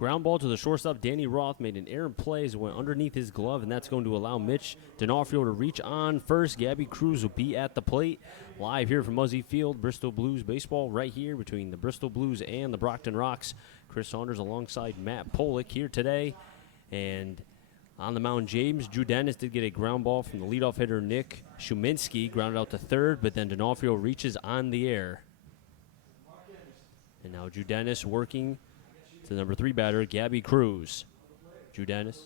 Ground ball to the shortstop. Danny Roth made an errant play as it went underneath his glove, and that's going to allow Mitch D'Onofrio to reach on first. Gabby Cruz will be at the plate. Live here from Muzzy Field, Bristol Blues baseball right here between the Bristol Blues and the Brockton Rocks. Chris Saunders alongside Matt Polick here today. And on the mound, James Judenis did get a ground ball from the leadoff hitter Nick Shuminski, grounded out to third, but then D'Onofrio reaches on the air. And now Judenis working to the number 3 batter, Gabby Cruz. Judenis.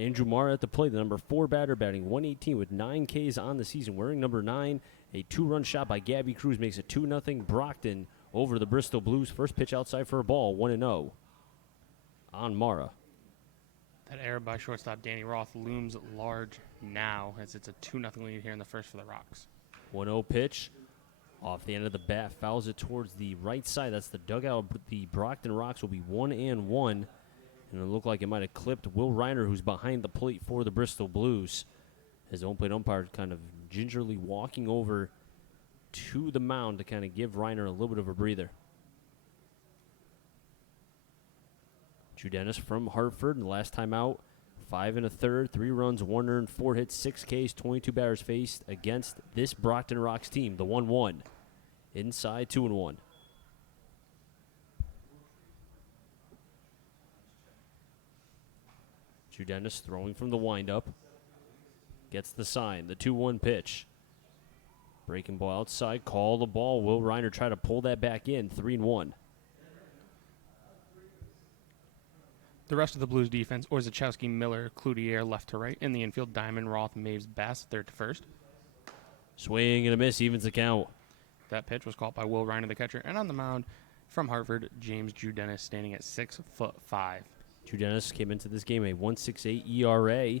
Andrew Marr at the plate, the number 4 batter, batting 118 with 9 Ks on the season. Wearing number 9, a 2-run shot by Gabby Cruz makes it 2-0 Brockton over the Bristol Blues. First pitch outside for a ball, 1-0 on Mara. That error by shortstop Danny Roth looms large now as it's a 2-0 lead here in the first for the Rocks. 1-0 pitch. Off the end of the bat, fouls it towards the right side. That's the dugout. The Brockton Rocks will be 1-1. And it looked like it might have clipped Will Reiner, who's behind the plate for the Bristol Blues. His home plate umpire kind of gingerly walking over to the mound to kind of give Reiner a little bit of a breather. Judenis from Hartford, and the last time out, 5 1/3, 3 runs, 1 earned, 4 hits, 6 Ks, 22 batters faced against this Brockton Rocks team, the 1-1. Inside 2-1. Judenis throwing from the windup. Gets the sign. The 2-1 pitch. Breaking ball outside. Call the ball. Will Reiner try to pull that back in. 3-1. The rest of the Blues defense, Orzechowski, Miller, Cloutier left to right. In the infield, Diamond, Roth, Maves, Bass, third to first. Swing and a miss. Evens the count. That pitch was caught by Will Reiner, the catcher. And on the mound from Hartford, James Judenis standing at 6'5". Judenis came into this game a 1.68 ERA.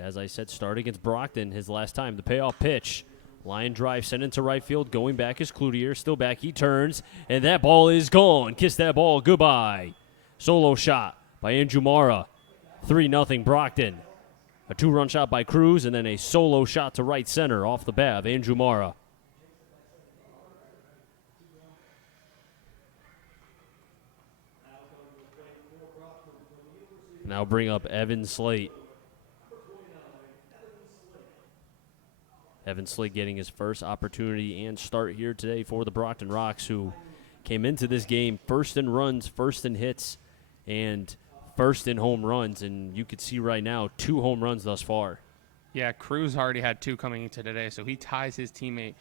As I said, start against Brockton his last time. The payoff pitch. Line drive sent into right field. Going back is Cloutier. Still back. He turns. And that ball is gone. Kiss that ball goodbye. Solo shot by Andrew Mara. 3-0 Brockton. A 2-run shot by Cruz. And then a solo shot to right center off the bat of Andrew Mara. Now bring up Evan Slate. Evan Slate getting his first opportunity and start here today for the Brockton Rocks, who came into this game first in runs, first in hits, and first in home runs. And you could see right now 2 home runs thus far. Yeah, Cruz already had 2 coming into today, so he ties his teammate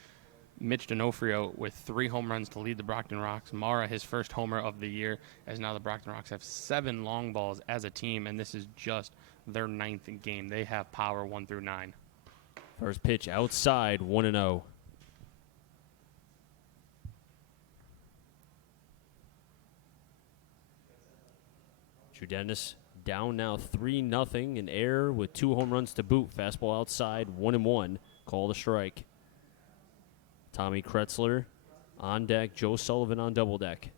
Mitch D'Onofrio with 3 home runs to lead the Brockton Rocks. Mara, his first homer of the year, as now the Brockton Rocks have 7 long balls as a team, and this is just their 9th game. They have power 1 through 9. First pitch outside, 1-0. Judenis down now 3-0. An error with 2 home runs to boot. Fastball outside, 1-1. Call the strike. Tommy Kretzler on deck. Joe Sullivan on double deck.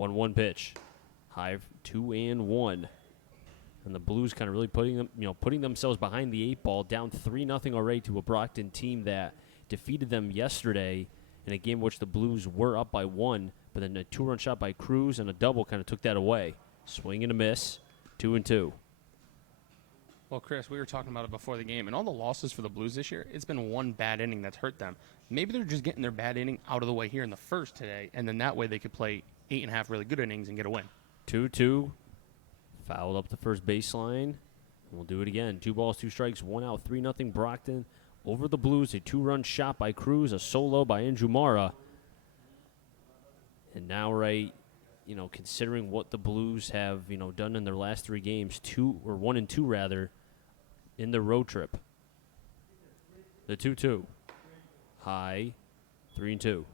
1-1 pitch. High 2-1. And the Blues kind of really putting themselves behind the 8 ball, down 3-0 already to a Brockton team that defeated them yesterday in a game in which the Blues were up by 1, but then a 2-run shot by Cruz and a double kind of took that away. Swing and a miss, 2-2. Well, Chris, we were talking about it before the game, and all the losses for the Blues this year, it's been one bad inning that's hurt them. Maybe they're just getting their bad inning out of the way here in the first today, and then that way they could play 8.5 really good innings and get a win. 2-2. Fouled up the first baseline. We'll do it again. 2 balls, 2 strikes, 1 out, 3-0 Brockton over the Blues. A 2-run shot by Cruz, a solo by Andrew Mara. And now, considering what the Blues have, done in their last 3 games, 1 and 2 rather, in their road trip. The 2-2. High, 3-2.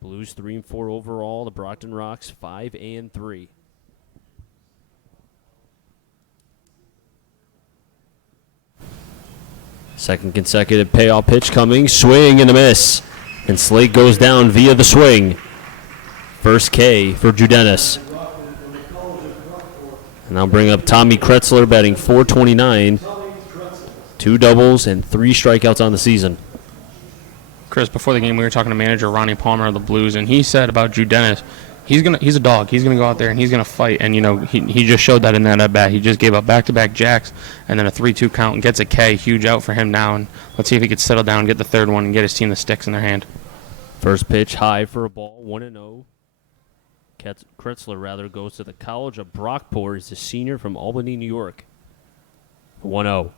Blues 3-4 overall. The Brockton Rocks 5-3. Second consecutive payoff pitch coming. Swing and a miss. And Slate goes down via the swing. First K for Judenis. And I'll bring up Tommy Kretzler batting .429. 2 doubles and 3 strikeouts on the season. Chris, before the game, we were talking to manager Ronnie Palmer of the Blues, and he said about Judenis, he's a dog. He's gonna go out there and he's gonna fight. And he just showed that in that at bat. He just gave up back-to-back jacks and then a 3-2 count and gets a K. Huge out for him now. And let's see if he could settle down, get the third one, and get his team the sticks in their hand. First pitch high for a ball, 1-0. Kretzler goes to the College of Brockport. He's a senior from Albany, New York. 1-0.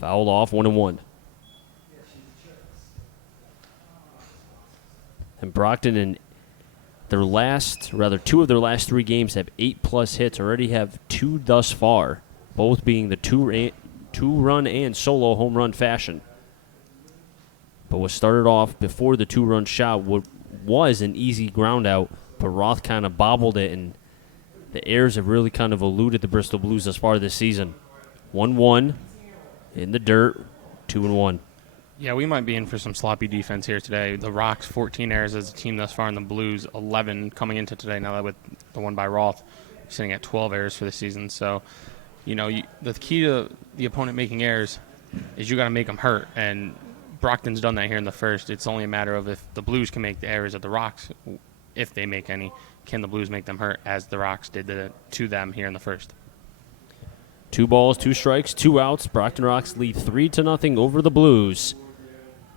Fouled off, 1-1. And Brockton in their 2 of their last 3 games have 8+ hits. Already have 2 thus far, both being the 2-run and solo home run fashion. But what started off before the 2-run shot was an easy ground out, but Roth kind of bobbled it, and the errors have really kind of eluded the Bristol Blues thus far this season. 1-1 in the dirt, 2-1. Yeah, we might be in for some sloppy defense here today. The Rocks, 14 errors as a team thus far, and the Blues, 11 coming into today. Now that with the one by Roth, sitting at 12 errors for the season. So, the key to the opponent making errors is you got to make them hurt. And Brockton's done that here in the first. It's only a matter of if the Blues can make the errors of the Rocks, if they make any, can the Blues make them hurt as the Rocks did to them here in the first. 2 balls, 2 strikes, 2 outs. Brockton Rocks lead 3-0 over the Blues.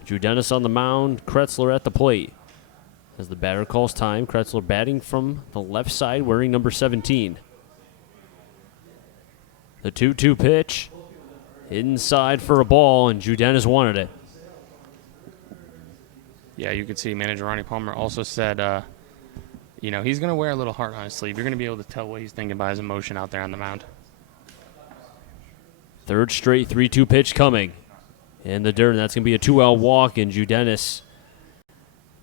Judenis on the mound, Kretzler at the plate. As the batter calls time, Kretzler batting from the left side, wearing number 17. The 2-2 pitch, inside for a ball, and Judenis wanted it. Yeah, you could see manager Ronnie Palmer also said, he's going to wear a little heart on his sleeve. You're going to be able to tell what he's thinking by his emotion out there on the mound. Third straight 3-2 pitch coming. In the dirt, and that's going to be a 2-out walk, and Judenis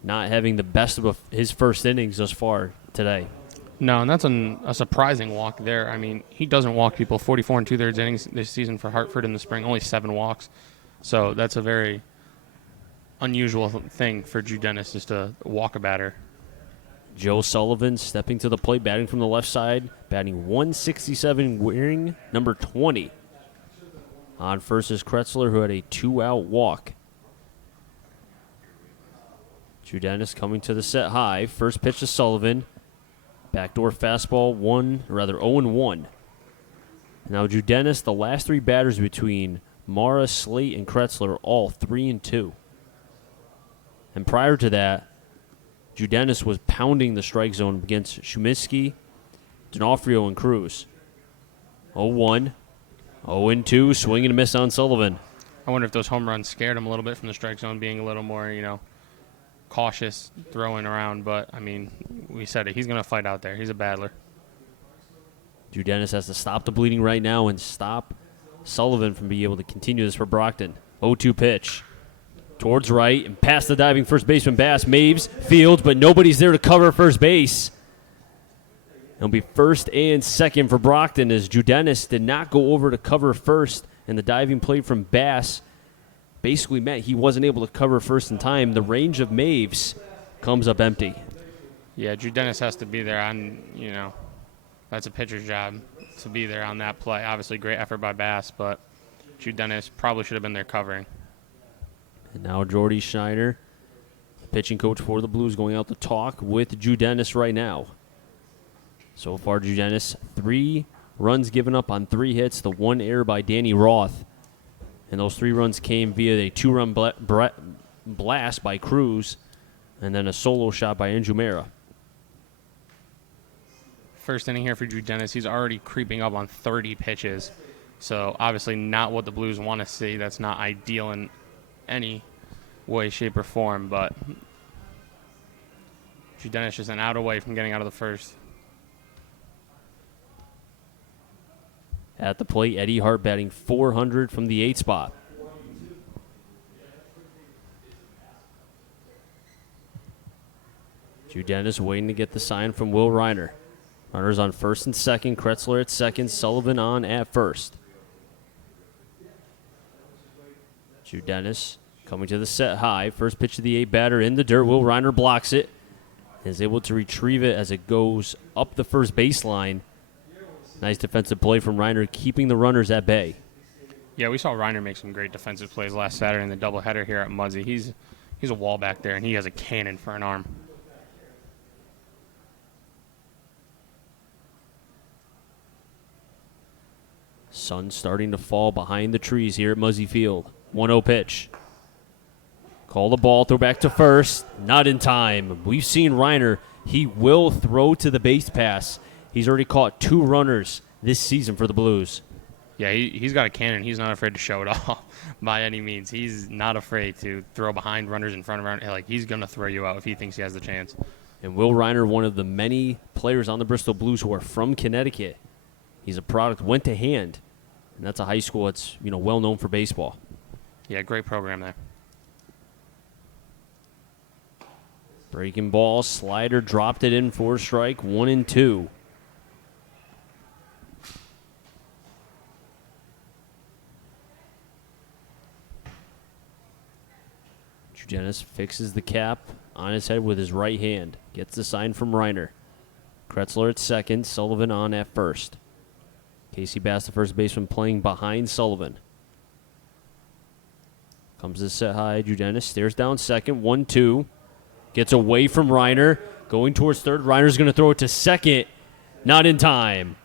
not having the best of his first innings thus far today. No, and that's a surprising walk there. I mean, he doesn't walk people. 44 2/3 innings this season for Hartford in the spring, only 7 walks. So that's a very unusual thing for Judenis, is to walk a batter. Joe Sullivan stepping to the plate, batting from the left side, batting .167, wearing number 20. On first is Kretzler, who had a 2-out walk. Judenis coming to the set high. First pitch to Sullivan. Backdoor fastball, 0-1. Now Judenis, the last 3 batters between Mara, Slate, and Kretzler are all 3-2. And prior to that, Judenis was pounding the strike zone against Shuminsky, D'Onofrio, and Cruz. 0-1. 0-2, swing and a miss on Sullivan. I wonder if those home runs scared him a little bit from the strike zone, being a little more, cautious throwing around. But, we said it. He's going to fight out there. He's a battler. Judenis has to stop the bleeding right now and stop Sullivan from being able to continue this for Brockton. 0-2 pitch. Towards right and past the diving first baseman Bass. Maves fields, but nobody's there to cover first base. It'll be first and second for Brockton as Judenis did not go over to cover first, and the diving play from Bass basically meant he wasn't able to cover first in time. The range of Maves comes up empty. Yeah, Judenis has to be there. That's a pitcher's job to be there on that play. Obviously, great effort by Bass, but Drew Dennis probably should have been there covering. And now Jordy Schneider, the pitching coach for the Blues, going out to talk with Drew Dennis right now. So far, Drew Dennis, 3 runs given up on 3 hits, the 1 error by Danny Roth. And those 3 runs came via a 2-run blast by Cruz and then a solo shot by Andrew Mera. First inning here for Drew Dennis. He's already creeping up on 30 pitches. So obviously not what the Blues want to see. That's not ideal in any way, shape, or form. But Drew Dennis just an out away from getting out of the first. At the plate, Eddie Hart batting .400 from the 8th spot. Drew Dennis waiting to get the sign from Will Reiner. Runners on first and second. Kretzler at second. Sullivan on at first. Drew Dennis coming to the set high. First pitch of the 8 batter in the dirt. Will Reiner blocks it. Is able to retrieve it as it goes up the first baseline. Nice defensive play from Reiner, keeping the runners at bay. Yeah, we saw Reiner make some great defensive plays last Saturday in the doubleheader here at Muzzy. He's a wall back there, and he has a cannon for an arm. Sun starting to fall behind the trees here at Muzzy Field. 1-0 pitch. Call the ball, throw back to first. Not in time. We've seen Reiner. He will throw to the base pass. He's already caught 2 runners this season for the Blues. Yeah, he's got a cannon. He's not afraid to show it off by any means. He's not afraid to throw behind runners in front of runners. Like, he's going to throw you out if he thinks he has the chance. And Will Reiner, one of the many players on the Bristol Blues who are from Connecticut. He's a product, went to Hand, and that's a high school that's, well known for baseball. Yeah, great program there. Breaking ball, slider, dropped it in for a strike, 1-2. Dennis fixes the cap on his head with his right hand. Gets the sign from Reiner. Kretzler at second, Sullivan on at first. Casey Bass, the first baseman, playing behind Sullivan. Comes to set high. Drew Dennis stares down second, 1-2. Gets away from Reiner. Going towards third. Reiner's going to throw it to second. Not in time.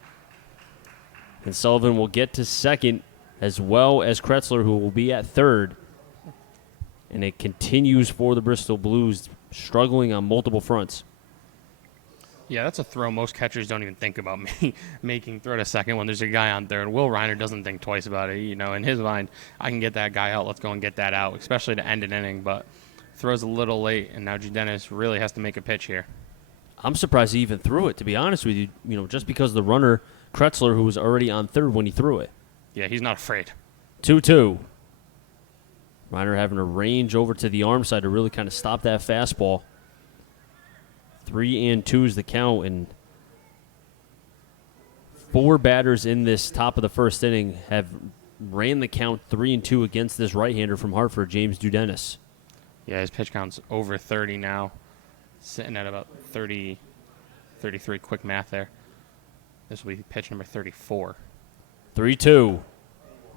And Sullivan will get to second as well as Kretzler, who will be at third. And it continues for the Bristol Blues, struggling on multiple fronts. Yeah, that's a throw most catchers don't even think about making throw to second when there's a guy on third. Will Reiner doesn't think twice about it. In his mind, I can get that guy out. Let's go and get that out, especially to end an inning. But throws a little late, and now Drew Dennis really has to make a pitch here. I'm surprised he even threw it, to be honest with you. Just because the runner, Kretzler, who was already on third when he threw it. Yeah, he's not afraid. 2-2. Reiner having to range over to the arm side to really kind of stop that fastball. 3-2 is the count, and 4 batters in this top of the first inning have ran the count 3-2 against this right-hander from Hartford, James Drew Dennis. Yeah, his pitch count's over 30 now, sitting at about 30, 33. Quick math there. This will be pitch number 34. 3-2.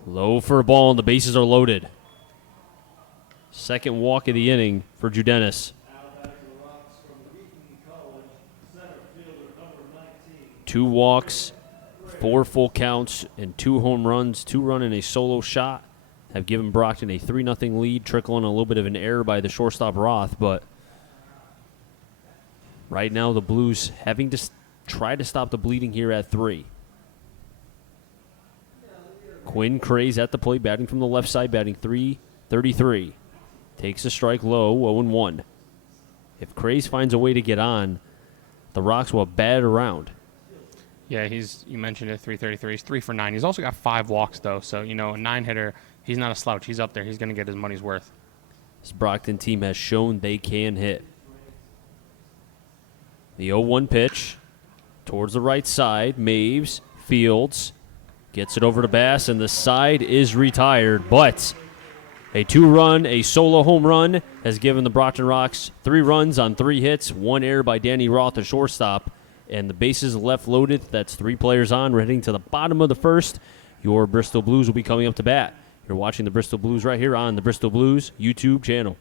Low for a ball, and the bases are loaded. Second walk of the inning for Drew Dennis. 2 walks, 4 full counts, and 2 home runs. 2 run and a solo shot have given Brockton a 3-0 lead, trickling a little bit of an error by the shortstop Roth. But right now the Blues having to try to stop the bleeding here at 3. Quinn Craze at the plate, batting from the left side, batting .333. Takes a strike low, 0-1. If Craze finds a way to get on, the Rocks will bat around. Yeah, you mentioned it, 333. He's 3 for 9. He's also got 5 walks, though. So, a 9-hitter, he's not a slouch. He's up there. He's going to get his money's worth. This Brockton team has shown they can hit. The 0-1 pitch towards the right side. Maves, Fields, gets it over to Bass, and the side is retired. But a 2-run, a solo home run has given the Brockton Rocks 3 runs on 3 hits, 1 error by Danny Roth, the shortstop, and the bases left loaded. That's 3 players on. We're heading to the bottom of the first. Your Bristol Blues will be coming up to bat. You're watching the Bristol Blues right here on the Bristol Blues YouTube channel.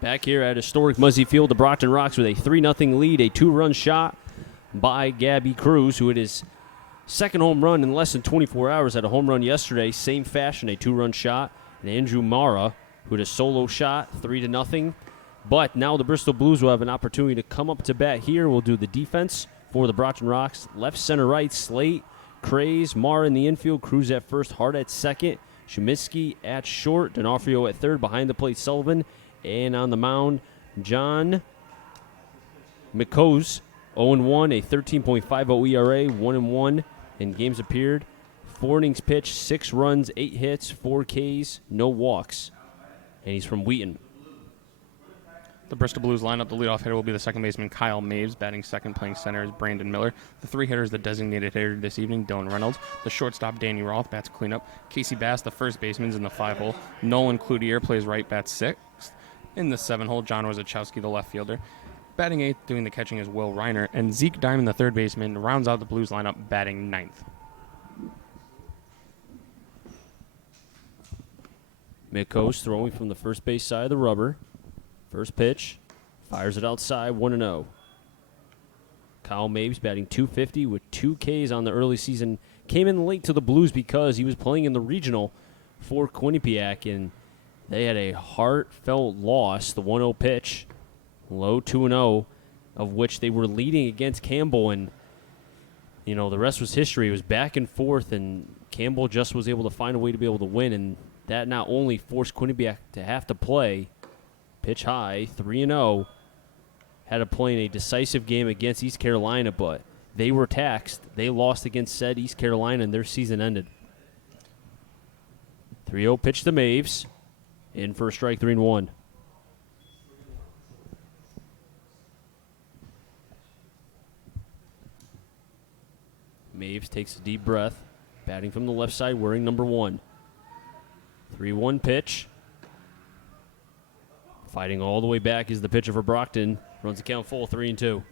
Back here at historic Muzzy Field, the Brockton Rocks with a 3-0 lead, a 2-run shot by Gabby Cruz, who hit his second home run in less than 24 hours. Had a home run yesterday, same fashion, a 2-run shot. And Andrew Mara, who had a solo shot, 3-0. But now the Bristol Blues will have an opportunity to come up to bat here. We'll do the defense for the Brockton Rocks. Left, center, right, Slate, Craze, Mara in the infield, Cruz at first, Hart at second, Shuminsky at short, D'Onofrio at third, behind the plate, Sullivan. And on the mound, John McCose, 0-1, a 13.50 ERA, 1-1 in games appeared. 4 innings pitched, 6 runs, 8 hits, 4 Ks, no walks. And he's from Wheaton. The Bristol Blues lineup, the leadoff hitter will be the second baseman Kyle Maves. Batting second, playing center is Brandon Miller. The 3 hitters, the designated hitter this evening, Dylan Reynolds. The shortstop, Danny Roth, bats cleanup. Casey Bass, the first baseman's in the 5-hole. Nolan Cloutier plays right, bats 6th. In the 7-hole, John Rosachowski, the left fielder. Batting 8th, doing the catching is Will Reiner. And Zeke Diamond, the third baseman, rounds out the Blues lineup, batting 9th. McCose throwing from the first base side of the rubber. First pitch, fires it outside, 1-0. Kyle Maves batting .250 with 2 Ks on the early season. Came in late to the Blues because he was playing in the regional for Quinnipiac, and they had a heartfelt loss, the 1-0 pitch, low 2-0, of which they were leading against Campbell, and you know the rest was history. It was back and forth, and Campbell just was able to find a way to be able to win, and that not only forced Quinnipiac to have to play pitch high, 3-0, had to play in a decisive game against East Carolina, but they were taxed. They lost against said East Carolina, and their season ended. 3-0 pitch to Maves. In for a strike, 3-1. Maves takes a deep breath, batting from the left side, wearing number 1. 3-1 pitch. Fighting all the way back is the pitcher for Brockton. Runs the count full, 3-2.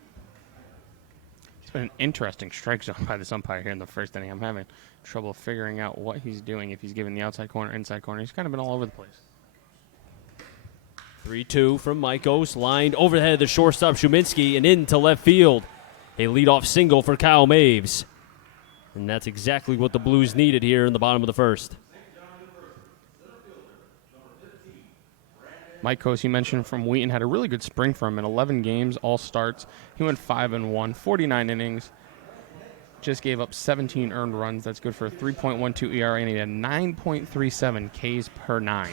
It's been an interesting strike zone by this umpire here in the first inning. I'm having trouble figuring out what he's doing, if he's giving the outside corner, inside corner. He's kind of been all over the place. 3-2 from Maikos, lined over the head of the shortstop Shuminsky and into left field. A leadoff single for Kyle Maves. And that's exactly what the Blues needed here in the bottom of the first. Mike Coase, you mentioned from Wheaton, had a really good spring for him in 11 games, all starts. He went 5-1, 49 innings. Just gave up 17 earned runs. That's good for a 3.12 ERA, and he had 9.37 Ks per 9.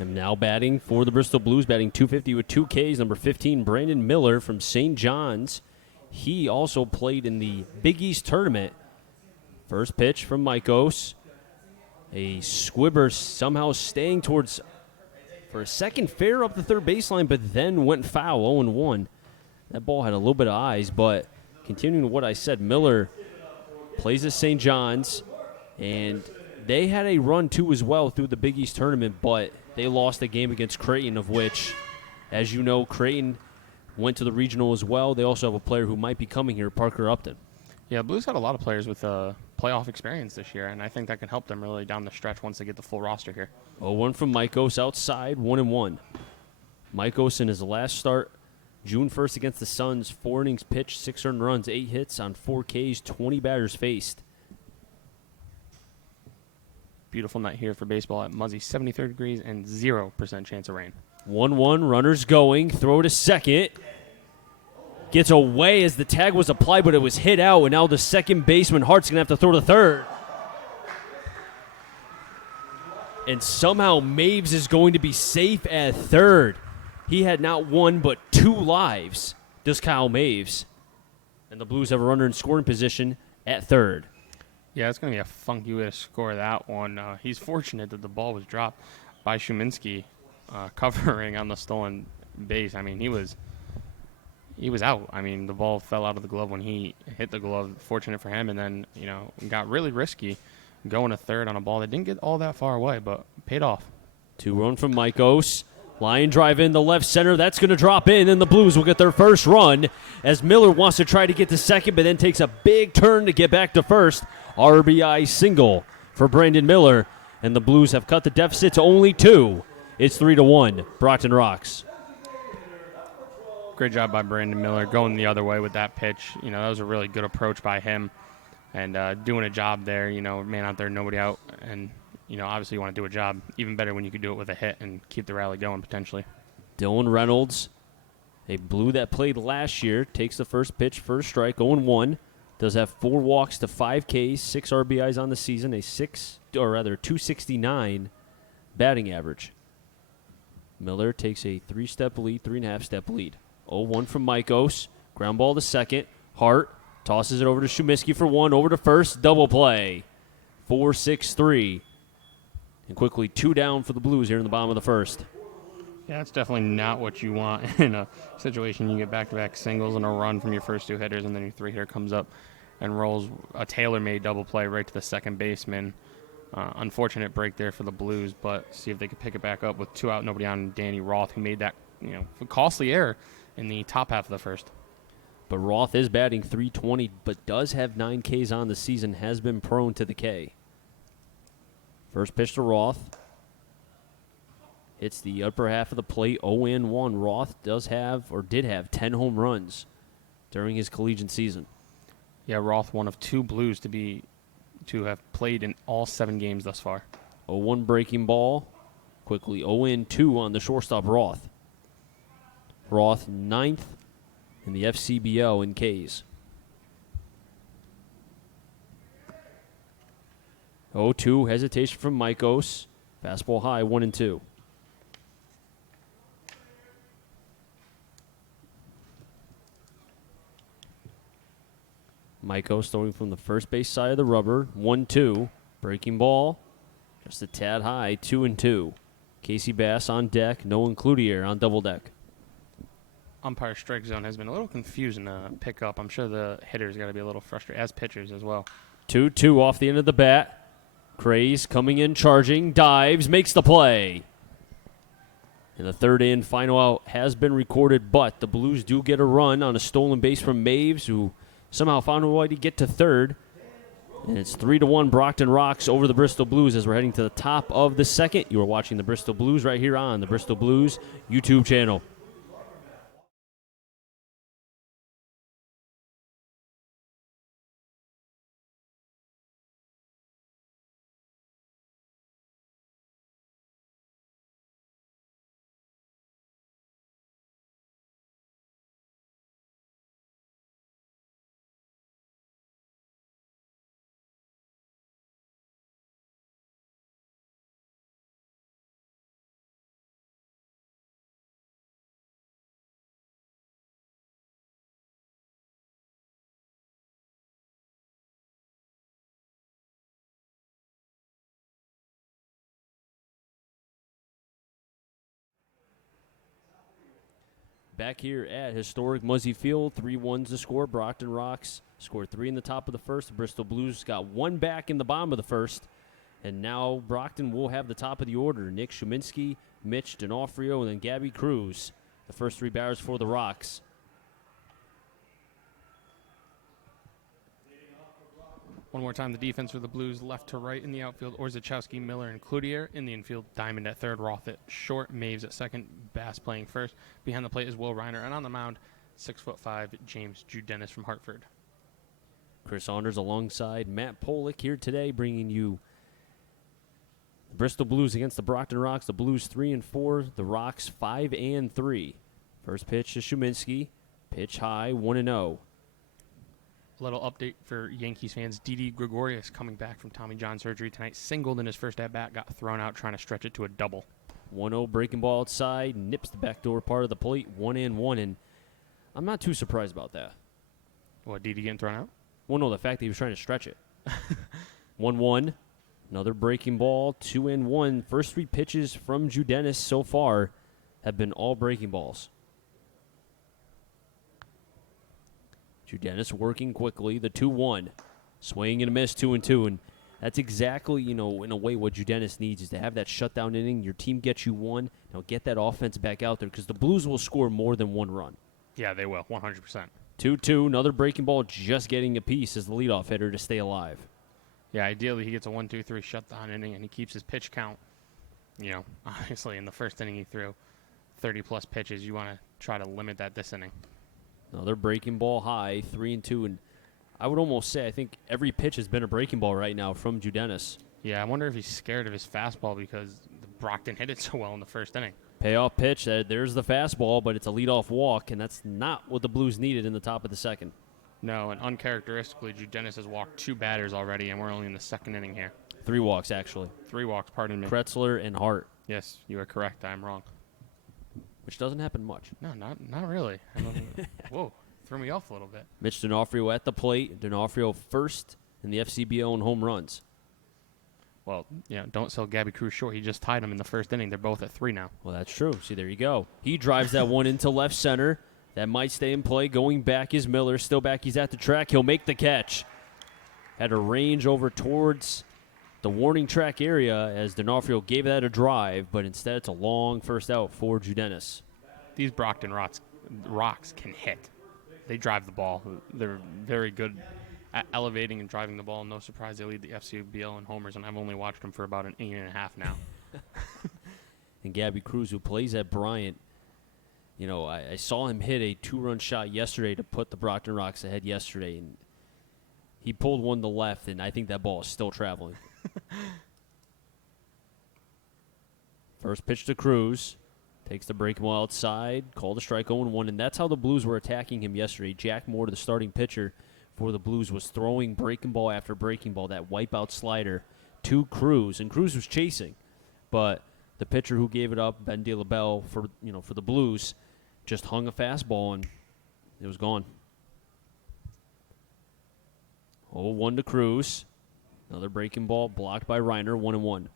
And now batting for the Bristol Blues, batting .250 with 2 Ks, number 15, Brandon Miller from St. John's. He also played in the Big East tournament. First pitch from Maikos. A squibber somehow staying towards for a second fair up the third baseline, but then went foul, 0-1. That ball had a little bit of eyes, but continuing what I said, Miller plays at St. John's, and they had a run too as well through the Big East tournament, but they lost a game against Creighton, of which, as you know, Creighton went to the regional as well. They also have a player who might be coming here, Parker Upton. Yeah, Blues had a lot of players with playoff experience this year, and I think that can help them really down the stretch once they get the full roster here. 0-1 from Maikos outside, 1-1. Maikos in his last start, June 1st against the Suns, 4 innings pitched, 6 earned runs, 8 hits on 4 Ks, 20 batters faced. beautiful night here for baseball at Muzzy, 73 degrees and 0% chance of rain. 1-1, runners going, throw to second. Gets away as the tag was applied, but it was hit out, and now the second baseman, Hart's going to have to throw to third. And somehow Maves is going to be safe at third. He had not one but 2 lives, does Kyle Maves. And the Blues have a runner in scoring position at third. Yeah, it's going to be a funky way to score that one. He's fortunate that the ball was dropped by Shuminsky covering on the stolen base. I mean, he was out. I mean, the ball fell out of the glove when he hit the glove. Fortunate for him. And then, got really risky going to third on a ball that didn't get all that far away, but paid off. 2-run from Maikos. Line drive in the left center. That's going to drop in, and the Blues will get their first run as Miller wants to try to get to second, but then takes a big turn to get back to first. RBI single for Brandon Miller, and the Blues have cut the deficit to only 2. It's 3-1. Brockton Rocks. Great job by Brandon Miller going the other way with that pitch. That was a really good approach by him and doing a job there. Man out there, nobody out, and obviously you want to do a job. Even better when you could do it with a hit and keep the rally going potentially. Dylan Reynolds, a Blue that played last year, takes the first pitch, first strike, 0-1. Does have 4 walks to 5 Ks, 6 RBIs on the season, a 269 batting average. Miller takes a 3-step lead, 3.5-step lead. 0-1 from Maikos. Ground ball to second. Hart tosses it over to Shuminsky for 1, over to first, double play. 4-6-3. And quickly 2 down for the Blues here in the bottom of the first. Yeah, that's definitely not what you want in a situation you get back-to-back singles and a run from your first 2 hitters, and then your 3-hitter comes up and rolls a tailor-made double play right to the second baseman. Unfortunate break there for the Blues, but see if they could pick it back up with 2 out, nobody on. Danny Roth, who made that costly error in the top half of the first. But Roth is batting .320, but does have 9 Ks on the season, has been prone to the K. First pitch to Roth. Hits the upper half of the plate, 0-1. Roth did have 10 home runs during his collegiate season. Yeah, Roth, one of 2 Blues to have played in all 7 games thus far. 0-1 breaking ball. Quickly 0-2 on the shortstop, Roth. Roth 9th in the FCBO in Ks. 0-2, hesitation from Maikos. Fastball high, 1-2. Maikos throwing from the first base side of the rubber, 1-2. Breaking ball, just a tad high, 2-2. Casey Bass on deck, Nolan Cloutier on double deck. Umpire strike zone has been a little confusing to pick up. I'm sure the hitters got to be a little frustrated, as pitchers as well. 2-2 off the end of the bat. Craze coming in, charging, dives, makes the play. And the third and final out has been recorded, but the Blues do get a run on a stolen base from Maves, who somehow found a way to get to third. And it's 3-1 Brockton Rocks over the Bristol Blues as we're heading to the top of the second. You are watching the Bristol Blues right here on the Bristol Blues YouTube channel. Back here at historic Muzzy Field, 3-1's the score. Brockton Rocks scored 3 in the top of the first. The Bristol Blues got 1 back in the bottom of the first. And now Brockton will have the top of the order. Nick Shuminsky, Mitch D'Onofrio, and then Gabby Cruz. The first 3 batters for the Rocks. One more time, the defense for the Blues, left to right in the outfield, Orzechowski, Miller, and Cloutier. In the infield, Diamond at third, Roth at short, Maves at second, Bass playing first. Behind the plate is Will Reiner, and on the mound, 6'5", James Judenis from Hartford. Chris Saunders alongside Matt Polick here today, bringing you The Bristol Blues against the Brockton Rocks. The Blues 3-4. The Rocks 5-3. First pitch to Shuminsky. Pitch high, 1-0. A little update for Yankees fans. Didi Gregorius coming back from Tommy John surgery tonight. Singled in his first at-bat, got thrown out trying to stretch it to a double. 1-0 breaking ball outside, nips the backdoor part of the plate, 1-1, and I'm not too surprised about that. What, Didi getting thrown out? Well, no, the fact that he was trying to stretch it. 1-1, another breaking ball, 2-1. First 3 pitches from Judenis so far have been all breaking balls. Judenis working quickly, the 2-1. Swing and a miss, 2-2, and that's exactly, in a way what Judenis needs is to have that shutdown inning. Your team gets you one. Now get that offense back out there because the Blues will score more than 1 run. Yeah, they will, 100%. 2-2, another breaking ball, just getting a piece as the leadoff hitter to stay alive. Yeah, ideally he gets a 1-2-3 shutdown inning and he keeps his pitch count. Obviously in the first inning he threw 30-plus pitches. You want to try to limit that this inning. Another breaking ball high, 3-2, and I would almost say I think every pitch has been a breaking ball right now from Judenis. Yeah, I wonder if he's scared of his fastball because Brockton hit it so well in the first inning. Payoff pitch, there's the fastball, but it's a leadoff walk, and that's not what the Blues needed in the top of the second. No, and uncharacteristically, Judenis has walked 2 batters already, and we're only in the second inning here. 3 walks, actually. 3 walks, pardon me. Kretzler and Hart. Yes, you are correct. I'm wrong. Which doesn't happen much. No, not really. Whoa, threw me off a little bit. Mitch D'Onofrio at the plate. D'Onofrio first in the FCBO in home runs. Well, don't sell Gabby Cruz short. He just tied him in the first inning. They're both at 3 now. Well, that's true. See, there you go. He drives that one into left center. That might stay in play. Going back is Miller. Still back. He's at the track. He'll make the catch. Had a range over towards the warning track area as D'Onofrio gave that a drive, but instead it's a long first out for Judenis. These Brockton Rocks can hit. They drive the ball. They're very good at elevating and driving the ball. No surprise they lead the FCBL in homers, and I've only watched them for about an inning and a half now. And Gabby Cruz, who plays at Bryant, I saw him hit a 2-run shot yesterday to put the Brockton Rocks ahead yesterday, and he pulled one to left, and I think that ball is still traveling. First pitch to Cruz. Takes the breaking ball outside. Called a strike 0-1, and that's how the Blues were attacking him yesterday. Jack Moore, the starting pitcher for the Blues, was throwing breaking ball after breaking ball, that wipeout slider to Cruz, and Cruz was chasing. But the pitcher who gave it up, Ben De La Belle, for the Blues, just hung a fastball, and it was gone. 0-1 to Cruz. Another breaking ball blocked by Reiner, 1-1.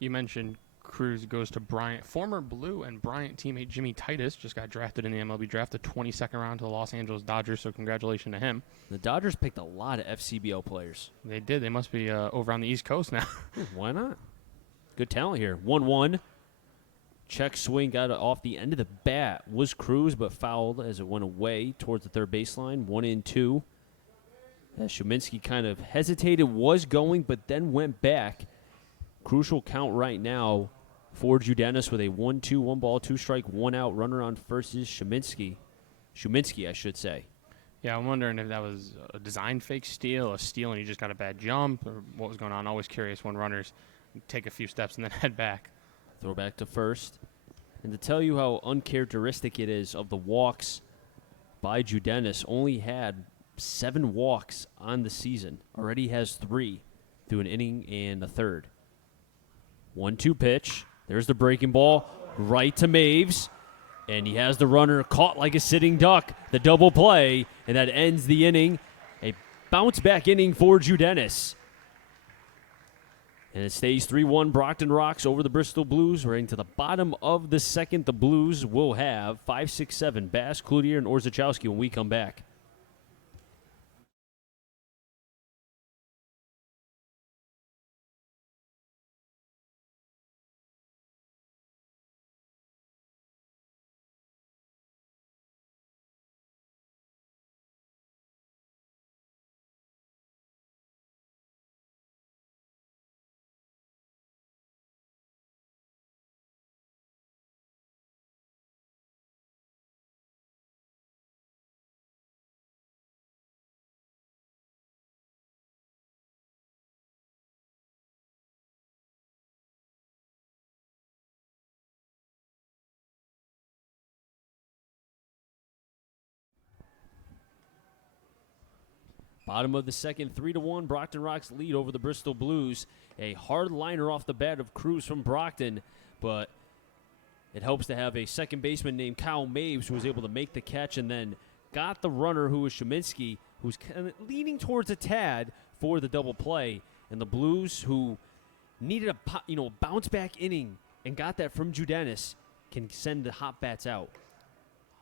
You mentioned Cruz goes to Bryant. Former Blue and Bryant teammate Jimmy Titus just got drafted in the MLB draft, the 22nd round to the Los Angeles Dodgers, so congratulations to him. The Dodgers picked a lot of FCBO players. They did. They must be over on the East Coast now. Why not? Good talent here. 1-1. Check swing got off the end of the bat. Was Cruz, but fouled as it went away towards the third baseline. 1-2. Shuminsky kind of hesitated, was going, but then went back. Crucial count right now for Judenis with a 1-2, 1 ball, 2 strike, 1 out. Runner on first is Shuminsky, I should say. Yeah, I'm wondering if that was a design fake steal, a steal, and he just got a bad jump, or what was going on. Always curious when runners take a few steps and then head back. Throw back to first. And to tell you how uncharacteristic it is of the walks by Judenis, only had 7 walks on the season. Already has 3 through an inning and a third. 1-2 pitch. There's the breaking ball right to Maves. And he has the runner caught like a sitting duck. The double play. And that ends the inning. A bounce back inning for Judenis. And it stays 3-1 Brockton Rocks over the Bristol Blues. We're into the bottom of the second. The Blues will have 5, 6, 7. Bass, Cloutier, and Orzechowski when we come back. Bottom of the second, 3-1, Brockton Rock's lead over the Bristol Blues. A hard liner off the bat of Cruz from Brockton, but it helps to have a second baseman named Kyle Maves who was able to make the catch and then got the runner who was Sheminsky, who's kind of leaning towards a tad for the double play. And the Blues, who needed a bounce back inning and got that from Judenis, can send the hot bats out.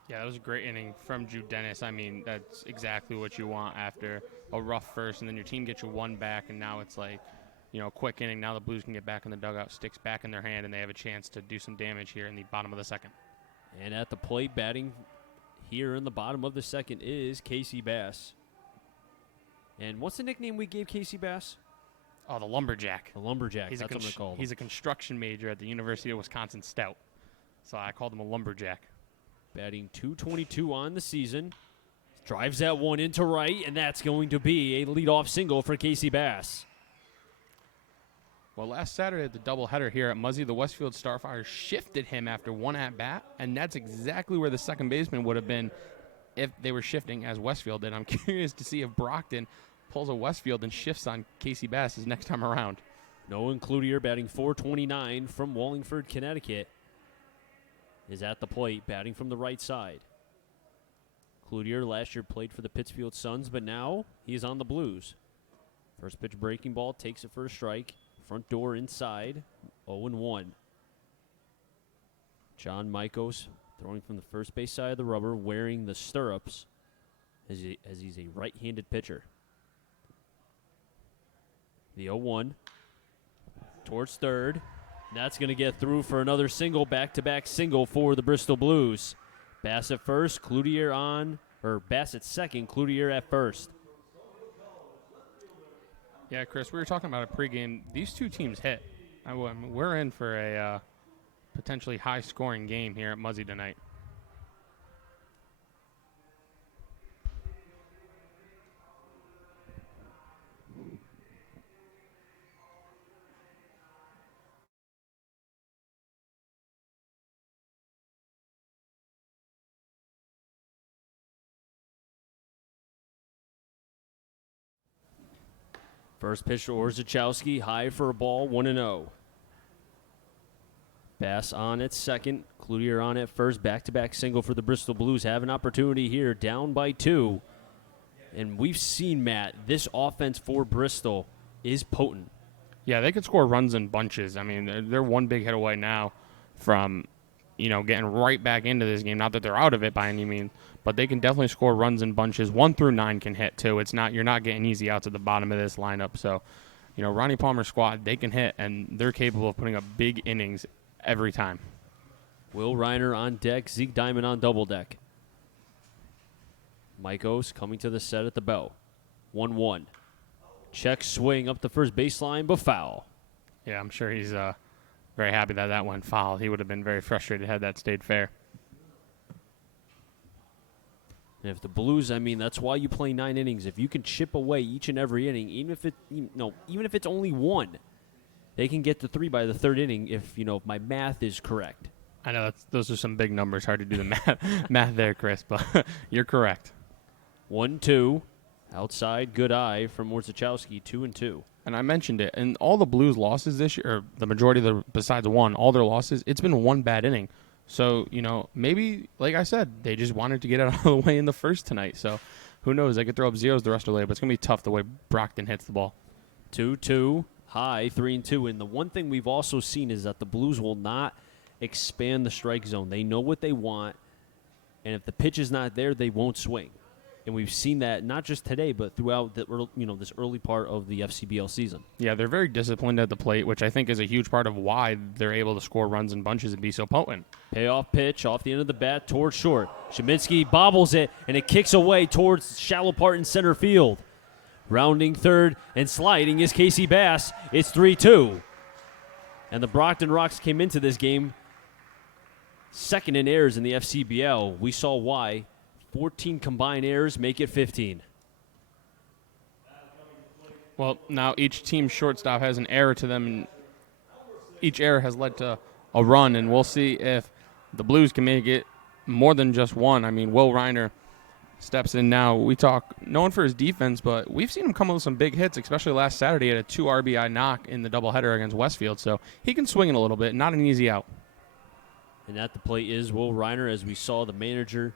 Yeah, that was a great inning from Jude Dennis. I mean, that's exactly what you want after a rough first, and then your team gets you one back, and now it's like, quick inning. Now the Blues can get back in the dugout, sticks back in their hand, and they have a chance to do some damage here in the bottom of the second. And at the plate, batting here in the bottom of the second is Casey Bass. And what's the nickname we gave Casey Bass? Oh, the Lumberjack. The Lumberjack, That's what we call him. He's a construction major at the University of Wisconsin Stout, so I called him a Lumberjack. Batting .222 on the season. Drives that one into right, and that's going to be a leadoff single for Casey Bass. Well, last Saturday at the doubleheader here at Muzzy, the Westfield Starfire shifted him after one at-bat, and that's exactly where the second baseman would have been if they were shifting as Westfield did. I'm curious to see if Brockton pulls a Westfield and shifts on Casey Bass his next time around. Noah Cloutier, batting .429 from Wallingford, Connecticut, is at the plate, batting from the right side. Cloutier last year played for the Pittsfield Suns, but now he's on the Blues. First pitch breaking ball, takes it for a strike. Front door inside, 0-1. John Michos throwing from the first base side of the rubber, wearing the stirrups as he's a right-handed pitcher. The 0-1 towards third. That's going to get through for another single, back-to-back single for the Bristol Blues. Bass at first, Bass at second, Cloutier at first. Yeah, Chris, we were talking about a pregame. These two teams hit. We're in for a potentially high-scoring game here at Muzzy tonight. First pitch to Orzechowski, high for a ball, 1-0. Bass on at second, Cloutier on at first, back-to-back single for the Bristol Blues. Have an opportunity here, down by 2. And we've seen, Matt, this offense for Bristol is potent. Yeah, they could score runs in bunches. I mean, they're one big hit away now from, getting right back into this game. Not that they're out of it by any means, but they can definitely score runs in bunches. 1 through 9 can hit too. You're not getting easy outs at the bottom of this lineup. So, Ronnie Palmer's squad, they can hit, and they're capable of putting up big innings every time. Will Reiner on deck, Zeke Diamond on double deck. Michos coming to the set at the bell. 1-1. Check swing up the first baseline, but foul. Yeah, I'm sure he's very happy that went foul. He would have been very frustrated had that stayed fair. And if the Blues, that's why you play 9 innings. If you can chip away each and every inning, even if it's only 1, they can get to 3 by the third inning if my math is correct. I know those are some big numbers. Hard to do the math there, Chris, but you're correct. 1-2. Outside, good eye from Orzechowski, 2-2. And I mentioned it. And all the Blues losses this year, or the majority of besides one, all their losses, it's been one bad inning. So, maybe, like I said, they just wanted to get it out of the way in the first tonight. So, who knows? They could throw up zeros the rest of the way, but it's going to be tough the way Brockton hits the ball. 2-2, high, 3-2. And the one thing we've also seen is that the Blues will not expand the strike zone. They know what they want, and if the pitch is not there, they won't swing. And we've seen that not just today, but throughout this early part of the FCBL season. Yeah, they're very disciplined at the plate, which I think is a huge part of why they're able to score runs in bunches and be so potent. Payoff pitch off the end of the bat towards short. Sheminsky bobbles it, and it kicks away towards shallow part in center field. Rounding third and sliding is Casey Bass. It's 3-2. And the Brockton Rocks came into this game second in errors in the FCBL. We saw why. 14 combined errors make it 15. Well, now each team's shortstop has an error to them, and each error has led to a run, and we'll see if the Blues can make it more than just one. Will Reiner steps in now. We talk known for his defense, but we've seen him come with some big hits, especially last Saturday. He had a 2 RBI knock in the doubleheader against Westfield, so he can swing it a little bit. Not an easy out. And at the plate is Will Reiner, as we saw the manager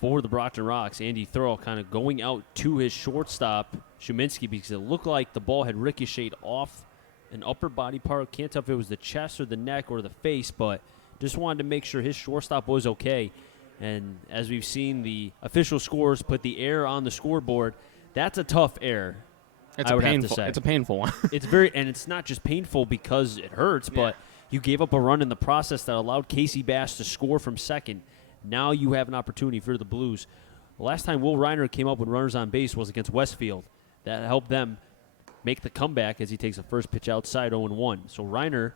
for the Brockton Rocks, Andy Thurl, kind of going out to his shortstop, Shuminsky, because it looked like the ball had ricocheted off an upper body part. Can't tell if it was the chest or the neck or the face, but just wanted to make sure his shortstop was okay. And as we've seen, the official scores put the error on the scoreboard. That's a tough error. It's I a would painful. have to say. It's a painful one. And it's not just painful because it hurts, but you gave up a run in the process that allowed Casey Bass to score from second. Now you have an opportunity for the Blues. The last time Will Reiner came up with runners on base was against Westfield. That helped them make the comeback as he takes the first pitch outside 0-1. So Reiner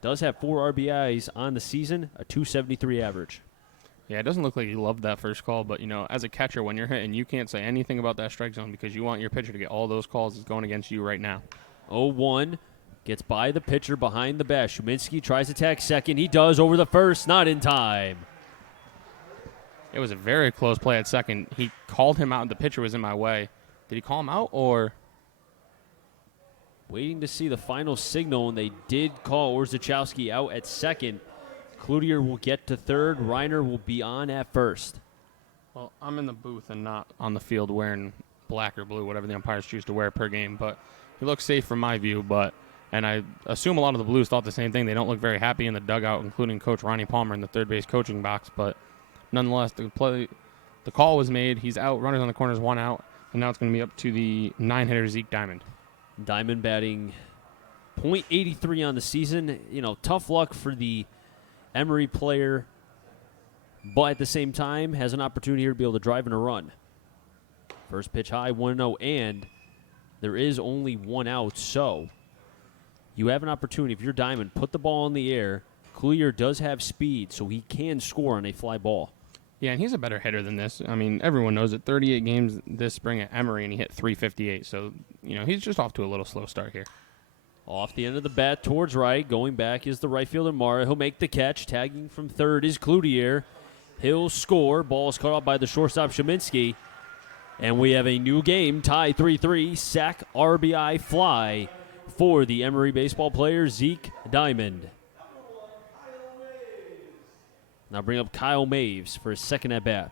does have 4 RBIs on the season, a .273 average. Yeah, it doesn't look like he loved that first call, but, as a catcher, when you're hitting, you can't say anything about that strike zone because you want your pitcher to get all those calls that's going against you right now. 0-1, gets by the pitcher behind the bat. Shuminsky tries to tag second. He does over the first, not in time. It was a very close play at second. He called him out, and the pitcher was in my way. Did he call him out, or? Waiting to see the final signal, and they did call Orzechowski out at second. Cloutier will get to third. Reiner will be on at first. Well, I'm in the booth and not on the field wearing black or blue, whatever the umpires choose to wear per game, but he looks safe from my view, and I assume a lot of the Blues thought the same thing. They don't look very happy in the dugout, including Coach Ronnie Palmer in the third base coaching box, but nonetheless, the call was made. He's out. Runners on the corners, 1 out, and now it's going to be up to the 9-hitter Zeke Diamond. Diamond batting .83 on the season. Tough luck for the Emory player, but at the same time has an opportunity here to be able to drive in a run. First pitch high, 1-0, and there is only 1 out, so you have an opportunity. If you're Diamond, put the ball in the air. Cloutier does have speed, so he can score on a fly ball. Yeah, and he's a better hitter than this. I mean, everyone knows it. 38 games this spring at Emory, and he hit .358. So, he's just off to a little slow start here. Off the end of the bat towards right. Going back is the right fielder, Mara. He'll make the catch. Tagging from third is Cloutier. He'll score. Ball's cut off by the shortstop, Shuminsky. And we have a new game, tie 3-3, sack, RBI, fly for the Emory baseball player, Zeke Diamond. Now bring up Kyle Maves for his second at-bat.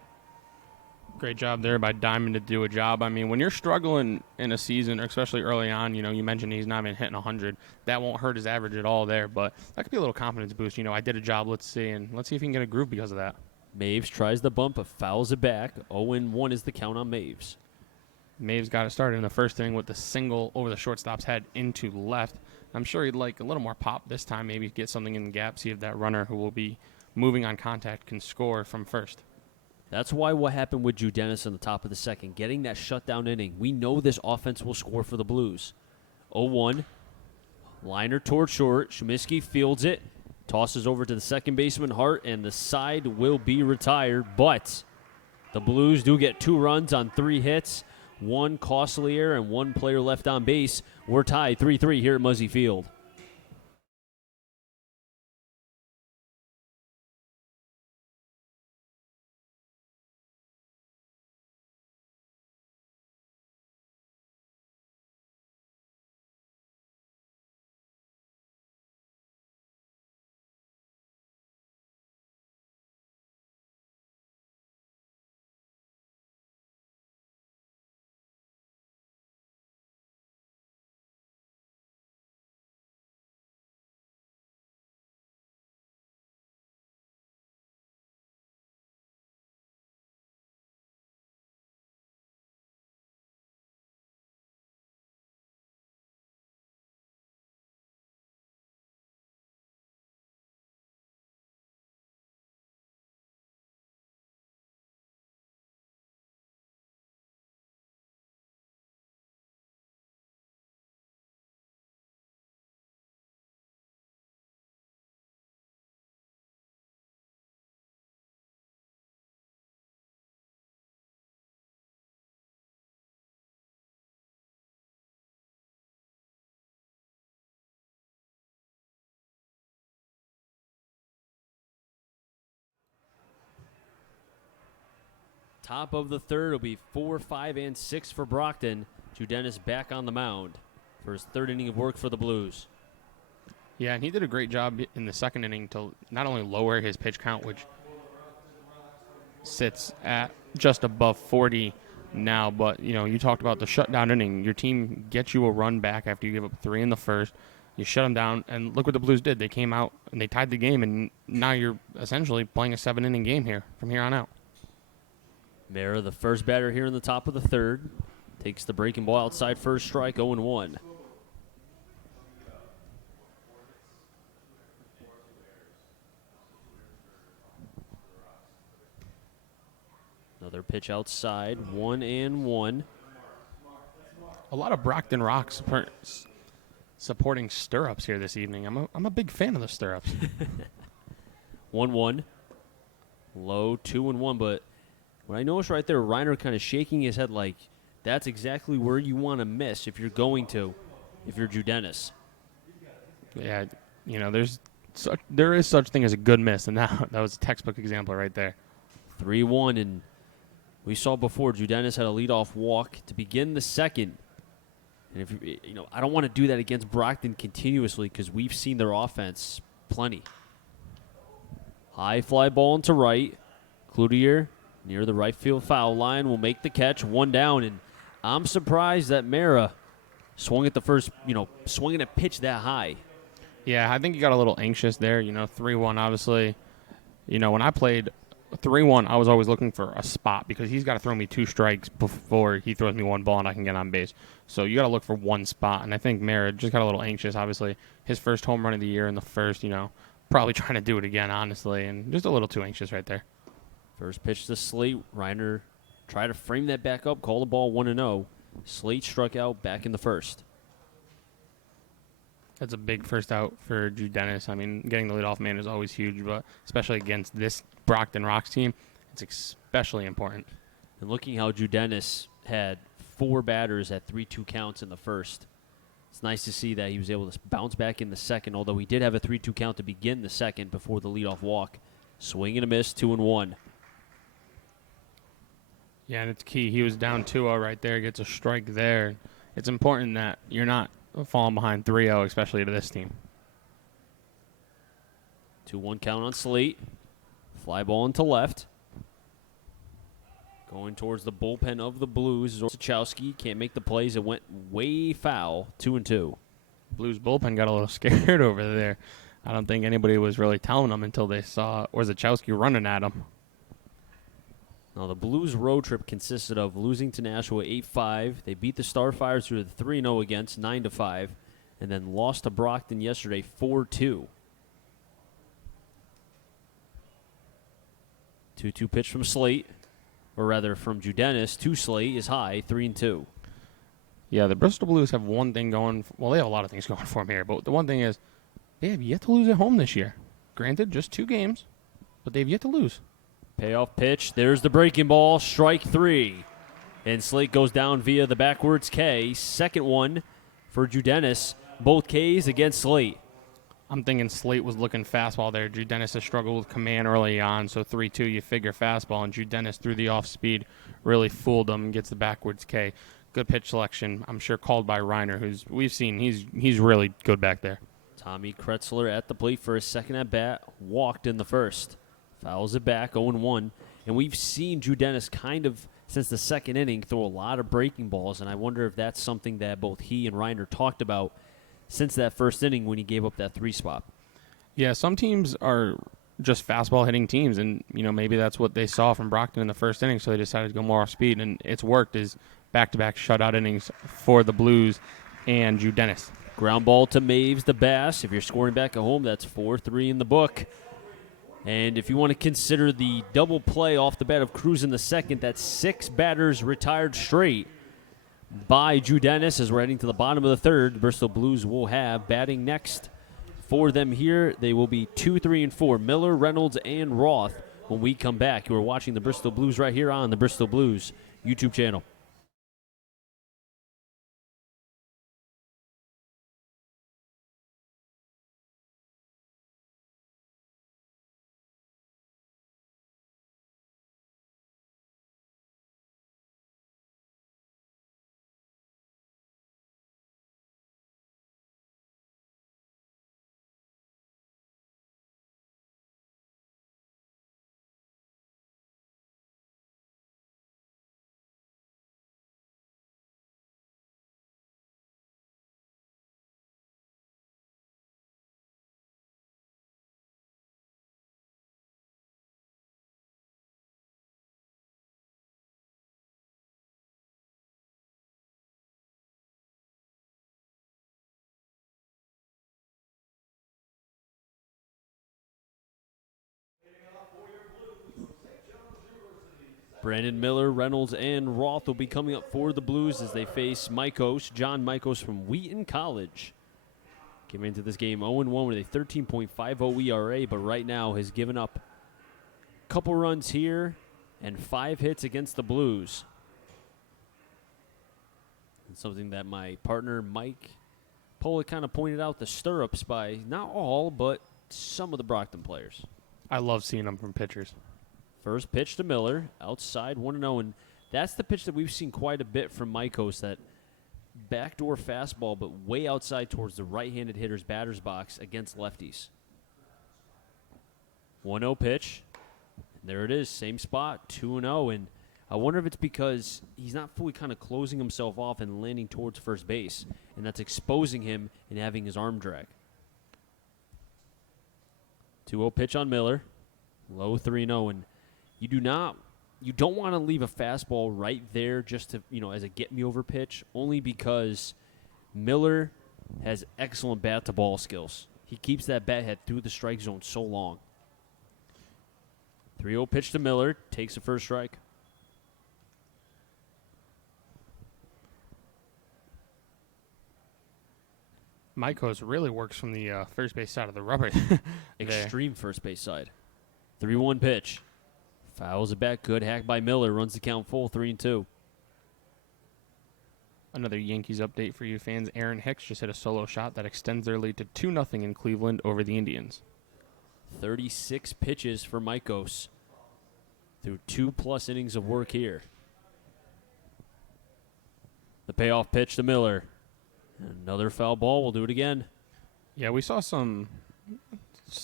Great job there by Diamond to do a job. I mean, when you're struggling in a season, or especially early on, you mentioned he's not even hitting 100. That won't hurt his average at all there, but that could be a little confidence boost. I did a job, let's see, and let's see if he can get a groove because of that. Maves tries the bump, but fouls it back. 0-1 is the count on Maves. Maves got it started in the first inning with the single over the shortstop's head into left. I'm sure he'd like a little more pop this time, maybe get something in the gap, see if that runner who will be moving on contact can score from first. That's why what happened with Drew Dennis in the top of the second, getting that shutdown inning. We know this offense will score for the Blues. 0-1, liner toward short. Shuminsky fields it, tosses over to the second baseman, Hart, and the side will be retired. But the Blues do get 2 runs on 3 hits, 1 costly error, and 1 player left on base. We're tied 3-3 here at Muzzy Field. Top of the third will be 4, 5, and 6 for Brockton. Judenis back on the mound for his third inning of work for the Blues. Yeah, and he did a great job in the second inning to not only lower his pitch count, which sits at just above 40 now, but, you talked about the shutdown inning. Your team gets you a run back after you give up 3 in the first. You shut them down, and look what the Blues did. They came out and they tied the game, and now you're essentially playing a 7-inning game here from here on out. Mara, the first batter here in the top of the third, takes the breaking ball outside first strike, 0-1. Another pitch outside, 1-1. A lot of Brockton Rocks supporting stirrups here this evening. I'm a big fan of the stirrups. 1-1. Low, 2-1, but what I noticed right there, Reiner kind of shaking his head like that's exactly where you want to miss if you're Judenis. Yeah, there is such thing as a good miss, and that was a textbook example right there. 3-1, and we saw before Judenis had a leadoff walk to begin the second. And if I don't want to do that against Brockton continuously because we've seen their offense plenty. High fly ball into right. Cloutier near the right field foul line will make the catch, 1 down, and I'm surprised that Mara swung at the first, swinging a pitch that high. Yeah, I think he got a little anxious there. 3-1, obviously. When I played 3-1, I was always looking for a spot because he's got to throw me 2 strikes before he throws me 1 ball and I can get on base. So you got to look for one spot, and I think Mara just got a little anxious. Obviously, his first home run of the year in the first, probably trying to do it again, honestly, and just a little too anxious right there. First pitch to Slate. Reiner tried to frame that back up, call the ball 1-0. Slate struck out back in the first. That's a big first out for Judenis. I mean, getting the leadoff man is always huge, but especially against this Brockton Rocks team, it's especially important. And looking how Judenis had 4 batters at 3-2 counts in the first. It's nice to see that he was able to bounce back in the second, although he did have a 3-2 count to begin the second before the leadoff walk. Swing and a miss, 2-1. Yeah, and it's key. He was down 2-0 right there, gets a strike there. It's important that you're not falling behind 3-0, especially to this team. 2-1 count on Slate. Fly ball into left. Going towards the bullpen of the Blues is Sachowski. Can't make the plays. It went way foul. 2-2. Blues bullpen got a little scared over there. I don't think anybody was really telling them until they saw Orzechowski running at him. Now, the Blues road trip consisted of losing to Nashua 8-5. They beat the Starfires through the 3-0 against 9-5, and then lost to Brockton yesterday 4-2. 2-2 pitch from Slate, or rather from Judenis to Slate is high, 3-2. Yeah, the Bristol Blues have one thing going. Well, they have a lot of things going for them here, but the one thing is they have yet to lose at home this year. Granted, just 2 games, but they've yet to lose. Payoff pitch. There's the breaking ball. Strike 3. And Slate goes down via the backwards K. Second one for Judenis. Both Ks against Slate. I'm thinking Slate was looking fastball there. Judenis has struggled with command early on, so 3-2, you figure fastball. And Judenis, through the off speed, really fooled him and gets the backwards K. Good pitch selection, I'm sure called by Reiner, who's we've seen he's really good back there. Tommy Kretzler at the plate for his second at bat. Walked in the first. Fouls it back, 0-1. And we've seen Judenis kind of, since the second inning, throw a lot of breaking balls, and I wonder if that's something that both he and Reiner talked about since that first inning when he gave up that 3 spot. Yeah, some teams are just fastball hitting teams, and maybe that's what they saw from Brockton in the first inning, so they decided to go more off speed, and it's worked as back-to-back shutout innings for the Blues and Judenis. Ground ball to Maves the Bass. If you're scoring back at home, that's 4-3 in the book. And if you want to consider the double play off the bat of Cruz in the second, that's 6 batters retired straight by Judenis as we're heading to the bottom of the third. The Bristol Blues will have batting next for them here. They will be 2, 3, and 4. Miller, Reynolds, and Roth when we come back. You are watching the Bristol Blues right here on the Bristol Blues YouTube channel. Brandon Miller, Reynolds, and Roth will be coming up for the Blues as they face John Michaels from Wheaton College. Came into this game 0-1 with a 13.50 ERA, but right now has given up a couple runs here and 5 hits against the Blues. And something that my partner Mike Pola kind of pointed out the stirrups by not all, but some of the Brockton players. I love seeing them from pitchers. First pitch to Miller, outside 1-0, and that's the pitch that we've seen quite a bit from Michaels, that backdoor fastball, but way outside towards the right-handed hitter's batter's box against lefties. 1-0 pitch. There it is, same spot, 2-0, and I wonder if it's because he's not fully kind of closing himself off and landing towards first base, and that's exposing him and having his arm drag. 2-0 pitch on Miller, low 3-0, and you don't want to leave a fastball right there just to, as a get-me-over pitch, only because Miller has excellent bat-to-ball skills. He keeps that bat head through the strike zone so long. 3-0 pitch to Miller, takes the first strike. Michaels really works from the first base side of the rubber. Extreme first base side. 3-1 pitch. Fouls it back. Good hack by Miller. Runs the count full. 3-2. Another Yankees update for you fans. Aaron Hicks just hit a solo shot that extends their lead to 2-0 in Cleveland over the Indians. 36 pitches for Michaels through 2+ innings of work here. The payoff pitch to Miller. Another foul ball. We'll do it again. Yeah, we saw some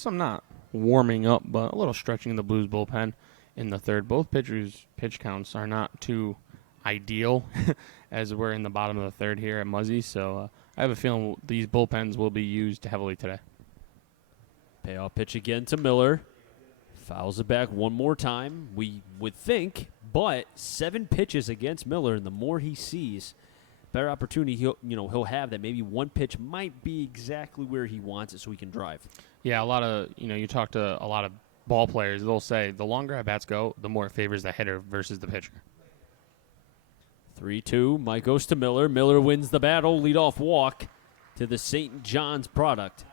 not warming up, but a little stretching in the Blues bullpen in the third. Both pitchers' pitch counts are not too ideal as we're in the bottom of the third here at Muzzy, so I have a feeling these bullpens will be used heavily today. Payoff pitch again to Miller. Fouls it back one more time, we would think, but 7 pitches against Miller, and the more he sees, better opportunity he'll have that maybe one pitch might be exactly where he wants it so he can drive. Yeah, a lot of, you talk to a lot of ball players, they'll say the longer at bats go, the more it favors the hitter versus the pitcher. 3-2, Mike goes to Miller. Miller wins the battle, leadoff walk to the St. John's product.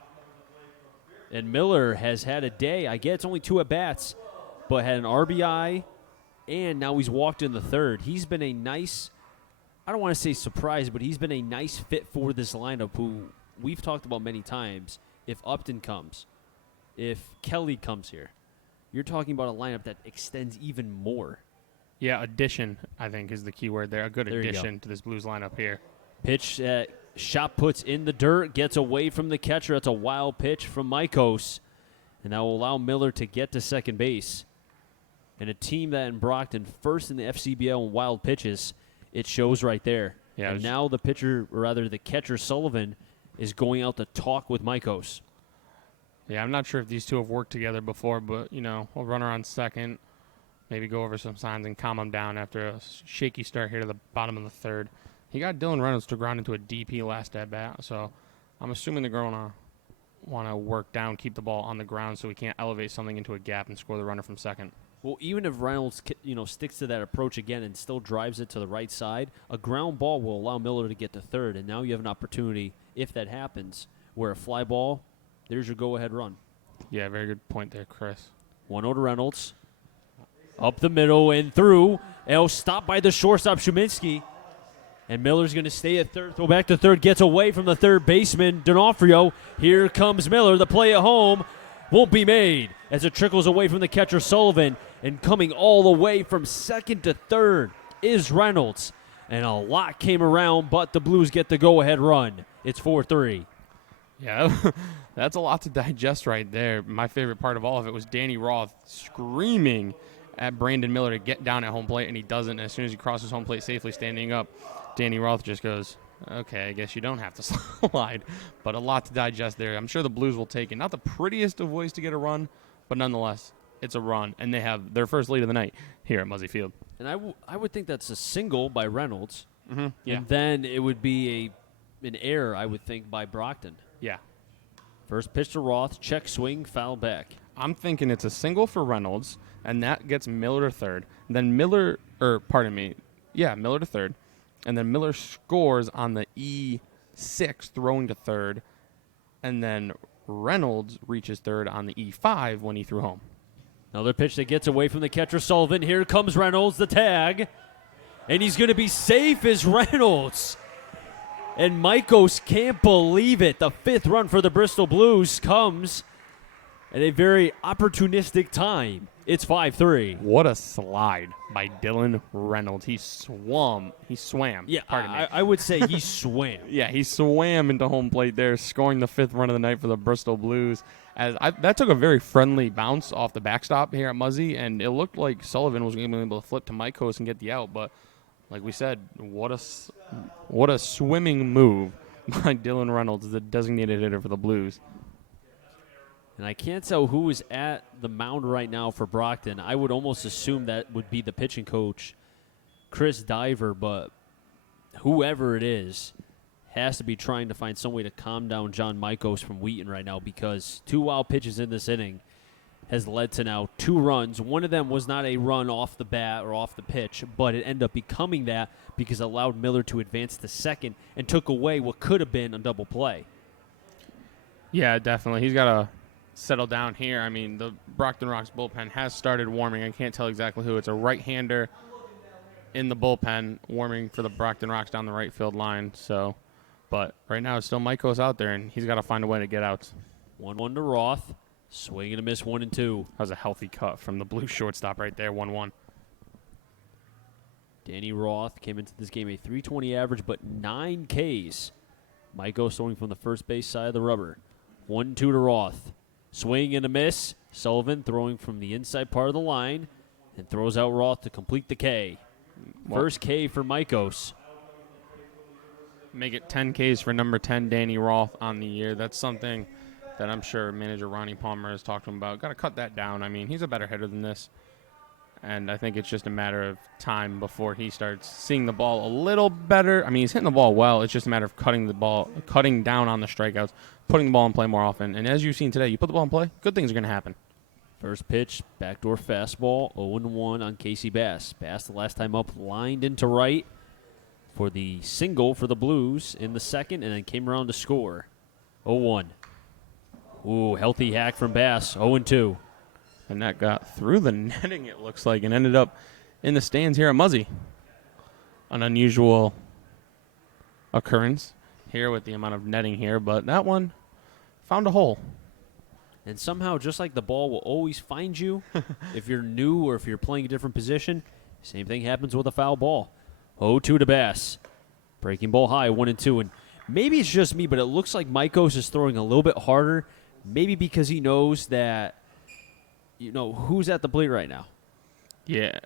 And Miller has had a day. I get it's only 2 at-bats, but had an RBI, and now he's walked in the third. He's been a nice, I don't want to say surprise, but he's been a nice fit for this lineup who we've talked about many times. If Upton comes, if Kelly comes here, you're talking about a lineup that extends even more. Yeah, addition, I think, is the key word there. A good addition to this Blues lineup here. Pitch shot puts in the dirt, gets away from the catcher. That's a wild pitch from Michaels, and that will allow Miller to get to second base. And a team that in Brockton, first in the FCBL in wild pitches, it shows right there. Yeah, and now the catcher Sullivan is going out to talk with Michaels. Yeah, I'm not sure if these two have worked together before, but, we'll run her on second, maybe go over some signs and calm them down after a shaky start here to the bottom of the third. He got Dylan Reynolds to ground into a DP last at-bat, so I'm assuming they're going to want to work down, keep the ball on the ground so we can't elevate something into a gap and score the runner from second. Well, even if Reynolds sticks to that approach again and still drives it to the right side, a ground ball will allow Miller to get to third, and now you have an opportunity, if that happens, where a fly ball, there's your go-ahead run. Yeah, very good point there, Chris. 1-0 to Reynolds. Up the middle and through. It'll stop by the shortstop, Shuminsky. And Miller's going to stay at third, throw back to third, gets away from the third baseman, D'Onofrio. Here comes Miller. The play at home won't be made as it trickles away from the catcher Sullivan. And coming all the way from second to third is Reynolds. And a lot came around, but the Blues get the go-ahead run. It's 4-3. Yeah, that's a lot to digest right there. My favorite part of all of it was Danny Roth screaming at Brandon Miller to get down at home plate, and he doesn't. As soon as he crosses home plate safely standing up, Danny Roth just goes, okay, I guess you don't have to slide. But a lot to digest there. I'm sure the Blues will take it. Not the prettiest of ways to get a run, but nonetheless, it's a run, and they have their first lead of the night here at Muzzy Field. And I would think that's a single by Reynolds. Mm-hmm. Yeah. And then it would be an error, I would think, by Brockton. Yeah. First pitch to Roth, check swing, foul back. I'm thinking it's a single for Reynolds, and that gets Miller to third. Then Miller to third. And then Miller scores on the E6, throwing to third. And then Reynolds reaches third on the E5 when he threw home. Another pitch that gets away from the catcher, Sullivan. Here comes Reynolds, the tag. And he's going to be safe as Reynolds. And Maikos can't believe it. The 5th run for the Bristol Blues comes at a very opportunistic time. It's 5-3. What a slide by Dylan Reynolds. He swam. Yeah, Pardon me. I would say he swam. Yeah, he swam into home plate there, scoring the 5th run of the night for the Bristol Blues. That took a very friendly bounce off the backstop here at Muzzy, and it looked like Sullivan was going to be able to flip to Maikos and get the out. But like we said, what a swimming move by Dylan Reynolds, the designated hitter for the Blues. And I can't tell who is at the mound right now for Brockton. I would almost assume that would be the pitching coach, Chris Diver, but whoever it is has to be trying to find some way to calm down John Maikos from Wheaton right now, because 2 wild pitches in this inning has led to now 2 runs. One of them was not a run off the bat or off the pitch, but it ended up becoming that because it allowed Miller to advance to second and took away what could have been a double play. Yeah, definitely. He's got to settle down here. I mean, the Brockton Rocks bullpen has started warming. I can't tell exactly who. It's a right-hander in the bullpen warming for the Brockton Rocks down the right field line. So, but right now it's still Maikos out there, and he's got to find a way to get out. 1-1 to Roth. Swing and a miss, 1-2. That was a healthy cut from the blue shortstop right there, 1-1. Danny Roth came into this game a .320 average, but 9 Ks. Maikos throwing from the first base side of the rubber. 1-2 to Roth. Swing and a miss. Sullivan throwing from the inside part of the line and throws out Roth to complete the K. First K for Maikos. Make it 10 Ks for number 10, Danny Roth, on the year. That's something that I'm sure manager Ronnie Palmer has talked to him about. Got to cut that down. I mean, he's a better hitter than this. And I think it's just a matter of time before he starts seeing the ball a little better. I mean, he's hitting the ball well. It's just a matter of cutting down on the strikeouts, putting the ball in play more often. And as you've seen today, you put the ball in play, good things are going to happen. First pitch, backdoor fastball, 0-1 on Casey Bass. Bass, the last time up, lined into right for the single for the Blues in the second, and then came around to score. 0-1. Ooh, healthy hack from Bass, 0-2. And that got through the netting, it looks like, and ended up in the stands here at Muzzy. An unusual occurrence here with the amount of netting here, but that one found a hole. And somehow, just like the ball will always find you, if you're new or if you're playing a different position, same thing happens with a foul ball. 0-2 to Bass. Breaking ball high, 1-2. And maybe it's just me, but it looks like Maikos is throwing a little bit harder, maybe because he knows that, who's at the plate right now. Yeah,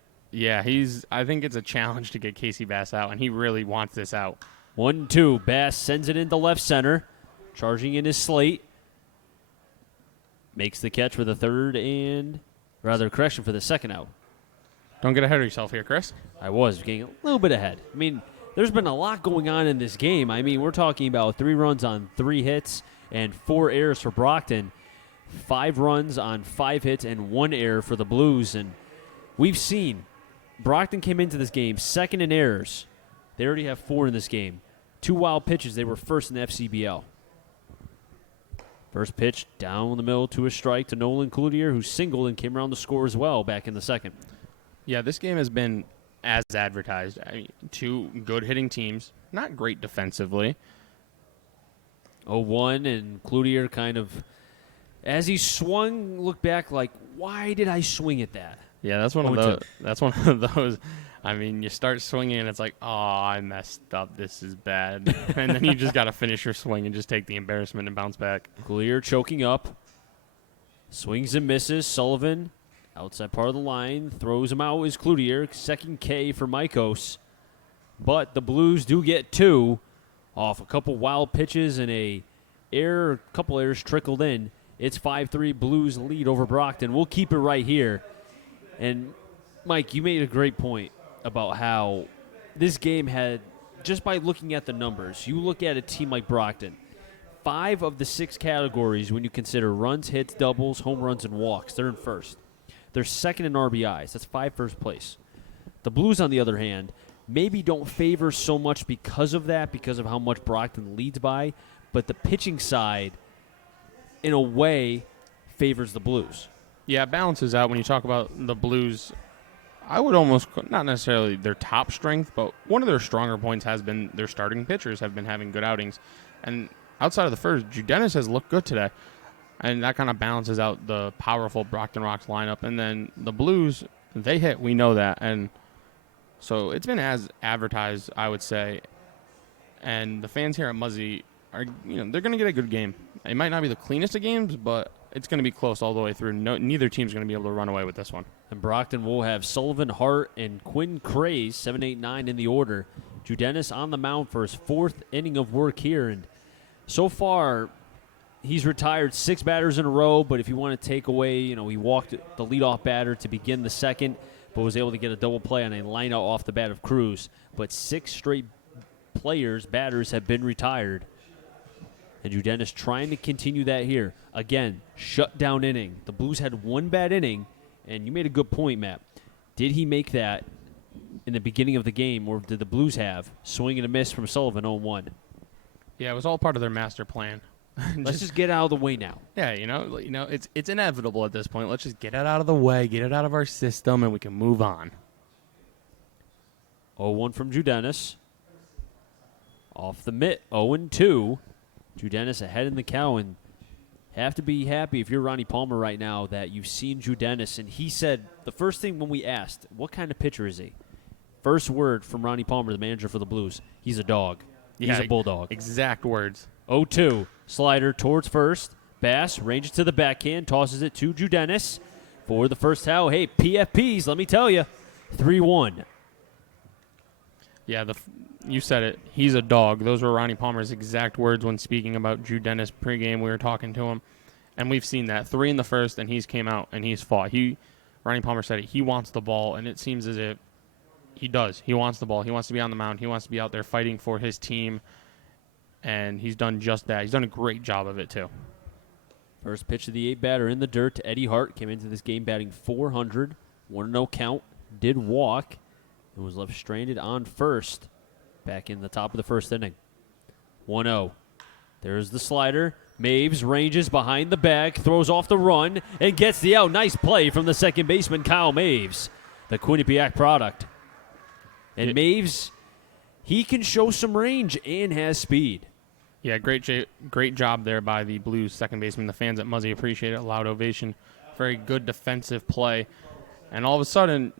I think it's a challenge to get Casey Bass out, and he really wants this out. 1-2. Bass sends it into left center, charging in his slate. Makes the catch for the for the second out. Don't get ahead of yourself here, Chris. I was getting a little bit ahead. I mean, there's been a lot going on in this game. I mean, we're talking about 3 runs on 3 hits and 4 errors for Brockton. 5 runs on 5 hits and 1 error for the Blues. And we've seen Brockton came into this game second in errors. They already have 4 in this game. 2 wild pitches. They were first in the FCBL. First pitch down the middle to a strike to Nolan Cloutier, who singled and came around to score as well back in the second. Yeah, this game has been as advertised. I mean, 2 good hitting teams, not great defensively. 0-1, and Cloutier kind of, as he swung, looked back like, why did I swing at that? Yeah, that's one of those. I mean, you start swinging and it's like, oh, I messed up. This is bad. And then you just got to finish your swing and just take the embarrassment and bounce back. Cloutier choking up. Swings and misses. Sullivan, outside part of the line, throws him out is Cloutier. Second K for Maikos. But the Blues do get 2 off a couple wild pitches and a couple errors trickled in. It's 5-3 Blues lead over Brockton. We'll keep it right here. And, Mike, you made a great point about how this game had, just by looking at the numbers, you look at a team like Brockton, 5 of the 6 categories when you consider runs, hits, doubles, home runs, and walks. They're in first. They're second in RBIs. That's 5 first place. The Blues, on the other hand, maybe don't favor so much because of that, because of how much Brockton leads by, but the pitching side, in a way, favors the Blues. Yeah, it balances out when you talk about the Blues. I would almost, not necessarily their top strength, but one of their stronger points has been their starting pitchers have been having good outings. And outside of the first, Dennis has looked good today. And that kind of balances out the powerful Brockton Rocks lineup. And then the Blues, they hit. We know that. And so it's been as advertised, I would say. And the fans here at Muzzy are, they're going to get a good game. It might not be the cleanest of games, but it's going to be close all the way through. Neither team's going to be able to run away with this one. And Brockton will have Sullivan, Hart, and Quinn Craze, 7, 8, 9 in the order. Dennis on the mound for his 4th inning of work here. And so far, he's retired 6 batters in a row, but if you want to take away, he walked the leadoff batter to begin the second, but was able to get a double play on a line out off the bat of Cruz. But 6 straight batters have been retired. And Dennis trying to continue that here. Again, shutdown inning. The Blues had 1 bad inning, and you made a good point, Matt. Did he make that in the beginning of the game, or did the Blues have swing and a miss from Sullivan 0-1? Yeah, it was all part of their master plan. Let's just get out of the way now. Yeah, it's inevitable at this point. Let's just get it out of the way, get it out of our system, and we can move on. 0-1 from Dennis. Off the mitt, 0-2. Dennis ahead in the count, and have to be happy if you're Ronnie Palmer right now that you've seen Dennis. And he said the first thing when we asked, what kind of pitcher is he? First word from Ronnie Palmer, the manager for the Blues, he's a dog. He's a bulldog. Exact words. 0-2. Slider towards first. Bass ranges to the backhand, tosses it to Dennis for the first out. Hey, PFPs, let me tell you, 3-1. Yeah, you said it. He's a dog. Those were Ronnie Palmer's exact words when speaking about Dennis pregame. We were talking to him, and we've seen that. 3 in the first, and he's came out, and he's fought. Ronnie Palmer said it. He wants the ball, and it seems as if he does. He wants the ball. He wants to be on the mound. He wants to be out there fighting for his team, and he's done just that. He's done a great job of it, too. First pitch of the 8 batter in the dirt to Eddie Hart. Came into this game batting .400. 1-0 count. Did walk. And was left stranded on first back in the top of the first inning. 1-0. There's the slider. Maves ranges behind the bag, throws off the run, and gets the out. Nice play from the second baseman, Kyle Maves, the Quinnipiac product. And Maves, he can show some range and has speed. Yeah, great job there by the Blues second baseman. The fans at Muzzy appreciate it. Loud ovation. Very good defensive play. And all of a sudden,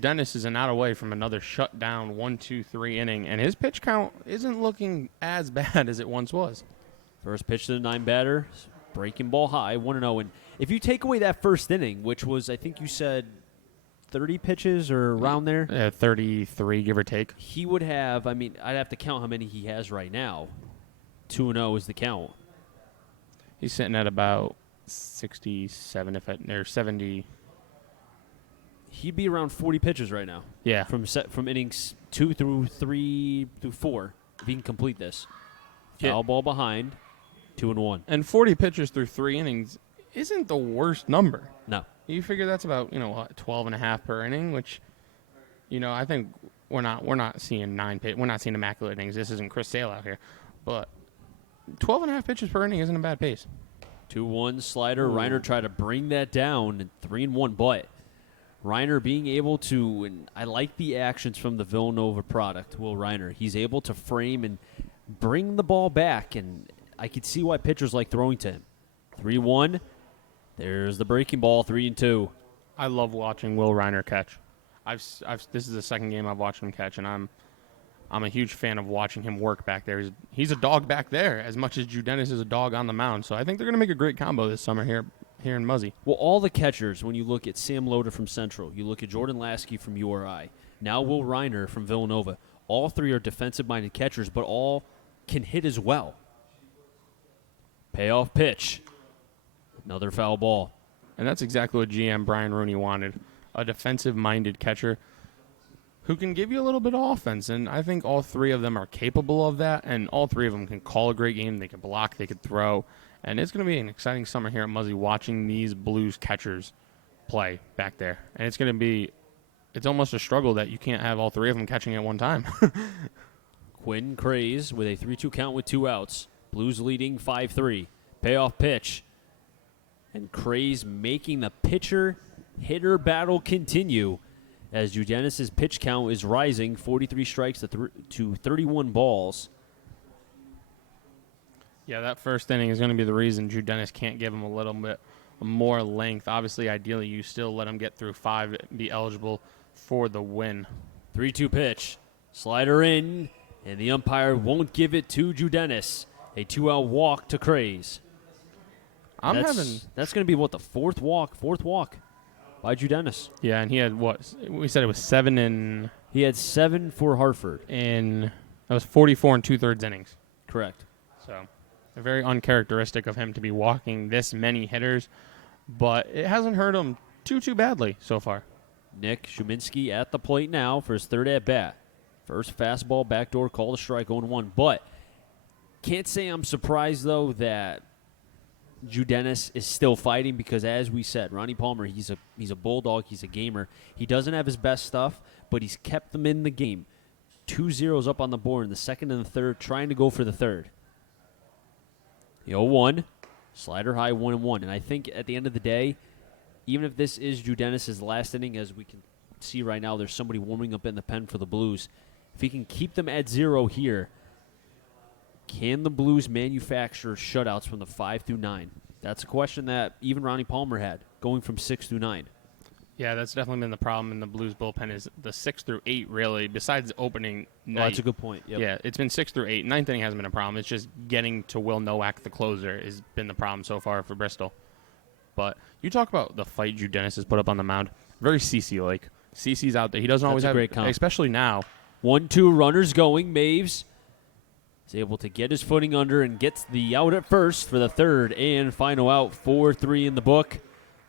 Dennis is an out away from another shutdown 1-2-3 inning, and his pitch count isn't looking as bad as it once was. First pitch to the 9 batter, breaking ball high, 1-0. And if you take away that first inning, which was, I think you said 30 pitches or around there? 33, give or take. He would have, I'd have to count how many he has right now. 2-0 is the count. He's sitting at about 67, or 70. He'd be around 40 pitches right now. Yeah. From innings 2 through 3 through 4, if he can complete this. Foul ball behind, 2-1. And 40 pitches through 3 innings isn't the worst number. No. You figure that's about 12 and a half per inning, which I think we're not seeing we're not seeing immaculate innings. This isn't Chris Sale out here, but 12 and a half pitches per inning isn't a bad pace. 2-1 slider. Ooh. Reiner tried to bring that down, 3-1, but Reiner being able to, and I like the actions from the Villanova product, Will Reiner. He's able to frame and bring the ball back, and I could see why pitchers like throwing to him. 3-1. There's the breaking ball, 3-2. I love watching Will Reiner catch. This is the second game I've watched him catch, and I'm a huge fan of watching him work back there. He's a dog back there as much as Dennis is a dog on the mound. So I think they're going to make a great combo this summer here in Muzzy. Well, all the catchers, when you look at Sam Loader from Central, you look at Jordan Lasky from URI, now Will Reiner from Villanova, all 3 are defensive-minded catchers, but all can hit as well. Payoff pitch. Another foul ball. And that's exactly what GM Brian Rooney wanted, a defensive-minded catcher. who can give you a little bit of offense. And I think all three of them are capable of that, and all three of them can call a great game. They can block, they could throw. And it's going to be an exciting summer here at Muzzy watching these Blues catchers play back there. And it's going to be, it's almost a struggle that you can't have all three of them catching at one time. Quinn Craze with a 3-2 count with 2 outs. Blues leading 5-3. Payoff pitch. And Craze making the pitcher-hitter battle continue as Judenis' pitch count is rising, 43 strikes to 31 balls. Yeah, that first inning is going to be the reason Judenis can't give him a little bit more length. Obviously, ideally, you still let him get through 5 and be eligible for the win. 3-2 pitch. Slider in, and the umpire won't give it to Judenis. A 2-out walk to Craze. That's going to be, the fourth walk by Judenis. Yeah, and he had we said it was 7 and... He had 7 for Hartford. And that was 44 and 2/3 innings. Correct. So, very uncharacteristic of him to be walking this many hitters, but it hasn't hurt him too badly so far. Nick Shuminsky at the plate now for his third at-bat. First fastball, backdoor, call to strike, 0-1. But can't say I'm surprised, though, that Judenis is still fighting because, as we said, Ronnie Palmer, he's a bulldog, he's a gamer. He doesn't have his best stuff, but he's kept them in the game. 2 zeros up on the board in the second and the third, trying to go for the third. The 0-1, slider high, 1-1. And I think at the end of the day, even if this is Judenis' last inning, as we can see right now, there's somebody warming up in the pen for the Blues. If he can keep them at 0 here, can the Blues manufacture shutouts from the 5 through 9? That's a question that even Ronnie Palmer had, going from 6 through 9. Yeah, that's definitely been the problem in the Blues bullpen is the 6 through 8, really, besides opening night. Well, that's a good point. Yep. Yeah, it's been 6 through 8. Ninth inning hasn't been a problem. It's just getting to Will Nowak, the closer, has been the problem so far for Bristol. But you talk about the fight Judenis has put up on the mound. Very CC-like. CC's out there. He doesn't always have, great comp. Especially now. 1-2, runners going. Maves is able to get his footing under and gets the out at first for the third and final out, 4-3 in the book.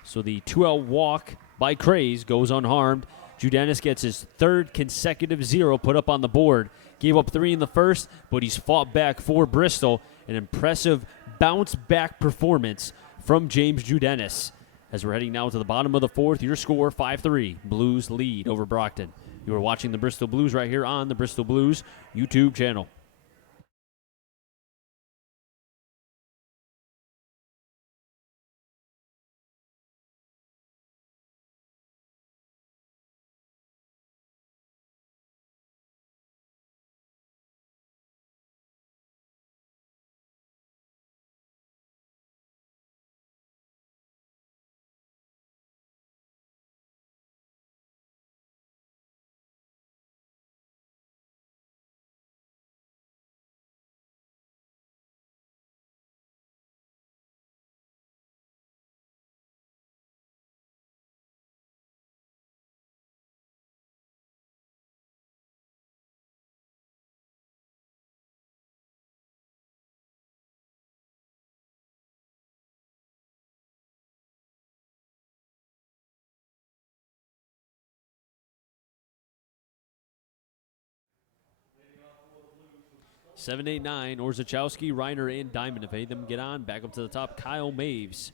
So the 2-out walk by Craze goes unharmed. Judenis gets his third consecutive 0 put up on the board. Gave up 3 in the first, but he's fought back for Bristol. An impressive bounce-back performance from James Judenis. As we're heading now to the bottom of the fourth, your score 5-3. Blues lead over Brockton. You are watching the Bristol Blues right here on the Bristol Blues YouTube channel. Seven, 8, 9. Orzechowski, Reiner, and Diamond. If any of them get on, back up to the top, Kyle Maves.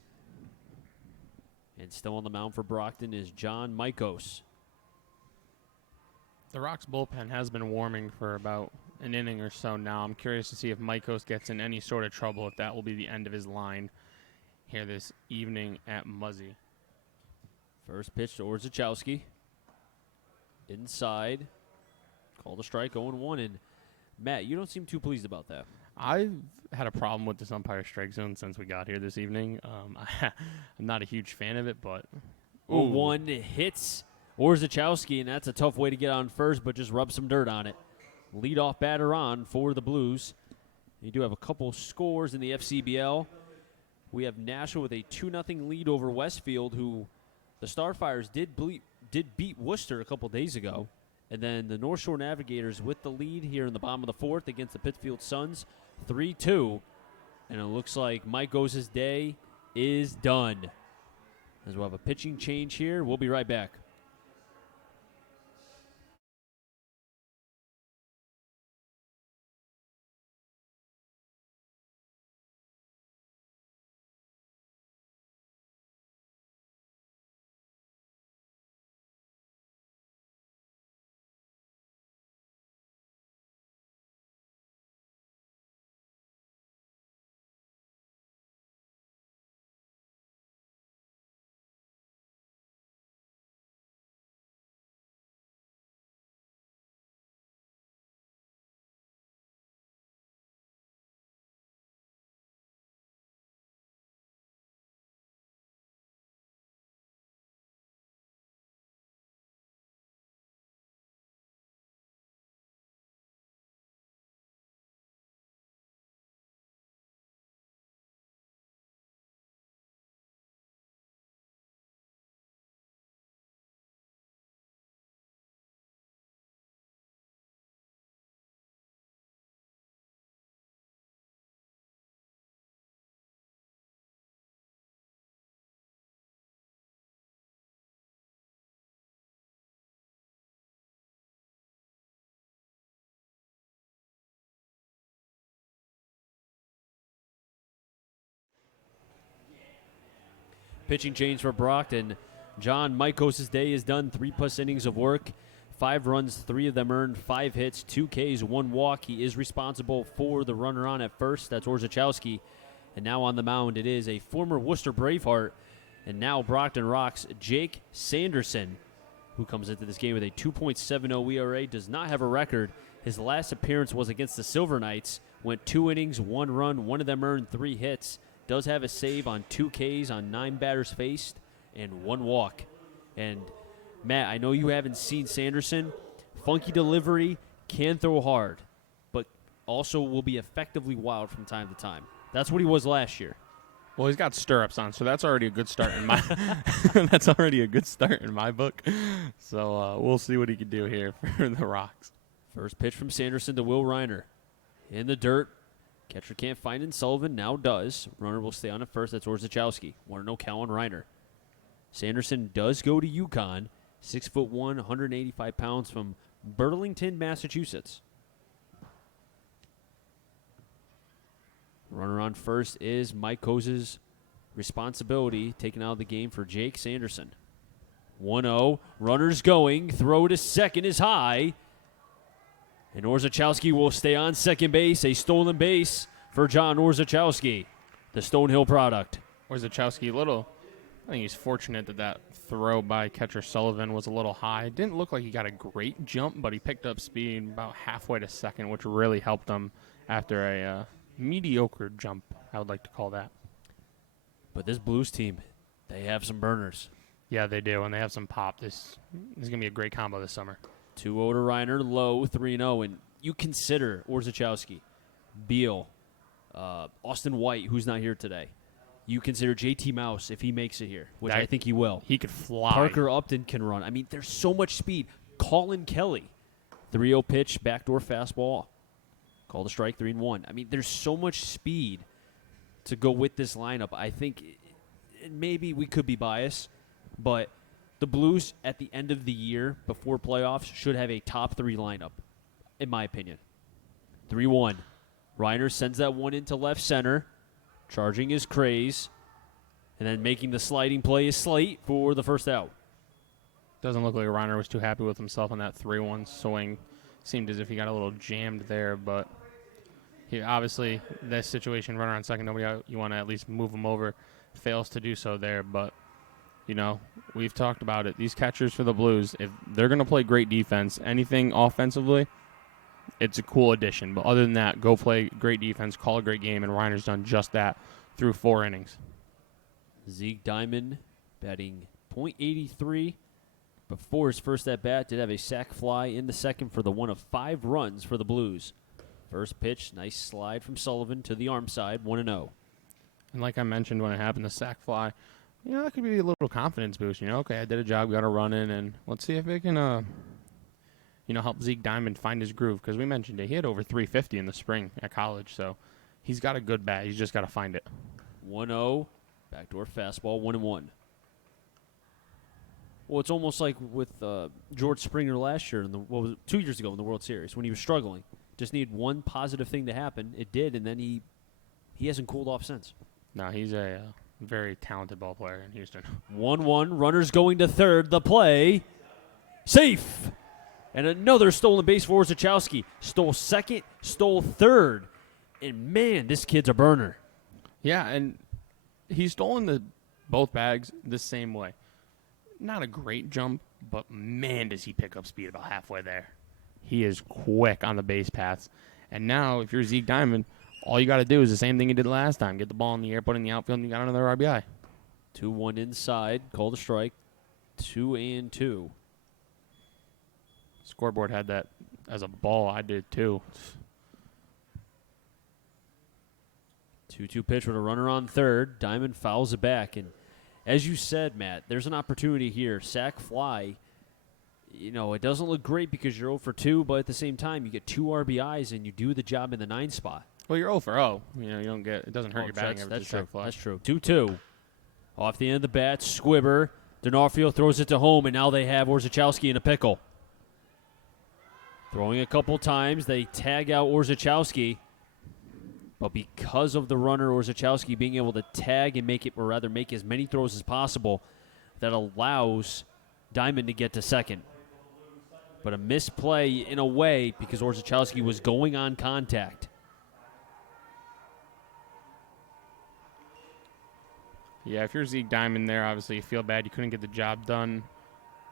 And still on the mound for Brockton is John Maikos. The Rocks bullpen has been warming for about an inning or so now. I'm curious to see if Maikos gets in any sort of trouble, if that will be the end of his line here this evening at Muzzy. First pitch to Orzechowski. Inside. Call the strike, 0-1. And Matt, you don't seem too pleased about that. I've had a problem with this umpire strike zone since we got here this evening. I'm not a huge fan of it, but... 0-1 hits Orzechowski, and that's a tough way to get on first, but just rub some dirt on it. Leadoff batter on for the Blues. You do have a couple scores in the FCBL. We have Nashville with a 2-0 lead over Westfield, who the Starfires did beat Worcester a couple days ago. And then the North Shore Navigators with the lead here in the bottom of the fourth against the Pittsfield Suns, 3-2. And it looks like Mike Goes' day is done. As we'll have a pitching change here. We'll be right back. pitching change for Brockton. John Maikos' day is done. 3+ innings of work. 5 runs, 3 of them earned, 5 hits, 2 Ks, 1 walk. He is responsible for the runner on at first. That's Orzechowski. And now on the mound, it is a former Worcester Braveheart and now Brockton Rock's Jake Sanderson, who comes into this game with a 2.70 ERA, does not have a record. His last appearance was against the Silver Knights. Went 2 innings, 1 run, 1 of them earned, 3 hits. Does have a save on 2 Ks on 9 batters faced and 1 walk. And Matt, I know you haven't seen Sanderson. Funky delivery, can throw hard, but also will be effectively wild from time to time. That's what he was last year. Well, he's got stirrups on, so that's already a good start in my that's already a good start in my book. So we'll see what he can do here for the Rocks. First pitch from Sanderson to Will Reiner. In the dirt. Catcher can't find it. Sullivan now does. Runner will stay on at first. That's Orzechowski. 1-0 count on Reiner. Sanderson does go to UConn. 6'1", 185 pounds from Burlington, Massachusetts. Runner on first is Mike Cose's responsibility, taken out of the game for Jake Sanderson. 1-0, runners going, throw to second is high. And Orzechowski will stay on second base, a stolen base for John Orzechowski, the Stonehill product. Orzechowski, I think he's fortunate that throw by catcher Sullivan was a little high. Didn't look like he got a great jump, but he picked up speed about halfway to second, which really helped him after a mediocre jump, I would like to call that. But this Blues team, they have some burners. Yeah, they do, and they have some pop. This is going to be a great combo this summer. 2-0 to Reiner, low 3-0, and you consider Orzechowski, Beal, Austin White, who's not here today. You consider JT Mouse if he makes it here, which I think he will. He could fly. Parker Upton can run. I mean, there's so much speed. Colin Kelly, 3-0 pitch, backdoor fastball. Called a strike, 3-1. I mean, there's so much speed to go with this lineup. I think maybe we could be biased, but the Blues at the end of the year before playoffs should have a top 3 lineup, in my opinion. 3-1. Reiner sends that one into left center. Charging his craze, and then making the sliding play is Slate for the first out. Doesn't look like Reiner was too happy with himself on that 3-1 swing. Seemed as if he got a little jammed there, but he obviously, this situation, runner on second, nobody out, you want to at least move him over. Fails to do so there, but, we've talked about it. These catchers for the Blues, if they're going to play great defense, anything offensively, it's a cool addition. But other than that, go play great defense, call a great game, and Reiner's done just that through 4 innings. Zeke Diamond batting .83 before his first at-bat. Did have a sac fly in the second for the one of 5 runs for the Blues. First pitch, nice slide from Sullivan to the arm side, 1-0. And like I mentioned when it happened, the sac fly, that could be a little confidence boost. Okay, I did a job, got a run in, and let's see if it can help Zeke Diamond find his groove, because we mentioned it. He had over 350 in the spring at college, so he's got a good bat. He's just got to find it. 1-0, backdoor fastball, 1-1. Well, it's almost like with George Springer last year, 2 years ago in the World Series, when he was struggling. Just needed one positive thing to happen. It did, and then he hasn't cooled off since. No, he's a very talented ball player in Houston. 1-1, runners going to third. The play, safe. And another stolen base for Orzechowski. Stole second, stole third. And, man, this kid's a burner. Yeah, and he's stolen both bags the same way. Not a great jump, but, man, does he pick up speed about halfway there. He is quick on the base paths. And now, if you're Zeke Diamond, all you got to do is the same thing you did last time. Get the ball in the air, put it in the outfield, and you got another RBI. 2-1 inside, called a strike. 2-2. Scoreboard had that as a ball. I did too. 2-2 pitch with a runner on third. Diamond fouls it back. And as you said, Matt, there's an opportunity here. Sac fly, it doesn't look great because you're 0 for 2, but at the same time, you get 2 RBIs and you do the job in the 9 spot. Well, you're 0 for 0. You don't get, it doesn't hurt your batting average. That's true. Fly. That's true. 2-2. Off the end of the bat, Squibber. D'Onofrio throws it to home, and now they have Orzechowski in a pickle. Throwing a couple times, they tag out Orzechowski. But because of the runner, Orzechowski being able to tag and make as many throws as possible, that allows Diamond to get to second. But a misplay in a way because Orzechowski was going on contact. Yeah, if you're Zeke Diamond there, obviously you feel bad you couldn't get the job done.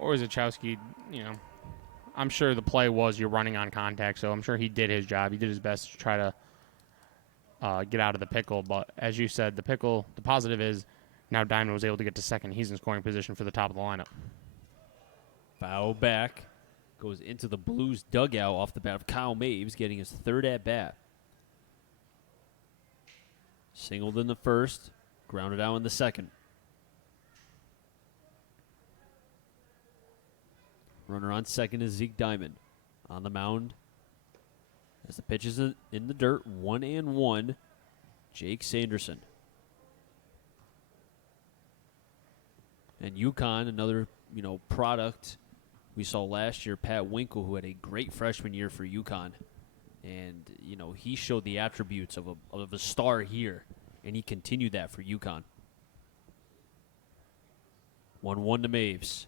Orzechowski, I'm sure the play was you're running on contact, so I'm sure he did his job. He did his best to try to get out of the pickle. But as you said, the positive is now Diamond was able to get to second. He's in scoring position for the top of the lineup. Foul back. Goes into the Blues dugout off the bat of Kyle Maves, getting his third at bat. Singled in the first, grounded out in the second. Runner on second is Zeke Diamond. On the mound, as the pitch is in the dirt, 1-1, Jake Sanderson. And UConn, another product we saw last year, Pat Winkle, who had a great freshman year for UConn. And, he showed the attributes of a star here, and he continued that for UConn. 1-1 to Maves.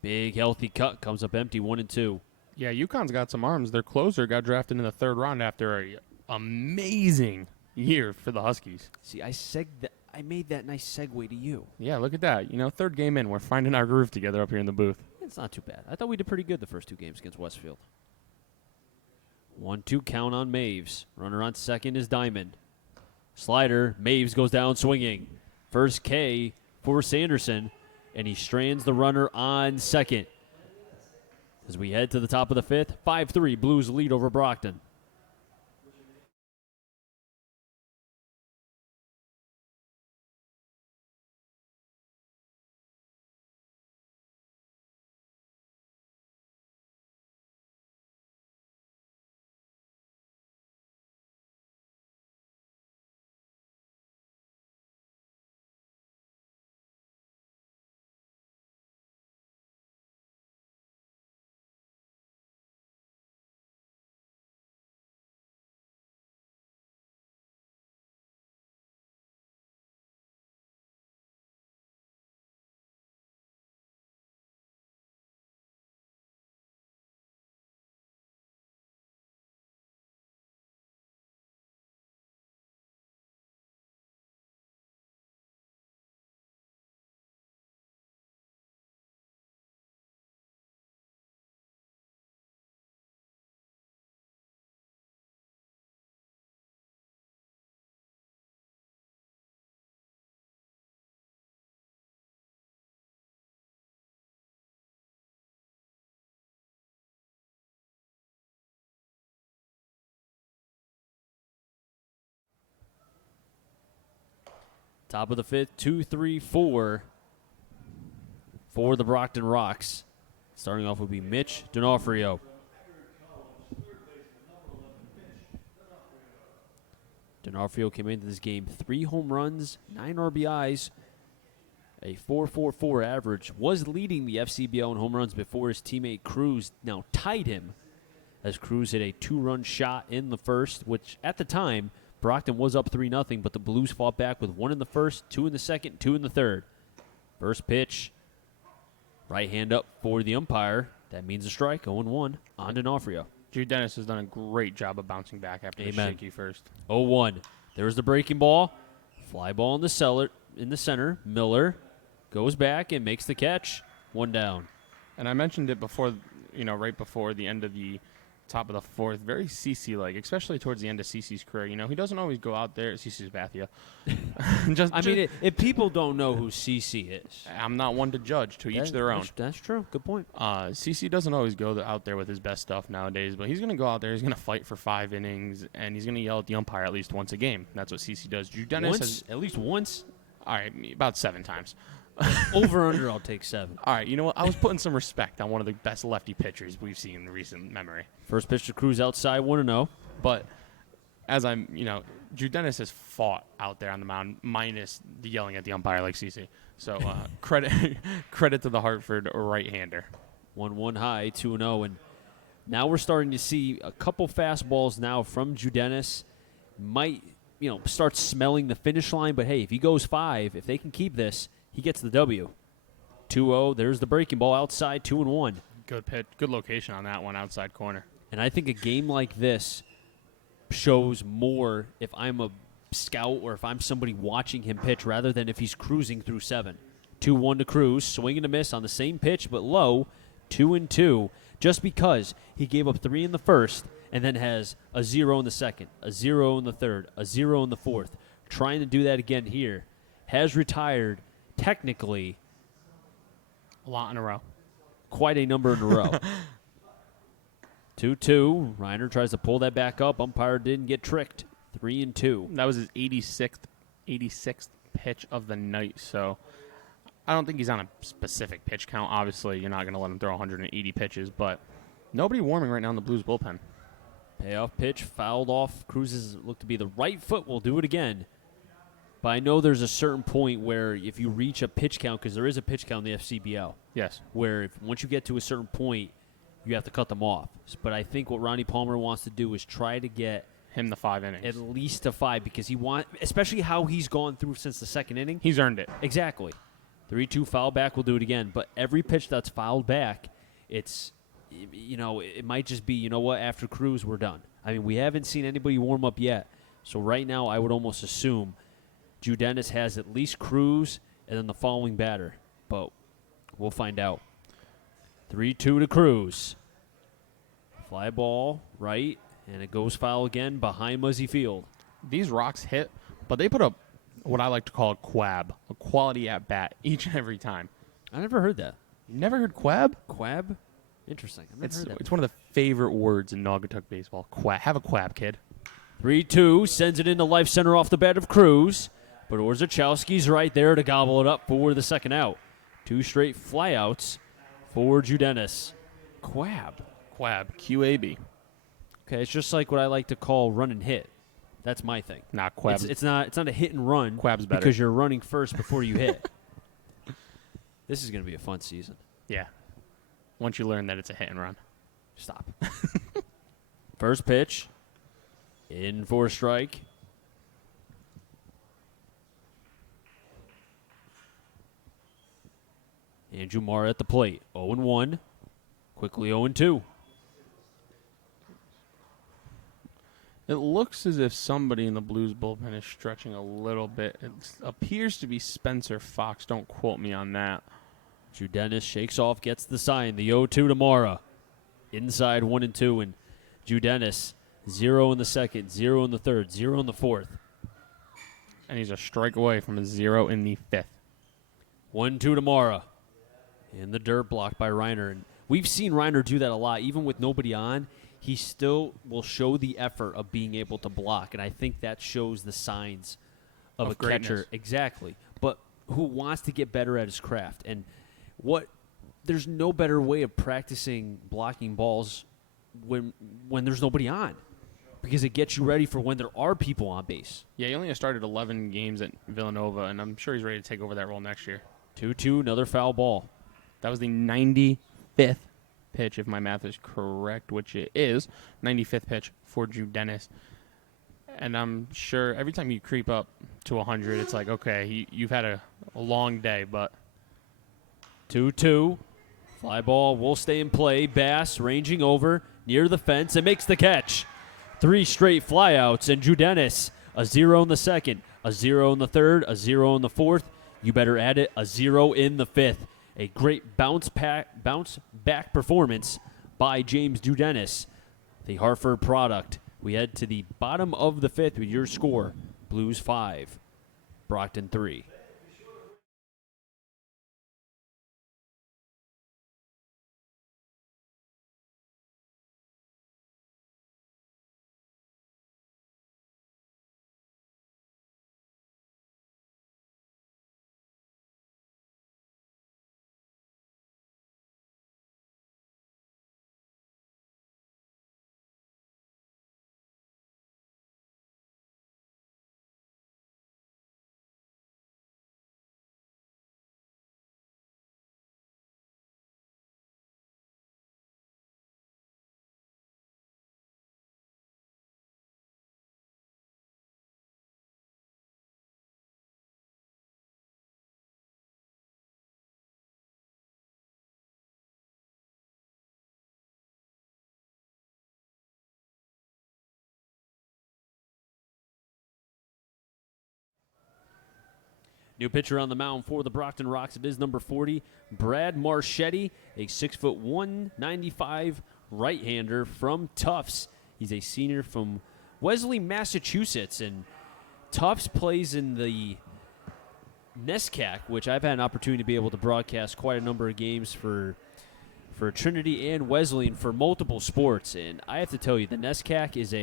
Big, healthy cut, comes up empty, 1-2. Yeah, UConn's got some arms. Their closer got drafted in the third round after an amazing year for the Huskies. See, I made that nice segue to you. Yeah, look at that. Third game in, we're finding our groove together up here in the booth. It's not too bad. I thought we did pretty good the first two games against Westfield. 1-2 count on Maves. Runner on second is Diamond. Slider, Maves goes down swinging. First K for Sanderson, and he strands the runner on second. As we head to the top of the fifth, 5-3, Blues lead over Brockton. Top of the fifth, 2-3-4 for the Brockton Rocks. Starting off would be Mitch D'Onofrio. D'Onofrio came into this game 3 home runs, 9 RBIs, a 4.44 average. Was leading the FCBL in home runs before his teammate Cruz now tied him, as Cruz hit a 2-run shot in the first, which at the time Brockton was up 3-0, but the Blues fought back with 1 in the first, 2 in the second, 2 in the third. First pitch, right hand up for the umpire. That means a strike, 0-1 on D'Onofrio. Jude Dennis has done a great job of bouncing back after the shaky first. 0-1. There's the breaking ball. Fly ball in the center. Miller goes back and makes the catch. 1 down. And I mentioned it before, right before the end of the top of the fourth, very CC-like, especially towards the end of CC's career. He doesn't always go out there. CC's Bathia. If people don't know who CC is, I'm not one to judge. To each their own. That's true. Good point. CC doesn't always go out there with his best stuff nowadays, but he's going to go out there. He's going to fight for 5 innings, and he's going to yell at the umpire at least once a game. That's what CC does. Jude Dennis at least once? All right, about 7 times. Over under, I'll take 7. All right, you know what? I was putting some respect on one of the best lefty pitchers we've seen in recent memory. First pitch to Cruz outside, 1-0. But as Jude Dennis has fought out there on the mound, minus the yelling at the umpire like CC. So credit to the Hartford right-hander. 1-1 high, 2-0, and now we're starting to see a couple fastballs now from Jude Dennis. Might starts smelling the finish line. But hey, if he goes 5, if they can keep this, he gets the W. 2-0. There's the breaking ball outside. 2-1. Good pitch. Good location on that one, outside corner. And I think a game like this shows more if I'm a scout or if I'm somebody watching him pitch rather than if he's cruising through 7. 2-1 to Cruz, swing and a miss on the same pitch but low, 2-2, just because he gave up 3 in the first and then has a 0 in the second, a 0 in the third, a 0 in the fourth. Trying to do that again here. Has retired technically a lot in a row. Quite a number in a row. 2-2. Reiner tries to pull that back up. Umpire didn't get tricked. 3-2. That was his 86th pitch of the night. So I don't think he's on a specific pitch count. Obviously, you're not going to let him throw 180 pitches, but nobody warming right now in the Blues bullpen. Payoff pitch fouled off. Cruz's looked to be the right foot. Will do it again. But I know there's a certain point where if you reach a pitch count, because there is a pitch count in the FCBL. Yes. Where once you get to a certain point, you have to cut them off. But I think what Ronnie Palmer wants to do is try to get him the 5 innings. At least to 5, because he especially how he's gone through since the second inning. He's earned it. Exactly. 3-2 foul back, will do it again. But every pitch that's fouled back, it might just be, after Cruz, we're done. I mean, we haven't seen anybody warm up yet. So right now, I would almost assume Drew Dennis has at least Cruz and then the following batter. But we'll find out. 3-2 to Cruz. Fly ball right, and it goes foul again behind Muzzy Field. These rocks hit, but they put up what I like to call a quab, a quality at bat each and every time. I never heard that. You never heard quab? Quab? Interesting. I've never heard that. It's one of the favorite words in Naugatuck baseball. Quab. Have a quab, kid. 3-2, sends it into life center off the bat of Cruz. But Orzechowski's right there to gobble it up for the second out. 2 straight flyouts for Judenis. Quab. QAB. Okay, it's just like what I like to call run and hit. That's my thing. Not quab. It's not a hit and run. Quab's better. Because you're running first before you hit. This is going to be a fun season. Yeah. Once you learn that it's a hit and run. Stop. First pitch. In for a strike. Andrew Mara at the plate. 0-1. Quickly 0-2. It looks as if somebody in the Blues bullpen is stretching a little bit. It appears to be Spencer Fox. Don't quote me on that. Judenis shakes off, gets the sign. The 0-2 to Mara. Inside 1-2. And Judenis, 0 in the second, 0 in the third, 0 in the fourth. And he's a strike away from a 0 in the fifth. 1-2 to Mara. In the dirt, blocked by Reiner. And we've seen Reiner do that a lot. Even with nobody on, he still will show the effort of being able to block. And I think that shows the signs of a greatness. Catcher. Exactly. But who wants to get better at his craft. And there's no better way of practicing blocking balls when there's nobody on. Because it gets you ready for when there are people on base. Yeah, he only has started 11 games at Villanova, and I'm sure he's ready to take over that role next year. 2-2, another foul ball. That was the 95th pitch, if my math is correct, which it is. 95th pitch for Drew Dennis. And I'm sure every time you creep up to 100, it's like, okay, you've had a long day, but... 2-2. Fly ball will stay in play. Bass ranging over near the fence and makes the catch. 3 straight flyouts, and Drew Dennis, a 0 in the second, a 0 in the third, a 0 in the fourth. You better add it, a 0 in the fifth. A great bounce back performance by James Dudenis, the Hartford product. We head to the bottom of the fifth with your score. Blues 5, Brockton 3. New pitcher on the mound for the Brockton Rocks. It is number 40, Brad Marchetti, a 6'1", 195 right-hander from Tufts. He's a senior from Wesley, Massachusetts, and Tufts plays in the NESCAC, which I've had an opportunity to be able to broadcast quite a number of games for Trinity and Wesleyan for multiple sports. And I have to tell you, the NESCAC is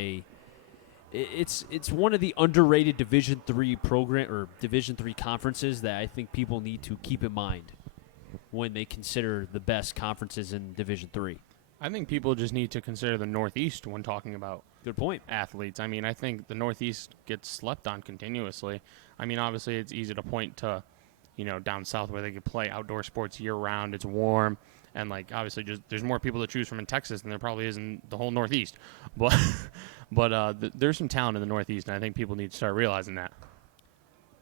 it's one of the underrated Division III program or Division III conferences that I think people need to keep in mind when they consider the best conferences in Division III. I think people just need to consider the Northeast when talking about Good point. athletes. I mean, I think the Northeast gets slept on continuously. I mean, obviously it's easy to point to, down south where they could play outdoor sports year round. It's warm. And, obviously just there's more people to choose from in Texas than there probably is in the whole Northeast. But there's some talent in the Northeast, and I think people need to start realizing that.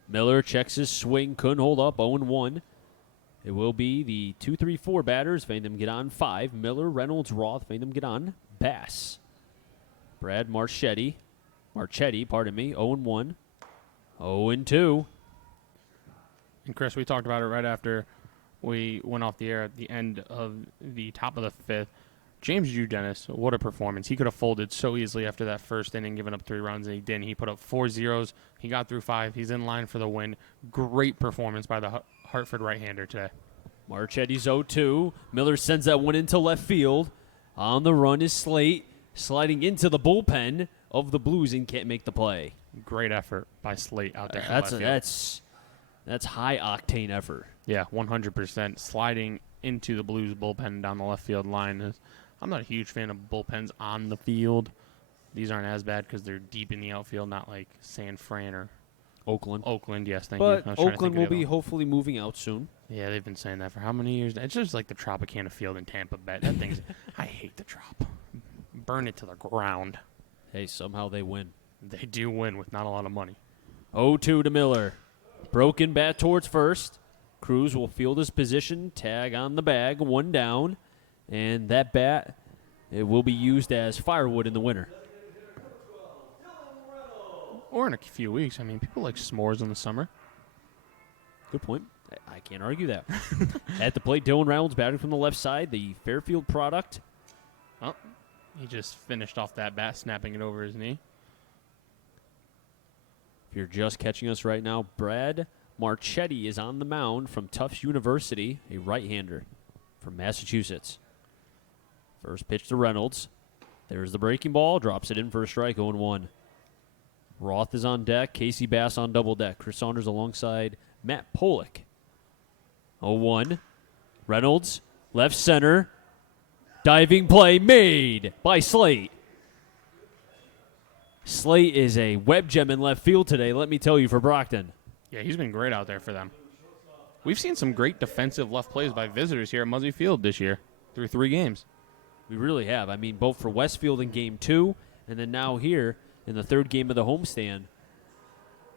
Miller checks his swing, couldn't hold up, 0-1. It will be the 2-3-4 batters. Vandam get on 5. Miller, Reynolds, Roth. Vandam get on Bass. Brad Marchetti, 0-1. 0-2. And, Chris, we talked about it right after we went off the air at the end of the top of the 5th. James Dennis, what a performance. He could have folded so easily after that first inning, giving up 3 runs, and he didn't. He put up 4 zeros. He got through 5. He's in line for the win. Great performance by the Hartford right-hander today. Marchetti's 0-2. Miller sends that one into left field. On the run is Slate, sliding into the bullpen of the Blues and can't make the play. Great effort by Slate out there. Left field. That's high-octane effort. Yeah, 100%. Sliding into the Blues bullpen down the left field line. I'm not a huge fan of bullpens on the field. These aren't as bad because they're deep in the outfield, not like San Fran or Oakland, yes, thank you. But Oakland will be hopefully moving out soon. Yeah, they've been saying that for how many years? It's just like the Tropicana field in Tampa Bay. That thing's I hate the Trop. Burn it to the ground. Hey, somehow they win. They do win with not a lot of money. 0-2 to Miller. Broken bat towards first. Cruz will field his position. Tag on the bag. 1 down. And that bat, it will be used as firewood in the winter. Or in a few weeks. I mean, people like s'mores in the summer. Good point. I can't argue that. At the plate, Dylan Reynolds batting from the left side, the Fairfield product. Oh, he just finished off that bat, snapping it over his knee. If you're just catching us right now, Brad Marchetti is on the mound from Tufts University, a right-hander from Massachusetts. First pitch to Reynolds. There's the breaking ball. Drops it in for a strike, 0-1. Roth is on deck. Casey Bass on double deck. Chris Saunders alongside Matt Pollock. 0-1. Reynolds, left center. Diving play made by Slate. Slate is a web gem in left field today, let me tell you, for Brockton. Yeah, he's been great out there for them. We've seen some great defensive left plays by visitors here at Muzzy Field this year through 3 games. We really have. I mean, both for Westfield in Game 2 and then now here in the 3rd game of the homestand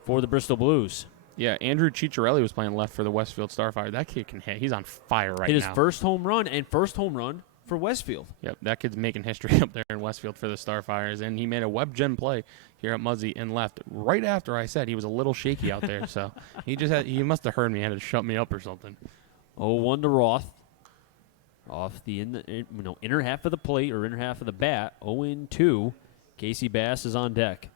for the Bristol Blues. Yeah, Andrew Ciccarelli was playing left for the Westfield Starfire. That kid can hit. He's on fire right now. Hit his first home run for Westfield. Yep, that kid's making history up there in Westfield for the Starfires, and he made a web gem play here at Muzzy and left right after I said he was a little shaky out there. So he must have heard me, had to shut me up or something. 0-1 to Roth. Off the inner half of the plate or inner half of the bat. 0-2. Casey Bass is on deck.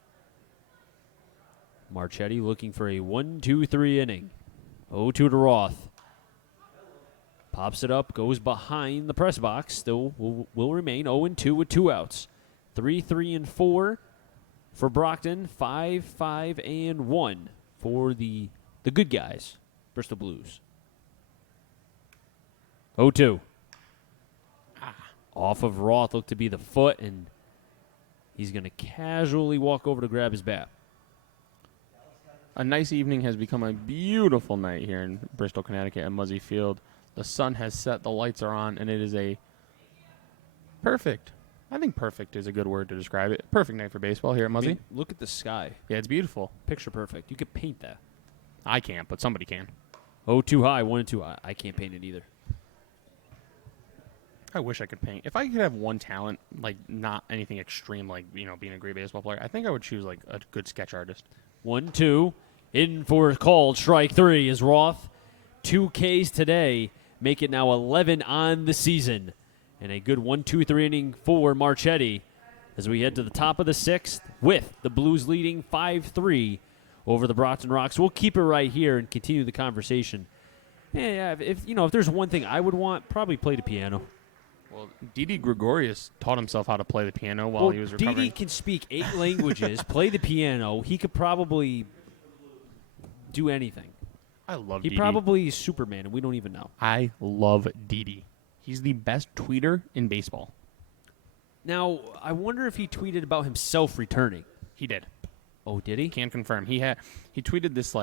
Marchetti looking for a 1-2-3 inning. 0-2 to Roth. Pops it up, goes behind the press box. Still will remain 0-2 with 2 outs. 3-3-4 for Brockton. 5-5-1 for the good guys, Bristol Blues. 0-2. Off of Roth, looked to be the foot, and he's going to casually walk over to grab his bat. A nice evening has become a beautiful night here in Bristol, Connecticut at Muzzy Field. The sun has set, the lights are on, and it is a perfect. I think perfect is a good word to describe it. Perfect night for baseball here at Muzzy. I mean, look at the sky. Yeah, it's beautiful. Picture perfect. You could paint that. I can't, but somebody can. 0-2 high, 1-2. I can't paint it either. I wish I could paint. If I could have one talent, like not anything extreme, like being a great baseball player, I think I would choose like a good sketch artist. 1-2. In for a called strike 3 is Roth. 2 Ks today, make it now 11 on the season. And a good 1-2-3 inning for Marchetti as we head to the top of the 6th with the Blues leading 5-3 over the Brockton Rocks. We'll keep it right here and continue the conversation. Yeah, if there's one thing I would want, probably play the piano. Well, Didi Gregorius taught himself how to play the piano while he was recovering. Didi can speak 8 languages, play the piano. He could probably do anything. I love He Didi. probably is Superman, and we don't even know. I love Didi. He's the best tweeter in baseball. Now, I wonder if he tweeted about himself returning. He did. Oh, did he? Can confirm. He tweeted this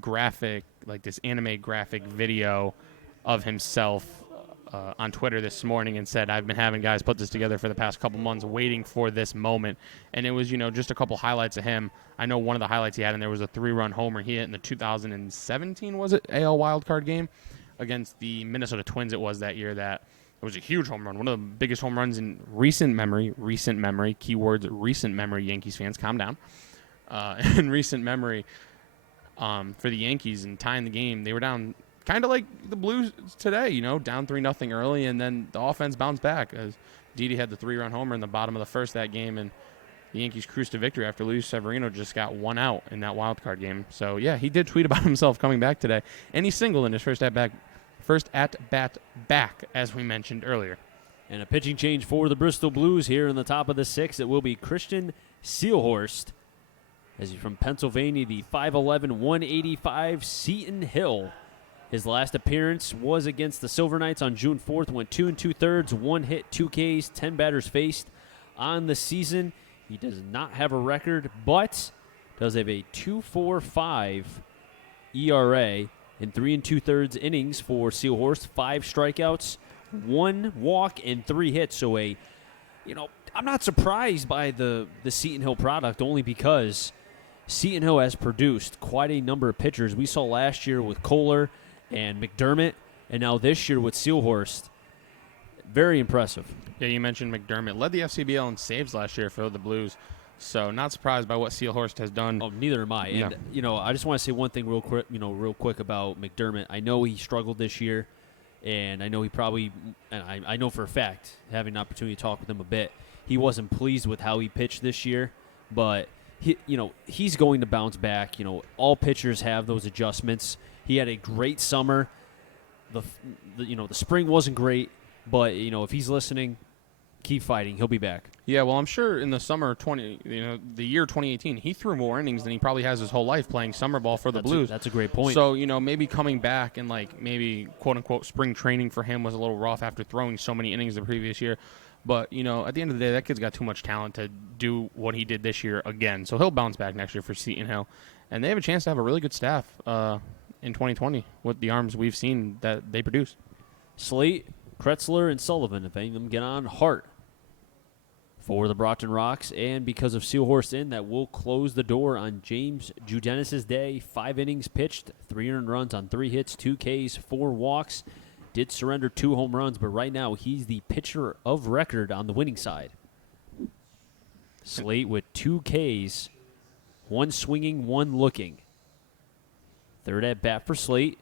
graphic, like this anime graphic video of himself on Twitter this morning and said, I've been having guys put this together for the past couple months waiting for this moment. And it was, just a couple highlights of him. I know one of the highlights he had, and there was a 3-run homer he hit in the 2017, was it, AL wildcard game against the Minnesota Twins. It was that year that it was a huge home run, one of the biggest home runs in recent memory, keywords recent memory, Yankees fans, calm down. In recent memory for the Yankees and tying the game, they were down kind of like the Blues today, down 3-0 early, and then the offense bounced back as Didi had the 3-run homer in the bottom of the first that game, and the Yankees cruised to victory after Luis Severino just got 1 out in that wild card game. So, yeah, he did tweet about himself coming back today, and he's single in his first at-bat back, as we mentioned earlier. And a pitching change for the Bristol Blues here in the top of the 6th. It will be Christian Seelhorst, as he's from Pennsylvania, the 5'11", 185 Seton Hill. His last appearance was against the Silver Knights on June 4th, went 2 2/3, 1 hit, 2 Ks, 10 batters faced on the season. He does not have a record, but does have a 2.45 ERA in 3 2/3 innings for Seelhorst, 5 strikeouts, 1 walk, and 3 hits. So I'm not surprised by the Seton Hill product, only because Seton Hill has produced quite a number of pitchers. We saw last year with Kohler and McDermott, and now this year with Seelhorst. Very impressive. Yeah, you mentioned McDermott. Led the FCBL in saves last year for the Blues, so not surprised by what Seelhorst has done. Oh, neither am I. Yeah. And, I just want to say one thing real quick about McDermott. I know he struggled this year, and I know he probably, and I know for a fact, having an opportunity to talk with him a bit, he wasn't pleased with how he pitched this year, but he's going to bounce back. All pitchers have those adjustments. He had a great summer. The spring wasn't great, but if he's listening, keep fighting. He'll be back. Yeah, well, I'm sure in the summer the year 2018, he threw more innings than he probably has his whole life playing summer ball for the Blues. That's a great point. So, maybe coming back and maybe quote unquote spring training for him was a little rough after throwing so many innings the previous year. But, at the end of the day, that kid's got too much talent to do what he did this year again. So he'll bounce back next year for Seton Hill. And they have a chance to have a really good staff in 2020 with the arms we've seen that they produce. Slate, Kretzler, and Sullivan, if any of them get on, Hart for the Brockton Rocks. And because of Seelhorst in, that will close the door on James Judenis' day. 5 innings pitched, 3 earned runs on 3 hits, 2 Ks, 4 walks. Did surrender 2 home runs, but right now he's the pitcher of record on the winning side. Slate with 2 Ks, 1 swinging, 1 looking. Third at bat for Slate.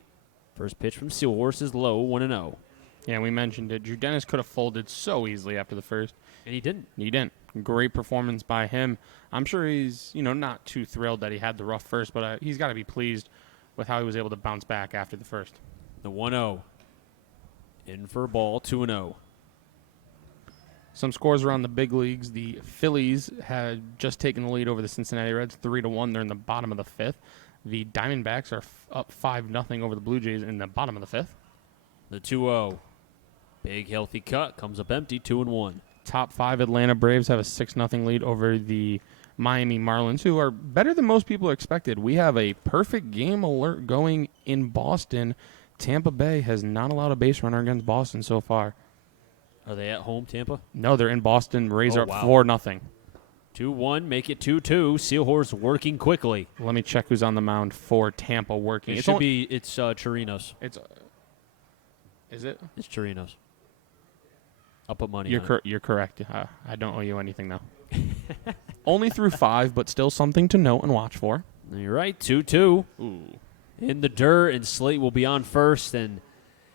First pitch from Seelhorst is low, 1-0. Yeah, we mentioned it. Judenis could have folded so easily after the first. And he didn't. He didn't. Great performance by him. I'm sure he's, not too thrilled that he had the rough first, but he's got to be pleased with how he was able to bounce back after the first. The 1-0. In for a ball, 2-0. Some scores around the big leagues. The Phillies had just taken the lead over the Cincinnati Reds, 3-1. They're in the bottom of the 5th. The Diamondbacks are up 5-0 over the Blue Jays in the bottom of the 5th. The 2-0. Big healthy cut. Comes up empty, 2-1. Top 5 Atlanta Braves have a 6-0 lead over the Miami Marlins, who are better than most people expected. We have a perfect game alert going in Boston. Tampa Bay has not allowed a base runner against Boston so far. Are they at home, Tampa? No, they're in Boston. Rays are up 4-0. 2-1, make it 2-2. Seelhorst working quickly. Let me check who's on the mound for Tampa working. It's Chirinos. Is it? It's Chirinos. I'll put money on it. You're correct. I don't owe you anything, though. Only through 5, but still something to note and watch for. You're right, 2-2. Ooh. In the dirt, and Slate will be on first, and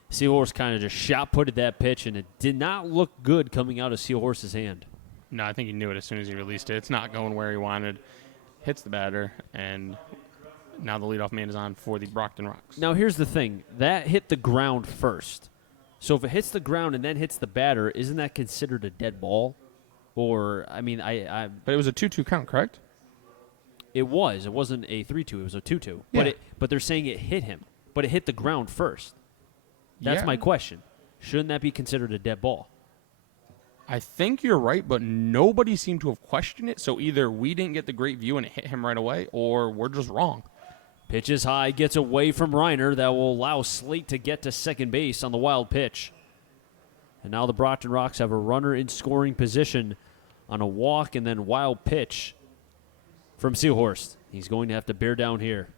Seahorse kind of just shot-putted that pitch, and it did not look good coming out of Seahorse's hand. No, I think he knew it as soon as he released it. It's not going where he wanted. Hits the batter, and now the leadoff man is on for the Brockton Rocks. Now, here's the thing. That hit the ground first. So if it hits the ground and then hits the batter, isn't that considered a dead ball? Or, I mean, But it was a 2-2 count, correct? It was. It wasn't a 3-2. It was a 2-2. Yeah. But they're saying it hit him. But it hit the ground first. That's Yeah. my question. Shouldn't that be considered a dead ball? I think you're right, but nobody seemed to have questioned it. So either we didn't get the great view and it hit him right away, or we're just wrong. Pitch is high, gets away from Reiner. That will allow Slate to get to second base on the wild pitch. And now the Brockton Rocks have a runner in scoring position on a walk and then wild pitch from Seahorst. He's going to have to bear down here.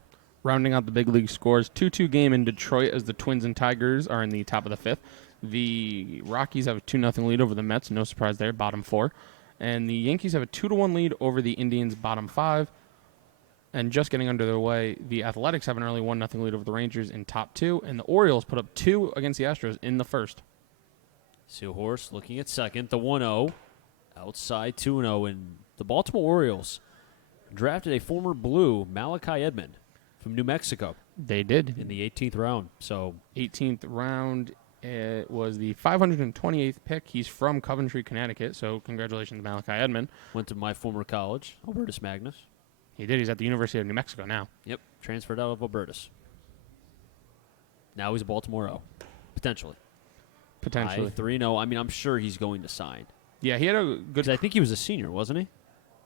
Rounding out the big league scores, 2-2 game in Detroit as the Twins and Tigers are in the top of the fifth. The Rockies have a 2-0 lead over the Mets. No surprise there, bottom four. And the Yankees have a 2-1 lead over the Indians, bottom five. And just getting under their way, the Athletics have an early 1-0 lead over the Rangers in top two. And the Orioles put up 2 against the Astros in the first. Seahorst looking at second, the 1-0. Outside 2-0. And the Baltimore Orioles drafted a former Blue, Malachi Edmond, from New Mexico. They did. In the 18th round. So 18th round, it was the 528th pick. He's from Coventry, Connecticut, so congratulations, Malachi Edmond. went to my former college, Albertus Magnus. He did. He's at the University of New Mexico now. Yep, transferred out of Albertus. Now he's a Baltimore O, potentially. Potentially. 3-0. I mean, I'm sure he's going to sign. Yeah, he had a good... Because I think he was a senior, wasn't he?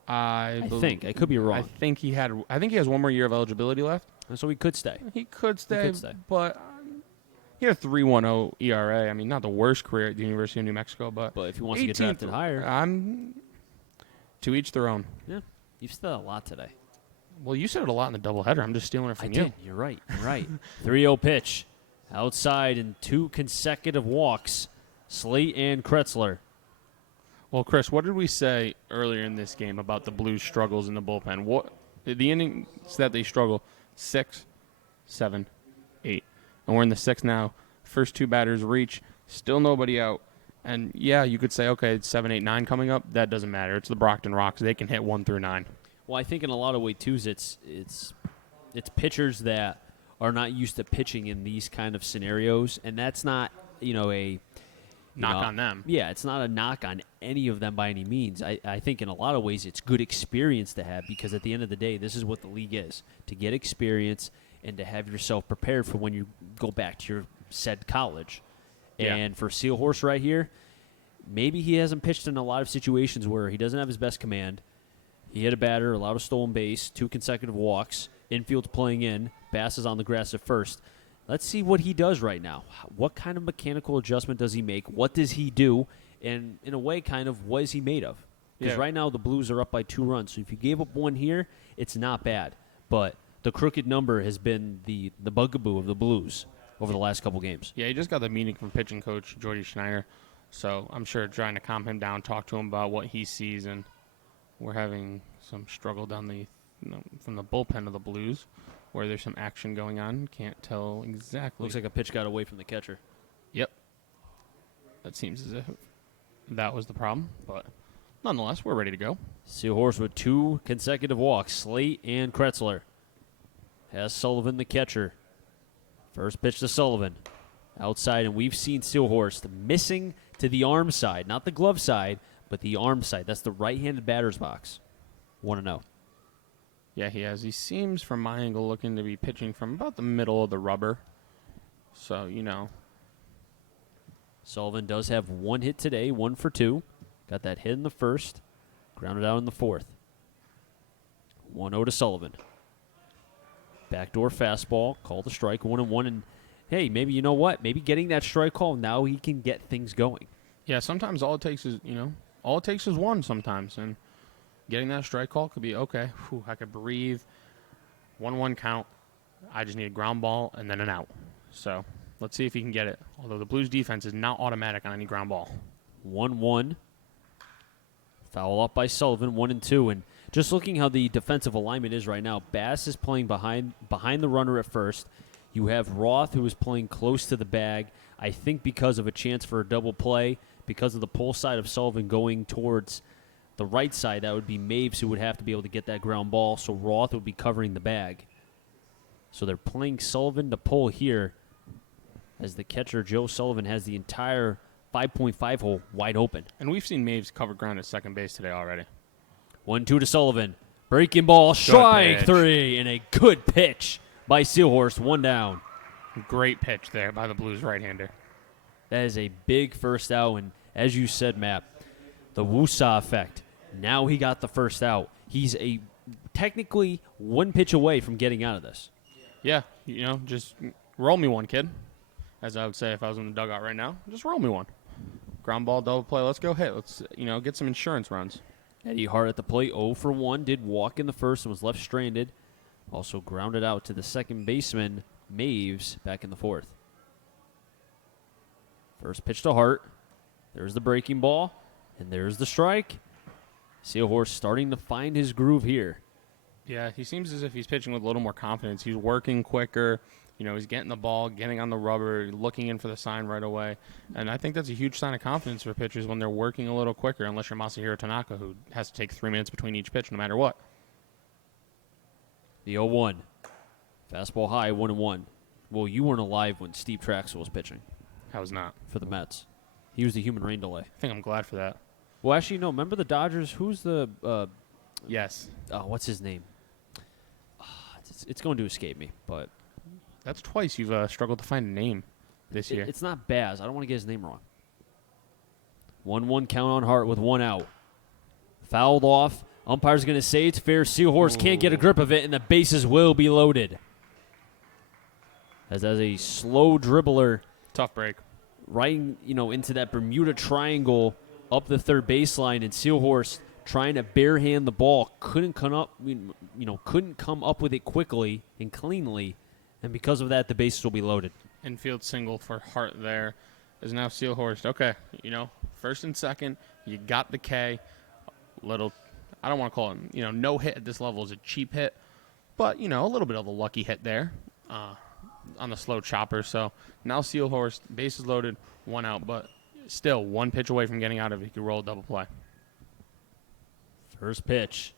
I believe- think. I could be wrong. I think he has one more year of eligibility left. And so he could stay. He could stay, stay. but he had a 3.10 ERA. I mean, not the worst career at the University of New Mexico, but if he wants to get drafted higher. To each their own. Yeah, you've said a lot today. Well, you said it a lot in the doubleheader. I'm just stealing it from I you. did. You're right. 3-0 pitch. Outside and 2 consecutive walks. Slate and Kretzler. Well, Chris, what did we say earlier in this game about the Blues' struggles in the bullpen? What the innings that they struggle, 6, 7, 8. And we're in the 6th now. First 2 batters reach, still nobody out. And, yeah, you could say, okay, it's 7, 8, 9 coming up. That doesn't matter. It's the Brockton Rocks. They can hit 1 through 9. Well, I think in a lot of ways, too, it's pitchers that are not used to pitching in these kind of scenarios. And that's not, a... Knock on them. Yeah, it's not a knock on any of them by any means. I think in a lot of ways it's good experience to have because at the end of the day, this is what the league is, to get experience and to have yourself prepared for when you go back to your said college. Yeah. And for Seahorse right here, maybe he hasn't pitched in a lot of situations where he doesn't have his best command. He hit a batter, allowed a stolen base, 2 consecutive walks, infield's playing in, Bass is on the grass at first. Let's see what he does right now. What kind of mechanical adjustment does he make? What does he do? And in a way, kind of, what is he made of? Because right now the Blues are up by 2 runs. So if you gave up 1 here, it's not bad. But the crooked number has been the bugaboo of the Blues over the last couple games. Yeah, he just got the meeting from pitching coach Jordy Schneider. So I'm sure trying to calm him down, talk to him about what he sees. And we're having some struggle down from the bullpen of the Blues, where there's some action going on. Can't tell exactly. Looks like a pitch got away from the catcher. Yep. That seems as if that was the problem. But nonetheless, we're ready to go. Seahorse with 2 consecutive walks. Slate and Kretzler. Has Sullivan the catcher. First pitch to Sullivan. Outside, and we've seen Seahorse missing to the arm side. Not the glove side, but the arm side. That's the right-handed batter's box. 1-0. Yeah, he has. He seems, from my angle, looking to be pitching from about the middle of the rubber. So, Sullivan does have 1 hit today, 1 for 2. Got that hit in the first. Grounded out in the 4th. 1-0 to Sullivan. Backdoor fastball. Called a strike, 1-1. And, hey, maybe you know what? Maybe getting that strike call, now he can get things going. Yeah, sometimes all it takes is, all it takes is 1 sometimes. And getting that strike call could be, okay, I could breathe. 1-1 count. I just need a ground ball and then an out. So let's see if he can get it. Although the Blues defense is not automatic on any ground ball. 1-1. Foul up by Sullivan, 1-2. And just looking how the defensive alignment is right now, Bass is playing behind the runner at first. You have Roth, who is playing close to the bag, I think because of a chance for a double play, because of the pull side of Sullivan going towards the right side. That would be Maves, who would have to be able to get that ground ball, so Roth would be covering the bag. So they're playing Sullivan to pull here, as the catcher, Joe Sullivan, has the entire 5.5 hole wide open. And we've seen Maves cover ground at second base today already. 1-2 to Sullivan. Breaking ball, strike pitch. 3, and a good pitch by Seahorse, 1 down. Great pitch there by the Blues right-hander. That is a big first out, and as you said, Matt, the Woosaw effect. Now he got the first out. He's technically 1 pitch away from getting out of this. Yeah, just roll me one, kid. As I would say if I was in the dugout right now, just roll me one. Ground ball, double play, let's go hit. Let's, get some insurance runs. Eddie Hart at the plate, 0 for 1, did walk in the first and was left stranded. Also grounded out to the second baseman, Maves, back in the fourth. First pitch to Hart. There's the breaking ball, and there's the strike. Seahorse starting to find his groove here. Yeah, he seems as if he's pitching with a little more confidence. He's working quicker. He's getting the ball, getting on the rubber, looking in for the sign right away. And I think that's a huge sign of confidence for pitchers when they're working a little quicker, unless you're Masahiro Tanaka, who has to take 3 minutes between each pitch no matter what. The 0-1. Fastball high, 1-1. Well, you weren't alive when Steve Traxel was pitching. I was not. For the Mets. He was the human rain delay. I think I'm glad for that. Well, actually, no. Remember the Dodgers? Who's the... Yes. What's his name? It's going to escape me, but... That's twice you've struggled to find a name this year. It's not Baz. I don't want to get his name wrong. 1-1 count on Hart with 1 out. Fouled off. Umpire's going to say it's fair. Seahorse can't get a grip of it, and the bases will be loaded. As a slow dribbler. Tough break. Right, into that Bermuda Triangle up the third baseline, and Seahorse trying to barehand the ball. Couldn't come up with it quickly and cleanly. And because of that, the bases will be loaded. Infield single for Hart there is now Seahorse. Okay, first and second, you got the K. Little, I don't want to call it, no hit at this level is a cheap hit. But, a little bit of a lucky hit there on the slow chopper. So now Seahorse, bases loaded, 1 out. But still 1 pitch away from getting out of it. He could roll a double play. First pitch.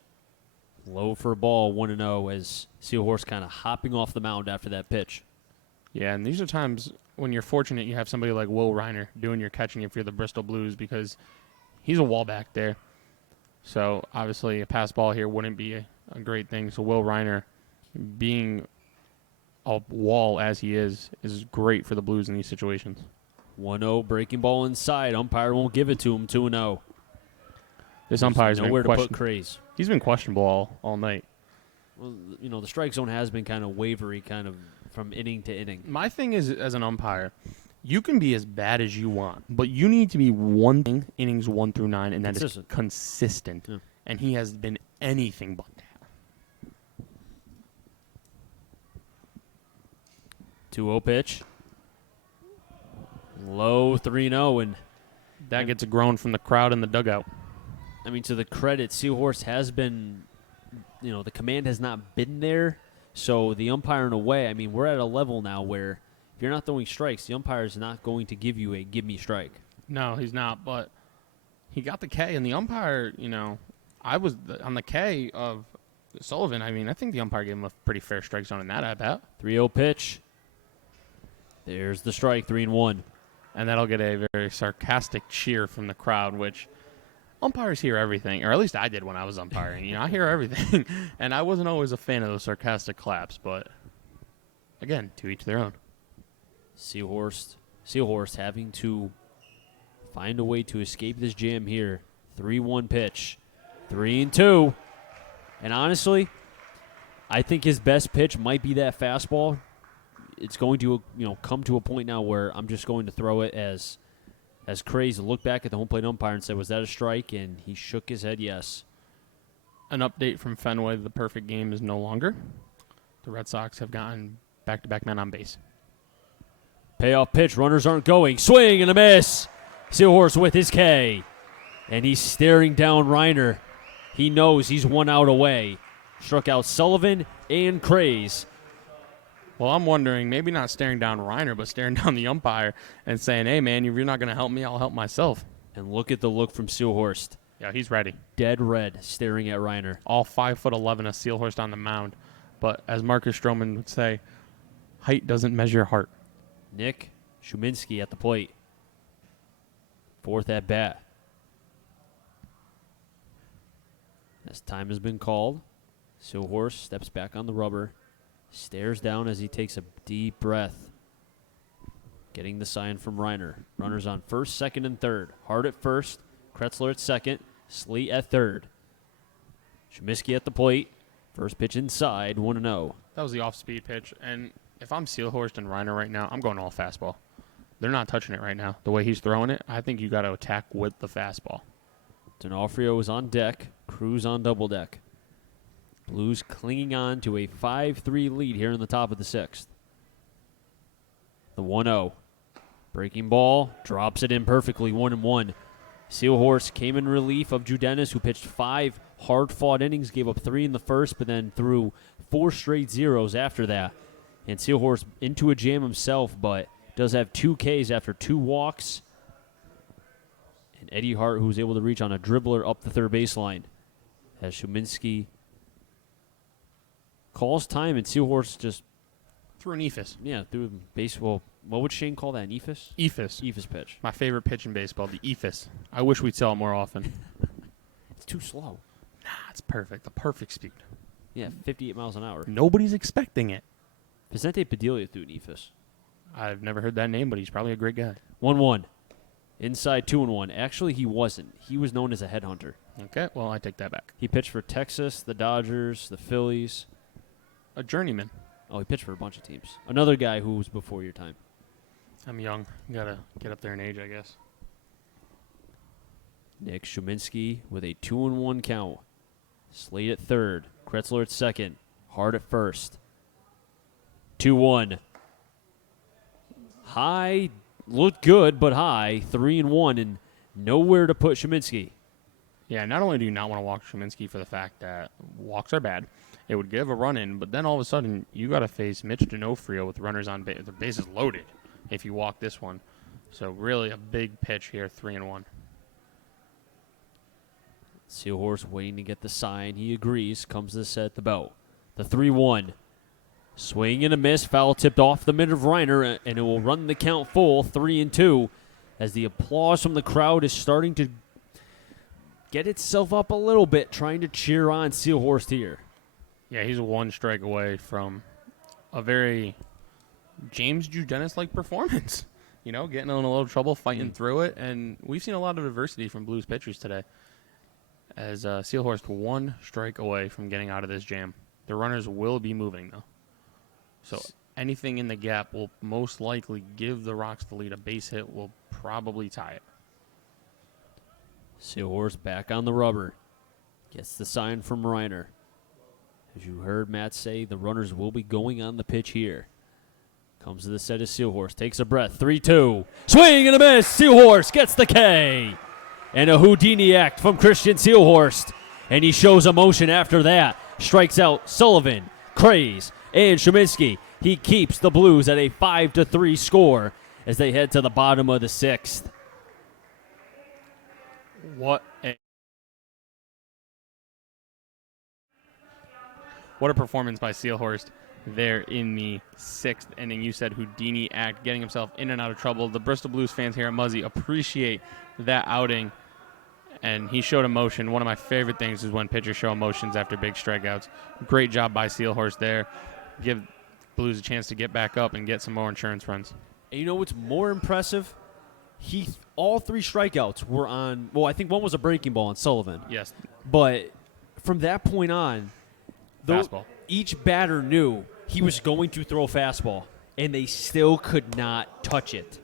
Low for a ball, 1-0, as Seahorse kind of hopping off the mound after that pitch. Yeah, and these are times when you're fortunate you have somebody like Will Reiner doing your catching if you're the Bristol Blues, because he's a wall back there. So, obviously, a pass ball here wouldn't be a great thing. So, Will Reiner, being a wall as he is great for the Blues in these situations. 1-0, breaking ball inside. Umpire won't give it to him, 2-0. This umpire's nowhere been to put Craze. He's been questionable all night. Well, the strike zone has been kind of wavery, kind of from inning to inning. My thing is, as an umpire, you can be as bad as you want, but you need to be innings 1 through 9, and that is consistent. Yeah. And he has been anything but that. 2-0 pitch. Low 3-0, and that gets a groan from the crowd in the dugout. I mean, to the credit, Seahorse has been, the command has not been there. So the umpire, in a way, I mean, we're at a level now where if you're not throwing strikes, the umpire is not going to give you a give me strike. No, he's not. But he got the K, and the umpire, I was on the K of Sullivan. I mean, I think the umpire gave him a pretty fair strike zone in that at bat. 3-0 pitch. There's the strike, 3-1. And that'll get a very sarcastic cheer from the crowd, which umpires hear everything, or at least I did when I was umpiring. I hear everything. And I wasn't always a fan of those sarcastic claps, but again, to each their own. Seahorse having to find a way to escape this jam here. 3-1 pitch. 3-2. And honestly, I think his best pitch might be that fastball. It's going to, come to a point now where I'm just going to throw it as Crazy looked back at the home plate umpire and said, was that a strike? And he shook his head, yes. An update from Fenway, the perfect game is no longer. The Red Sox have gotten back-to-back men on base. Payoff pitch, runners aren't going. Swing and a miss. Seahorse with his K. And he's staring down Reiner. He knows he's 1 out away. Struck out Sullivan and Craze. Well, I'm wondering, maybe not staring down Reiner, but staring down the umpire and saying, hey, man, if you're not going to help me, I'll help myself. And look at the look from Seelhorst. Yeah, he's ready. Dead red, staring at Reiner. All 5'11" of Seelhorst on the mound. But as Marcus Stroman would say, height doesn't measure heart. Nick Shuminski at the plate. Fourth at bat. As time has been called, Seelhorst steps back on the rubber, stares down as he takes a deep breath. Getting the sign from Reiner. Runners on first, second, and third. Hart at first, Kretzler at second, Sleet at third. Shuminski at the plate. First pitch inside, 1-0. That was the off-speed pitch. And if I'm Seelhorst and Reiner right now, I'm going all fastball. They're not touching it right now. The way he's throwing it, I think you got to attack with the fastball. D'Onofrio is on deck. Cruz on double deck. Blues clinging on to a 5-3 lead here in the top of the sixth. The 1-0. Breaking ball. Drops it in perfectly, 1-1. Seelhorst came in relief of Judenis, who pitched 5 hard-fought innings, gave up 3 in the first, but then threw 4 straight zeros after that. And Seelhorst into a jam himself, but does have 2 Ks after 2 walks. And Eddie Hart, who was able to reach on a dribbler up the third baseline. As Shuminski calls time, and Seelhorst just Threw an ephus. threw baseball. What would Shane call that? An ephus? Ephus. Ephus pitch. My favorite pitch in baseball, the ephus. I wish we'd sell it more often. It's too slow. Nah, it's perfect. The perfect speed. Yeah, 58 miles an hour. Nobody's expecting it. Vicente Padilla threw an ephus. I've never heard that name, but he's probably a great guy. 1-1. Inside 2-1. Actually, he wasn't. He was known as a headhunter. Okay, well, I take that back. He pitched for Texas, the Dodgers, the Phillies. A journeyman. Oh, he pitched for a bunch of teams. Another guy who was before your time. I'm young. Gotta get up there in age, I guess. Nick Shuminski with a 2-1 count. Slate at third. Kretzler at second. Hart at first. 2-1. High looked good, but high. 3-1, and nowhere to put Shuminski. Yeah, not only do you not want to walk Shuminski for the fact that walks are bad, it would give a run in, but then all of a sudden you got to face Mitch D'Onofrio with runners on base, the bases loaded if you walk this one. So really a big pitch here, 3-1. Seelhorst waiting to get the sign. He agrees. Comes to set the belt. The 3-1. Swing and a miss. Foul tipped off the mid of Reiner, and it will run the count full, 3-2, as the applause from the crowd is starting to get itself up a little bit, trying to cheer on Seelhorst here. Yeah, he's 1 strike away from a very James Judenis-like performance. You know, getting in a little trouble, fighting through it, and we've seen a lot of adversity from Blues pitchers today. As Seelhorst 1 strike away from getting out of this jam. The runners will be moving, though. So anything in the gap will most likely give the Rocks the lead. A base hit will probably tie it. Seelhorst back on the rubber. Gets the sign from Reiner. As you heard Matt say, the runners will be going on the pitch here. Comes to the set of Seelhorst. Takes a breath. 3-2. Swing and a miss. Seelhorst gets the K. And a Houdini act from Christian Seelhorst. And he shows emotion after that. Strikes out Sullivan, Craze, and Shuminski. He keeps the Blues at a 5-3 score as they head to the bottom of the sixth. What a performance by Seelhorst there in the 6th inning. You said Houdini act, getting himself in and out of trouble. The Bristol Blues fans here at Muzzy appreciate that outing, and he showed emotion. One of my favorite things is when pitchers show emotions after big strikeouts. Great job by Seelhorst there. Give Blues a chance to get back up and get some more insurance runs. And you know what's more impressive? All 3 strikeouts were on, well, I think one was a breaking ball on Sullivan. Yes. But from that point on, Fastball. Each batter knew he was going to throw a fastball, and they still could not touch it.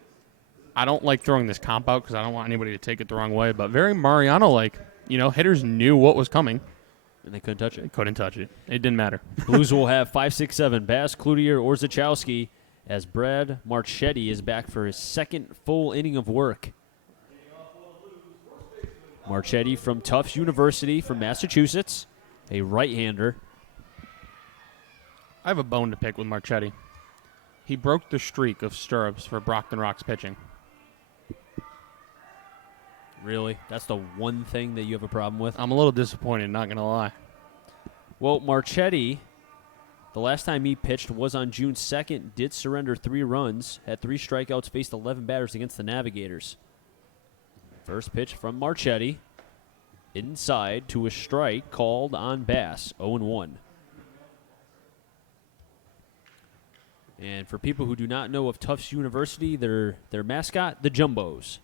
I don't like throwing this comp out because I don't want anybody to take it the wrong way, but very Mariano-like. You know, hitters knew what was coming. And they couldn't touch it. They couldn't touch it. It didn't matter. Blues will have 5, 6, 7. Bass, Cloutier, Orzechowski, as Brad Marchetti is back for his 2nd full inning of work. Marchetti from Tufts University from Massachusetts, a right-hander. I have a bone to pick with Marchetti. He broke the streak of stirrups for Brockton Rock's pitching. Really? That's the one thing that you have a problem with? I'm a little disappointed, not going to lie. Well, Marchetti, the last time he pitched was on June 2nd, did surrender 3 runs, had 3 strikeouts, faced 11 batters against the Navigators. First pitch from Marchetti, inside to a strike called on Bass, 0-1. And for people who do not know of Tufts University, their mascot, the Jumbos.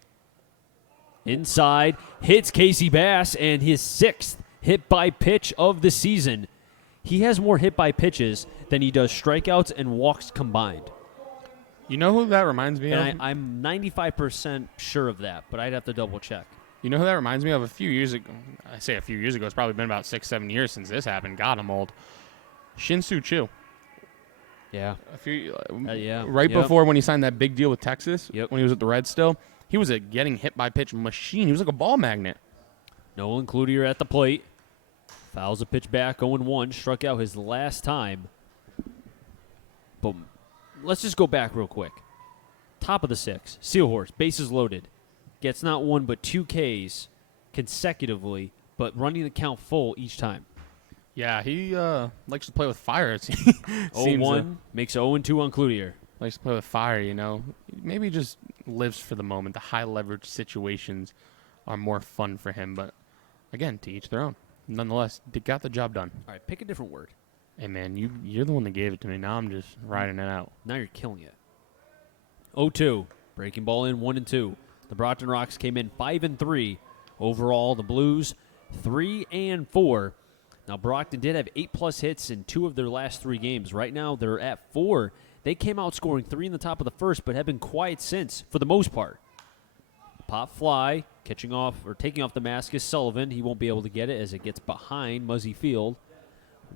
Inside, hits Casey Bass, and his 6th hit by pitch of the season. He has more hit by pitches than he does strikeouts and walks combined. You know who that reminds me of? And I'm 95% sure of that, but I'd have to double check. You know who that reminds me of? A few years ago. I say a few years ago. It's probably been about 6-7 years since this happened. God, I'm old. Shin-Soo Choo. Yeah. Right before when he signed that big deal with Texas, Yep. when he was at the Reds still, he was a getting hit by pitch machine. He was like a ball magnet. Nolan Cloutier at the plate. Fouls a pitch back, 0-1. Struck out his last time. But let's just go back real quick. Top of the 6. Seahorse, bases loaded. Gets not 1 but 2 Ks consecutively, but running the count full each time. Yeah, he likes to play with fire. It seems 0-1, makes 0-2 on Cloutier. Likes to play with fire, you know. Maybe he just lives for the moment. The high-leverage situations are more fun for him. But, again, to each their own. Nonetheless, they got the job done. All right, pick a different word. Hey, man, you're the one that gave it to me. Now I'm just riding it out. Now you're killing it. 0-2, breaking ball in 1-2. The Brockton Rocks came in 5-3. Overall, the Blues 3-4. Now, Brockton did have 8+ hits in 2 of their last 3 games. Right now, they're at 4. They came out scoring 3 in the top of the first, but have been quiet since, for the most part. Pop fly, taking off the mask is Sullivan. He won't be able to get it as it gets behind Muzzy Field.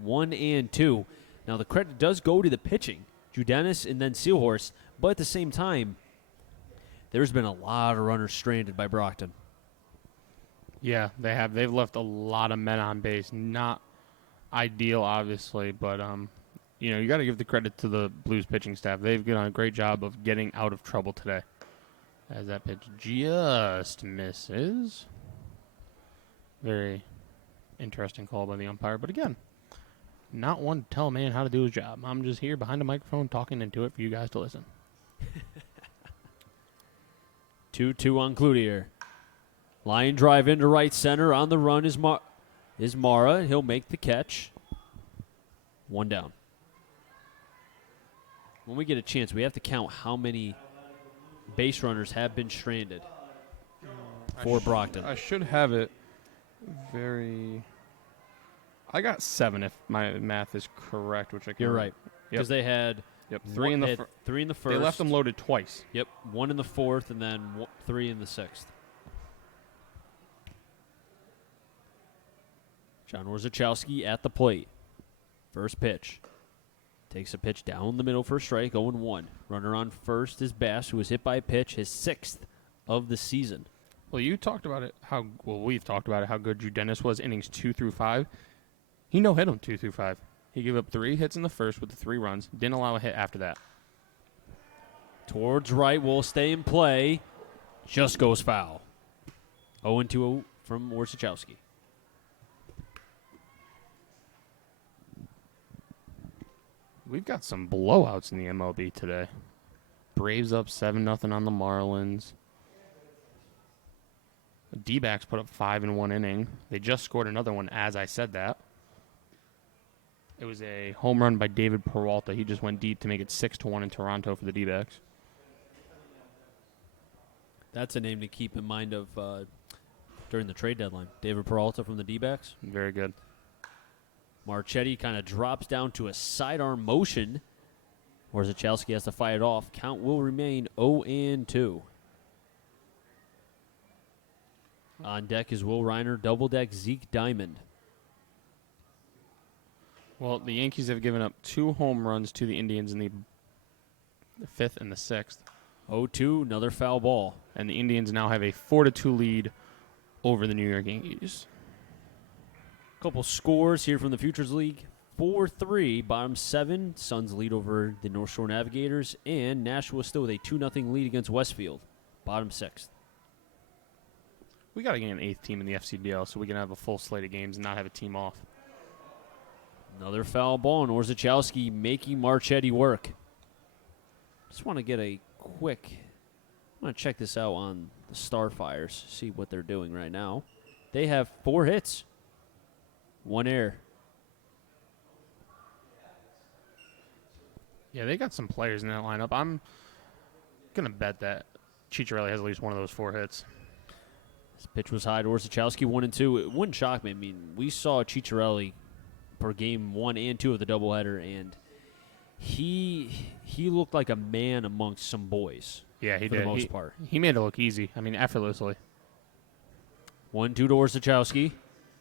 1-2. Now, the credit does go to the pitching, Judenis and then Seahorse, but at the same time, there's been a lot of runners stranded by Brockton. Yeah, they have. They've left a lot of men on base. Not ideal, obviously, but you got to give the credit to the Blues pitching staff. They've done a great job of getting out of trouble today. As that pitch just misses. Very interesting call by the umpire, but again, not one to tell a man how to do his job. I'm just here behind a microphone talking into it for you guys to listen. 2-2 on Cloutier. Line drive into right center. On the run is Mara. He'll make the catch. 1 down. When we get a chance, we have to count how many base runners have been stranded for Brockton. I should have it I got 7 if my math is correct, which I can. You're right. Because they had 3 in the three in the first. They left them loaded twice. Yep. 1 in the 4th and then 3 in the 6th. John Warzachowski at the plate. First pitch. Takes a pitch down the middle for a strike, 0-1. Runner on first is Bass, who was hit by a pitch, his 6th of the season. Well, we've talked about it, how good Judenis was innings 2 through 5. He no-hit him 2 through 5. He gave up 3 hits in the first with the 3 runs. Didn't allow a hit after that. Towards right, will stay in play. Just goes foul. 0-2 from Warzachowski. We've got some blowouts in the MLB today. Braves up 7-0 on the Marlins. The D-backs put up 5 in 1 inning. They just scored another one as I said that. It was a home run by David Peralta. He just went deep to make it 6-1 in Toronto for the D-backs. That's a name to keep in mind of during the trade deadline. David Peralta from the D-backs. Very good. Marchetti kind of drops down to a sidearm motion. Warzachowski has to fight it off. Count will remain 0-2. On deck is Will Reiner, double deck Zeke Diamond. Well, the Yankees have given up 2 home runs to the Indians in the 5th and the 6th. 0-2, another foul ball. And the Indians now have a 4-2 lead over the New York Yankees. Couple scores here from the Futures League. 4-3, bottom 7. Suns lead over the North Shore Navigators, and Nashua still with a 2-0 lead against Westfield, bottom 6th. We got to get an 8th team in the FCBL so we can have a full slate of games and not have a team off. Another foul ball, and Orzechowski making Marchetti work. Just want to get a quick... I'm going to check this out on the Starfires, see what they're doing right now. They have 4 hits, 1 error. Yeah, they got some players in that lineup. I'm going to bet that Ciccarelli has at least one of those 4 hits. This pitch was high to Orzechowski, 1-2. It wouldn't shock me. I mean, we saw Ciccarelli per game 1 and 2 of the doubleheader, and he looked like a man amongst some boys. Yeah, he for did. the most part. He made it look easy. I mean, effortlessly. 1-2 to Orzechowski.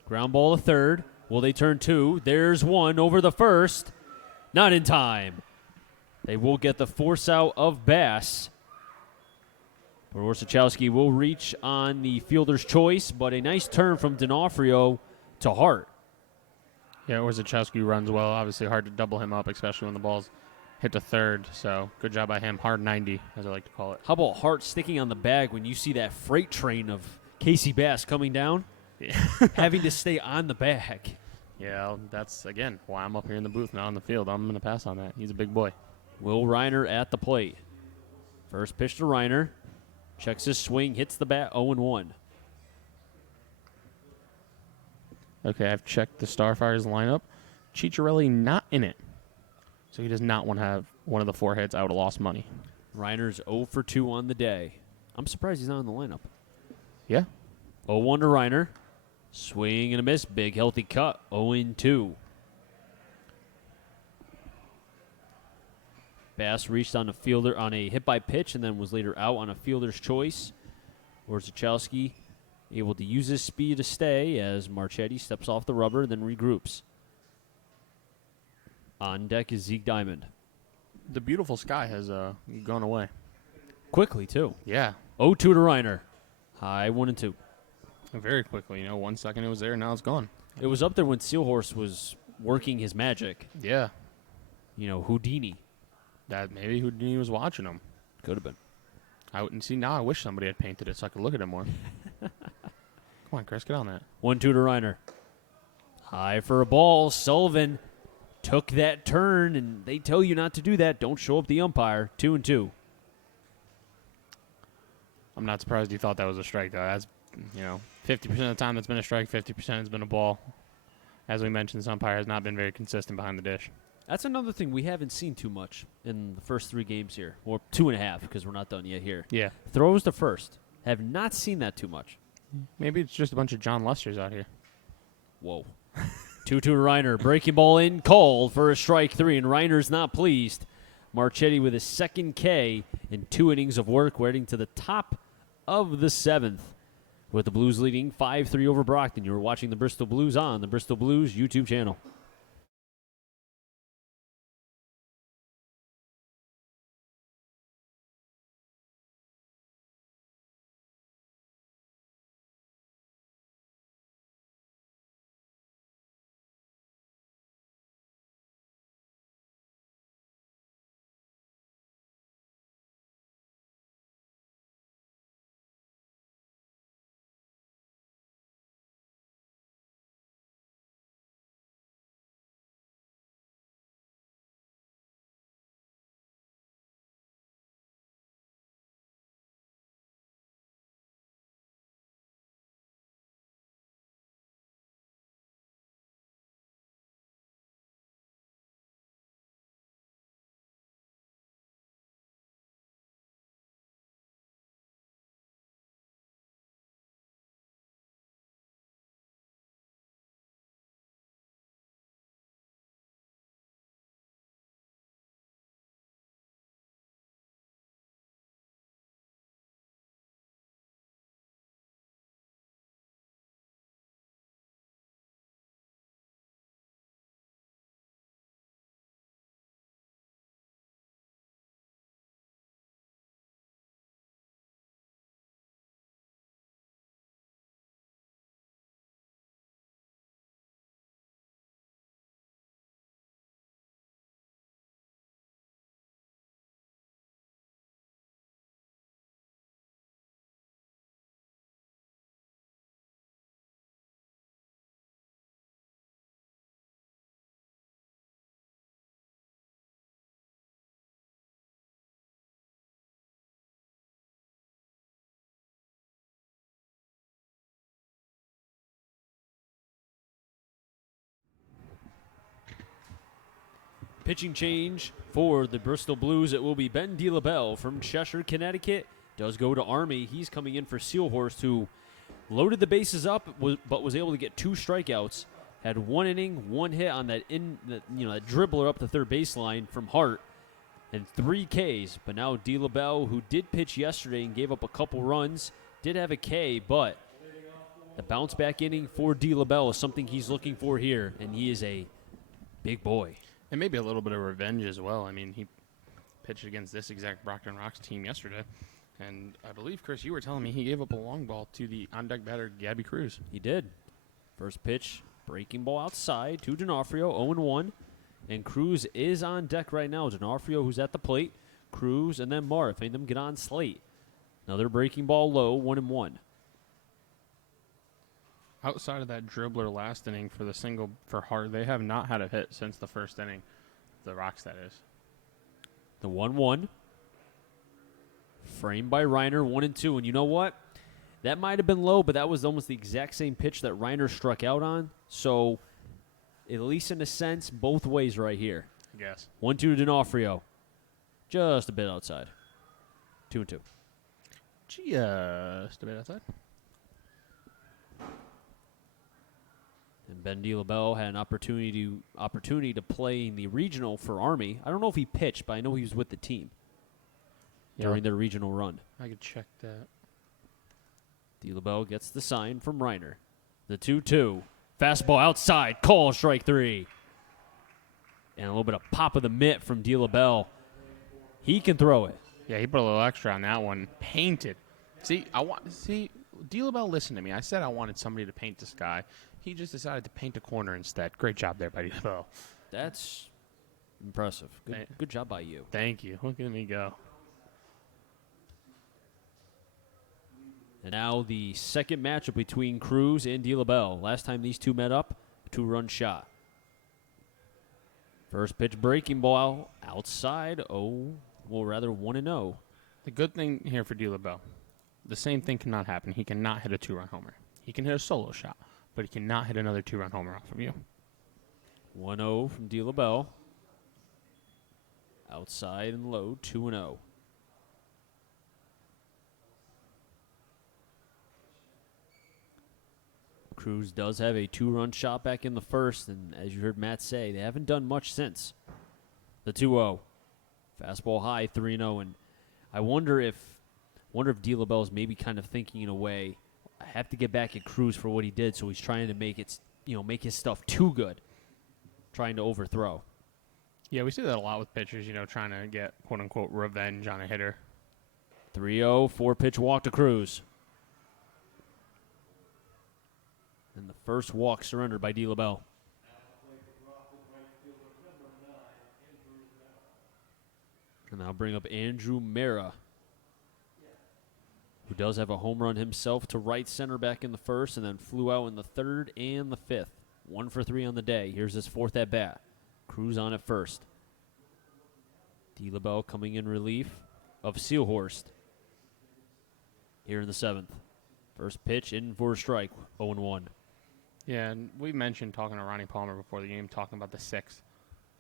Ground ball to third. Will they turn 2? There's 1 over the first. Not in time. They will get the force out of Bass. But Orzechowski will reach on the fielder's choice, but a nice turn from D'Onofrio to Hart. Yeah, Orzechowski runs well. Obviously hard to double him up, especially when the ball's hit to third. So good job by him. Hard 90, as I like to call it. How about Hart sticking on the bag when you see that freight train of Casey Bass coming down? Yeah. Having to stay on the bag. Yeah, that's, again, why I'm up here in the booth, not on the field. I'm going to pass on that. He's a big boy. Will Reiner at the plate. First pitch to Reiner. Checks his swing, hits the bat, 0-1. Okay, I've checked the Starfires lineup. Ciccarelli not in it. So he does not want to have one of the 4 hits. I would have lost money. Reiner's 0 for 2 on the day. I'm surprised he's not in the lineup. Yeah. 0-1 to Reiner. Swing and a miss. Big healthy cut. 0-2. Bass reached on a fielder on a hit by pitch and then was later out on a fielder's choice. Orzechowski able to use his speed to stay as Marchetti steps off the rubber, then regroups. On deck is Zeke Diamond. The beautiful sky has gone away. Quickly, too. Yeah. 0-2 to Reiner. High 1-2. Very quickly. 1 second it was there, now it's gone. It was up there when Sealhorse was working his magic. Yeah. Houdini. That maybe Houdini was watching him. Could have been. I wouldn't see now. I wish somebody had painted it so I could look at it more. Come on, Chris, get on that. 1-2 to Reiner. High for a ball. Sullivan took that turn, and they tell you not to do that. Don't show up the umpire. 2-2. I'm not surprised you thought that was a strike, though. That's, 50% of the time that's been a strike, 50% has been a ball. As we mentioned, this umpire has not been very consistent behind the dish. That's another thing we haven't seen too much in the first 3 games here, or 2.5 because we're not done yet here. Yeah. Throws to first. Have not seen that too much. Maybe it's just a bunch of John Lusters out here. Whoa. 2-2 to Reiner. Breaking ball in, called for a strike 3, and Reiner's not pleased. Marchetti with his second K in 2 innings of work, heading to the top of the 7th. With the Blues leading 5-3 over Brockton. You were watching the Bristol Blues on the Bristol Blues YouTube channel. Pitching change for the Bristol Blues. It will be Ben DeLaBelle from Cheshire, Connecticut. Does go to Army. He's coming in for Sealhorst, who loaded the bases up, but was able to get 2 strikeouts. Had 1 inning, 1 hit on that that dribbler up the third baseline from Hart, and 3 Ks. But now DeLaBelle, who did pitch yesterday and gave up a couple runs, did have a K, but the bounce back inning for DeLaBelle is something he's looking for here, and he is a big boy. And maybe a little bit of revenge as well. I mean, he pitched against this exact Brockton Rocks team yesterday. And I believe, Chris, you were telling me he gave up a long ball to the on-deck batter, Gabby Cruz. He did. First pitch, breaking ball outside to D'Onofrio, 0-1. And Cruz is on deck right now. D'Onofrio, who's at the plate, Cruz, and then Mara. If any of them get on slate. Another breaking ball low, 1-1. Outside of that dribbler last inning for the single for Hart, they have not had a hit since the first inning. The Rocks, that is. The 1-1. Framed by Reiner, 1-2. And you know what? That might have been low, but that was almost the exact same pitch that Reiner struck out on. So, at least in a sense, both ways right here. I guess. 1-2 to D'Onofrio. Just a bit outside. 2-2. Just a bit outside. And Ben DeLaBelle had an opportunity to play in the regional for Army. I don't know if he pitched, but I know he was with the team during their regional run. I could check that. DeLaBelle gets the sign from Reiner. The 2-2. Fastball outside. Call strike 3. And a little bit of pop of the mitt from DeLaBelle. He can throw it. Yeah, he put a little extra on that one. Painted. See, DeLaBelle, listen to me. I said I wanted somebody to paint this guy. He just decided to paint a corner instead. Great job there by DeLaBelle. That's impressive. Good job by you. Thank you. Look at me go. And now the second matchup between Cruz and DeLaBelle. Last time these two met up, a 2-run shot. First pitch breaking ball outside. 1-0. The good thing here for DeLaBelle, the same thing cannot happen. He cannot hit a 2-run homer. He can hit a solo shot, but he cannot hit another 2-run homer off of you. 1-0 from DeLaBelle. Outside and low, 2-0. Cruz does have a 2-run shot back in the first, and as you heard Matt say, they haven't done much since. The 2-0. Fastball high, 3-0, and I wonder if DeLaBelle is maybe kind of thinking in a way, I have to get back at Cruz for what he did, so he's trying to make his stuff too good, trying to overthrow. Yeah, we see that a lot with pitchers, trying to get quote-unquote revenge on a hitter. 3-0, 4-pitch walk to Cruz. And the first walk surrendered by DeLaBelle. And I'll bring up Andrew Mara, who does have a home run himself to right center back in the first and then flew out in the third and the fifth. 1 for 3 on the day. Here's his fourth at bat. Cruz on at first. DeLaBelle coming in relief of Sealhorst here in the seventh. First pitch in for a strike, 0-1. Yeah, and we mentioned talking to Ronnie Palmer before the game, talking about the 6th,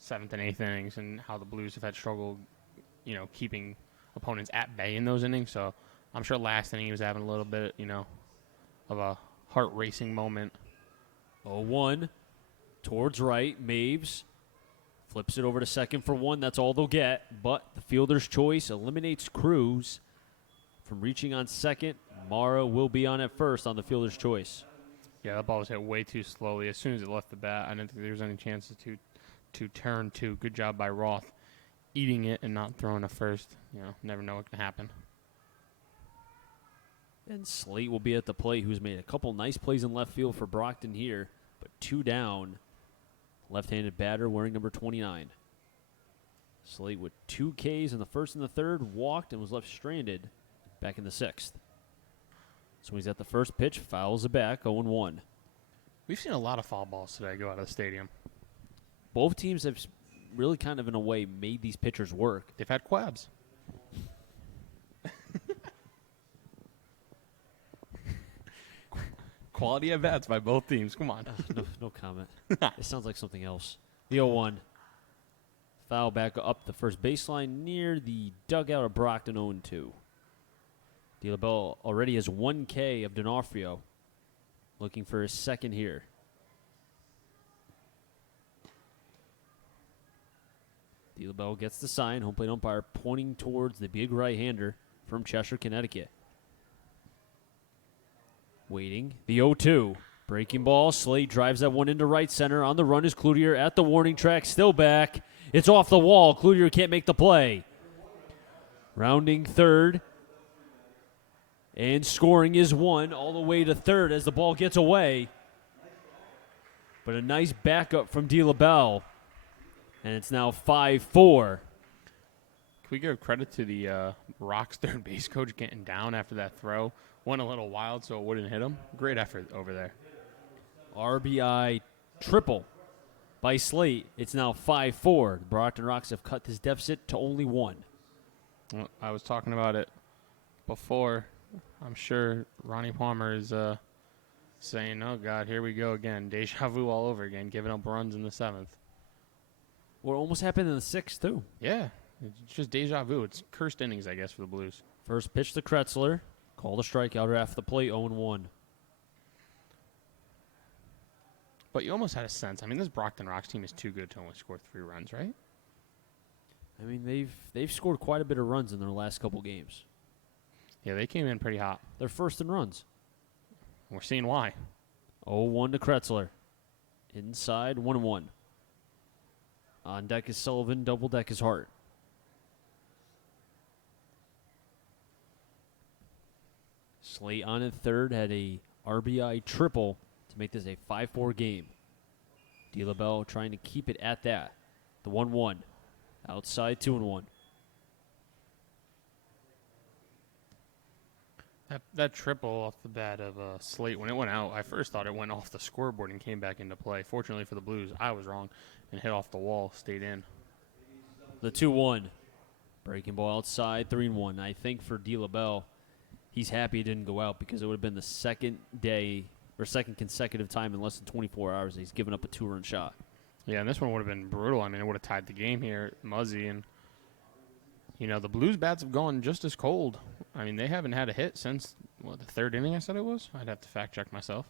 7th, and 8th innings and how the Blues have had struggle, keeping opponents at bay in those innings. So I'm sure last inning he was having a little bit, of a heart-racing moment. 0-1 towards right. Maves flips it over to second for 1. That's all they'll get. But the fielder's choice eliminates Cruz from reaching on second. Mara will be on at first on the fielder's choice. Yeah, that ball was hit way too slowly. As soon as it left the bat, I didn't think there was any chances to turn to. Good job by Roth eating it and not throwing a first. Never know what can happen. And Slate will be at the plate, who's made a couple nice plays in left field for Brockton here, but 2 down. Left-handed batter wearing number 29. Slate with 2 Ks in the first and the third, walked and was left stranded back in the 6th. So he's at the first pitch, fouls it back, 0-1. We've seen a lot of foul balls today go out of the stadium. Both teams have really kind of, in a way, made these pitchers work. They've had quabs. Quality at bats by both teams. Come on. No comment. It sounds like something else. The 0-1. Foul back up the first baseline near the dugout of Brockton 0-2. DeLaBelle already has 1K of D'Onofrio. Looking for his second here. DeLaBelle gets the sign. Home plate umpire pointing towards the big right-hander from Cheshire, Connecticut. Waiting. The 0-2. Breaking ball. Slate drives that one into right center. On the run is Cloutier at the warning track. Still back. It's off the wall. Cloutier can't make the play. Rounding third. And scoring is one all the way to third as the ball gets away. But a nice backup from DeLaBelle. And it's now 5-4. Can we give credit to the Rocks third base coach getting down after that throw? Went a little wild so it wouldn't hit him. Great effort over there. RBI triple by Slate. It's now 5-4. The Brockton Rocks have cut this deficit to only one. Well, I was talking about it before. I'm sure Ronnie Palmer is saying, oh, God, here we go again. Deja vu all over again, giving up runs in the seventh. Well, it almost happened in the sixth, too. Yeah, it's just deja vu. It's cursed innings, I guess, for the Blues. First pitch to Kretzler. Called a strikeout after the plate, 0-1. But you almost had a sense. I mean, this Brockton Rocks team is too good to only score 3 runs, right? I mean, they've scored quite a bit of runs in their last couple games. Yeah, they came in pretty hot. They're first in runs. We're seeing why. 0-1 to Kretzler. Inside, 1-1. On deck is Sullivan, double deck is Hart. Slate on at third had a RBI triple to make this a 5-4 game. DeLaBelle trying to keep it at that. The 1-1. Outside, 2-1. That triple off the bat of Slate, when it went out, I first thought it went off the scoreboard and came back into play. Fortunately for the Blues, I was wrong and hit off the wall, stayed in. The 2-1. Breaking ball outside, 3-1. I think for DeLaBelle, he's happy it didn't go out because it would have been the second consecutive time in less than 24 hours that he's given up a 2-run shot. Yeah, and this one would have been brutal. I mean, it would have tied the game here, Muzzy. And, you know, the Blues bats have gone just as cold. I mean, they haven't had a hit since, the third inning I said it was? I'd have to fact check myself.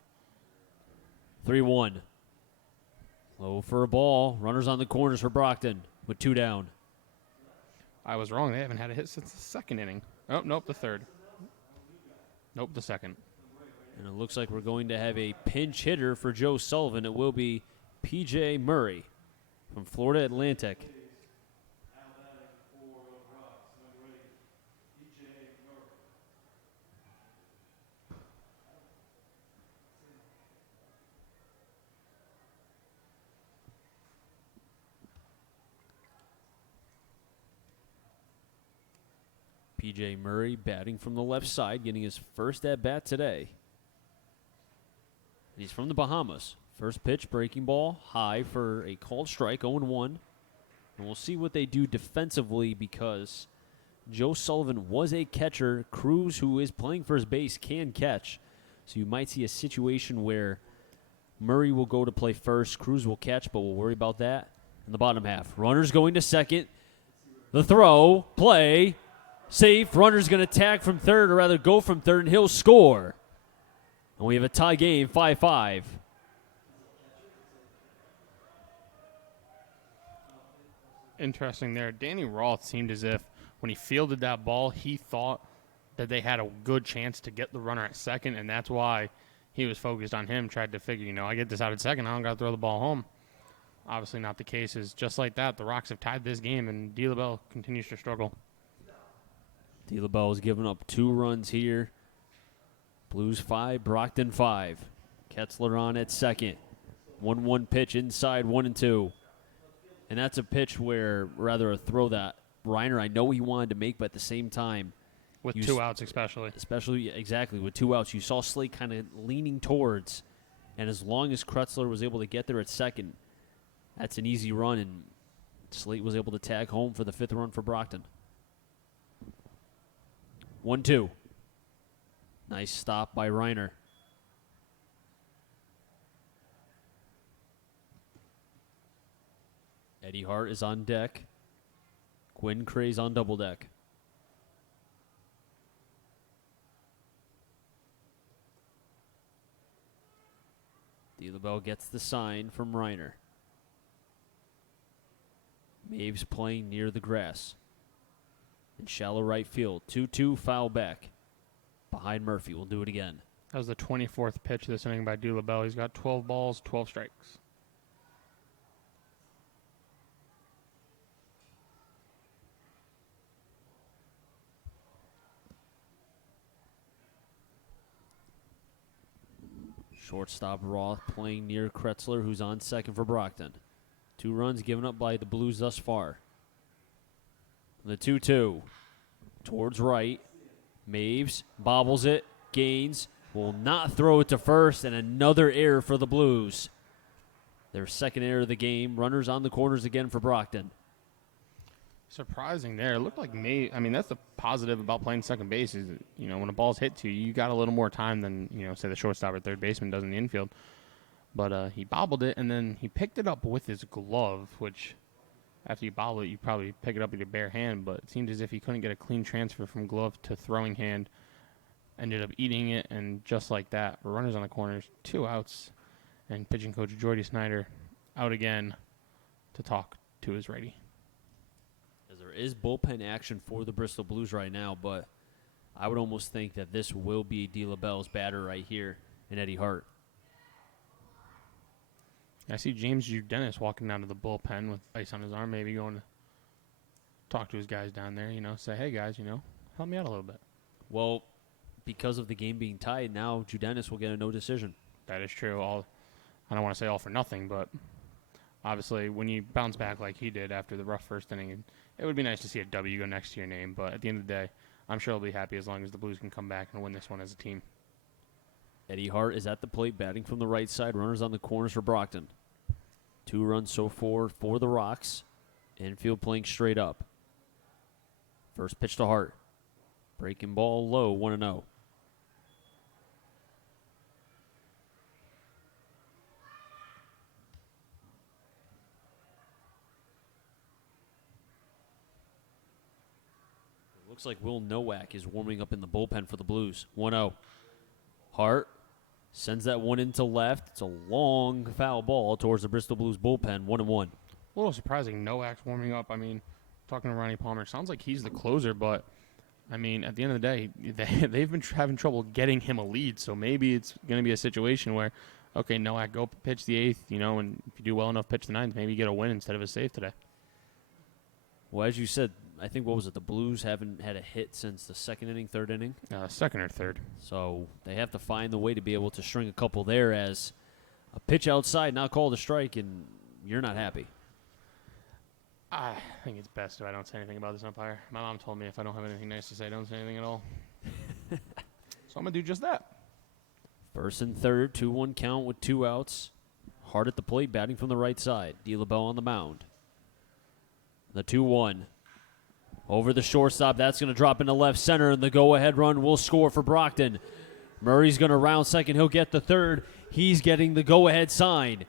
3-1. Low for a ball. Runners on the corners for Brockton with 2 down. I was wrong. They haven't had a hit since the second inning. Oh, nope, the third. Nope, the second. And it looks like we're going to have a pinch hitter for Joe Sullivan. It will be P.J. Murray from Florida Atlantic. P.J. Murray batting from the left side, getting his first at-bat today. He's from the Bahamas. First pitch, breaking ball, high for a called strike, 0-1. And we'll see what they do defensively because Joe Sullivan was a catcher. Cruz, who is playing first base, can catch. So you might see a situation where Murray will go to play first, Cruz will catch, but we'll worry about that in the bottom half. Runners going to second. The throw, play, safe. Runner's going to tag from third, or rather go from third, and he'll score. And we have a tie game, 5-5. Interesting there. Danny Roth seemed as if when he fielded that ball, he thought that they had a good chance to get the runner at second, and that's why he was focused on him, tried to figure, I get this out at second, I don't got to throw the ball home. Obviously not the case. Is just like that, the Rocks have tied this game, and DeLaBelle continues to struggle. DeLaBelle has given up 2 runs here. Blues 5, Brockton 5. Ketzler on at second. 1-1 pitch inside, 1-2. And that's a pitch where, rather a throw that Reiner, I know he wanted to make, but at the same time. With 2 outs especially. Exactly, with 2 outs. You saw Slate kind of leaning towards. And as long as Kretzler was able to get there at second, that's an easy run. And Slate was able to tag home for the 5th run for Brockton. 1-2. Nice stop by Reiner. Eddie Hart is on deck. Quinn Cray's on double deck. DeLaBelle gets the sign from Reiner. Maves playing near the grass. In shallow right field. 2-2 foul back. Behind Murphy. We'll do it again. That was the 24th pitch this inning by DeLaBelle. He's got 12 balls, 12 strikes. Shortstop Roth playing near Kretzler, who's on second for Brockton. 2 runs given up by the Blues thus far. The 2-2 towards right. Maves bobbles it, gains, will not throw it to first, and another error for the Blues. Their second error of the game. Runners on the corners again for Brockton. Surprising there. It looked like that's the positive about playing second base is, when a ball's hit to you, you got a little more time than, say the shortstop or third baseman does in the infield. But he bobbled it, and then he picked it up with his glove, which after you bobble it, you probably pick it up with your bare hand, but it seemed as if he couldn't get a clean transfer from glove to throwing hand. Ended up eating it, and just like that, runners on the corners, 2 outs, and pitching coach Jordy Snyder out again to talk to his righty. As there is bullpen action for the Bristol Blues right now, but I would almost think that this will be DeLaBelle's batter right here in Eddie Hart. I see James Dennis walking down to the bullpen with ice on his arm, maybe going to talk to his guys down there, say, hey, guys, help me out a little bit. Well, because of the game being tied, now Judenis will get a no decision. That is true. I don't want to say all for nothing, but obviously when you bounce back like he did after the rough first inning, it would be nice to see a W go next to your name. But at the end of the day, I'm sure he'll be happy as long as the Blues can come back and win this one as a team. Eddie Hart is at the plate, batting from the right side. Runners on the corners for Brockton. 2 runs so far for the Rocks. Infield playing straight up. First pitch to Hart. Breaking ball low, 1-0. Looks like Will Nowak is warming up in the bullpen for the Blues. 1-0. Hart sends that one into left. It's a long foul ball towards the Bristol Blues bullpen. 1-1. A little surprising. Novak's warming up. Talking to Ronnie Palmer, sounds like he's the closer, but, at the end of the day, they've been having trouble getting him a lead, so maybe it's going to be a situation where, okay, Nowak, go pitch the 8th, and if you do well enough, pitch the 9th, maybe you get a win instead of a save today. Well, as you said, I think, the Blues haven't had a hit since the second inning, third inning? Second or third. So they have to find the way to be able to string a couple there as a pitch outside, not called a strike, and you're not happy. I think it's best if I don't say anything about this umpire. My mom told me if I don't have anything nice to say, don't say anything at all. So I'm going to do just that. First and third, 2-1 count with 2 outs. Hart at the plate, batting from the right side. DeLaBelle on the mound. The 2-1. Over the shortstop, that's going to drop into left center, and the go-ahead run will score for Brockton. Murray's going to round second. He'll get the third. He's getting the go-ahead sign.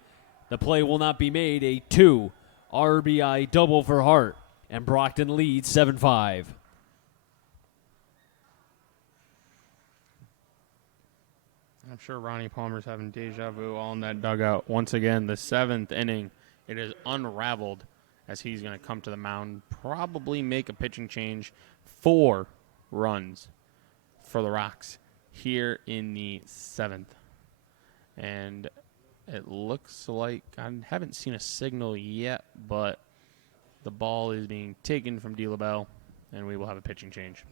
The play will not be made. A 2 RBI double for Hart, and Brockton leads 7-5. I'm sure Ronnie Palmer's having deja vu all in that dugout. Once again, the 7th inning, it is unraveled as he's going to come to the mound, probably make a pitching change. 4 runs for the Rocks here in the 7th. And it looks like I haven't seen a signal yet, but the ball is being taken from DeLaBelle, and we will have a pitching change.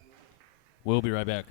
We'll be right back.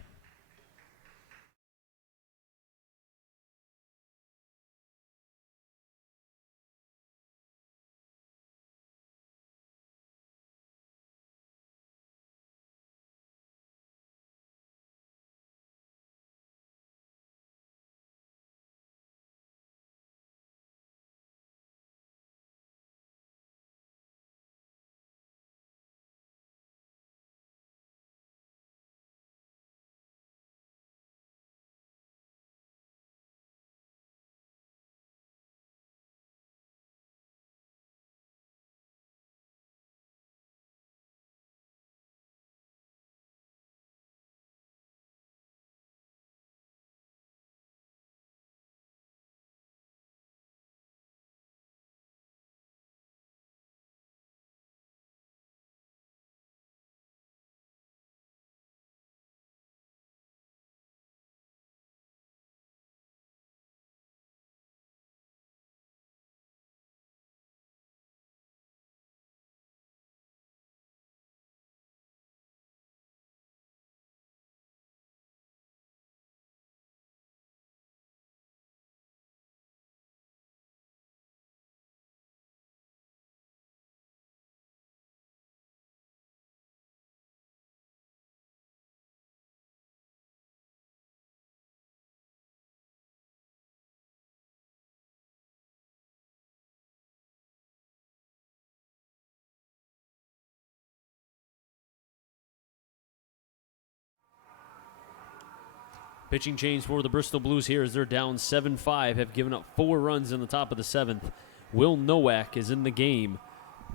Pitching change for the Bristol Blues here as they're down 7-5, have given up 4 runs in the top of the 7th. Will Nowak is in the game.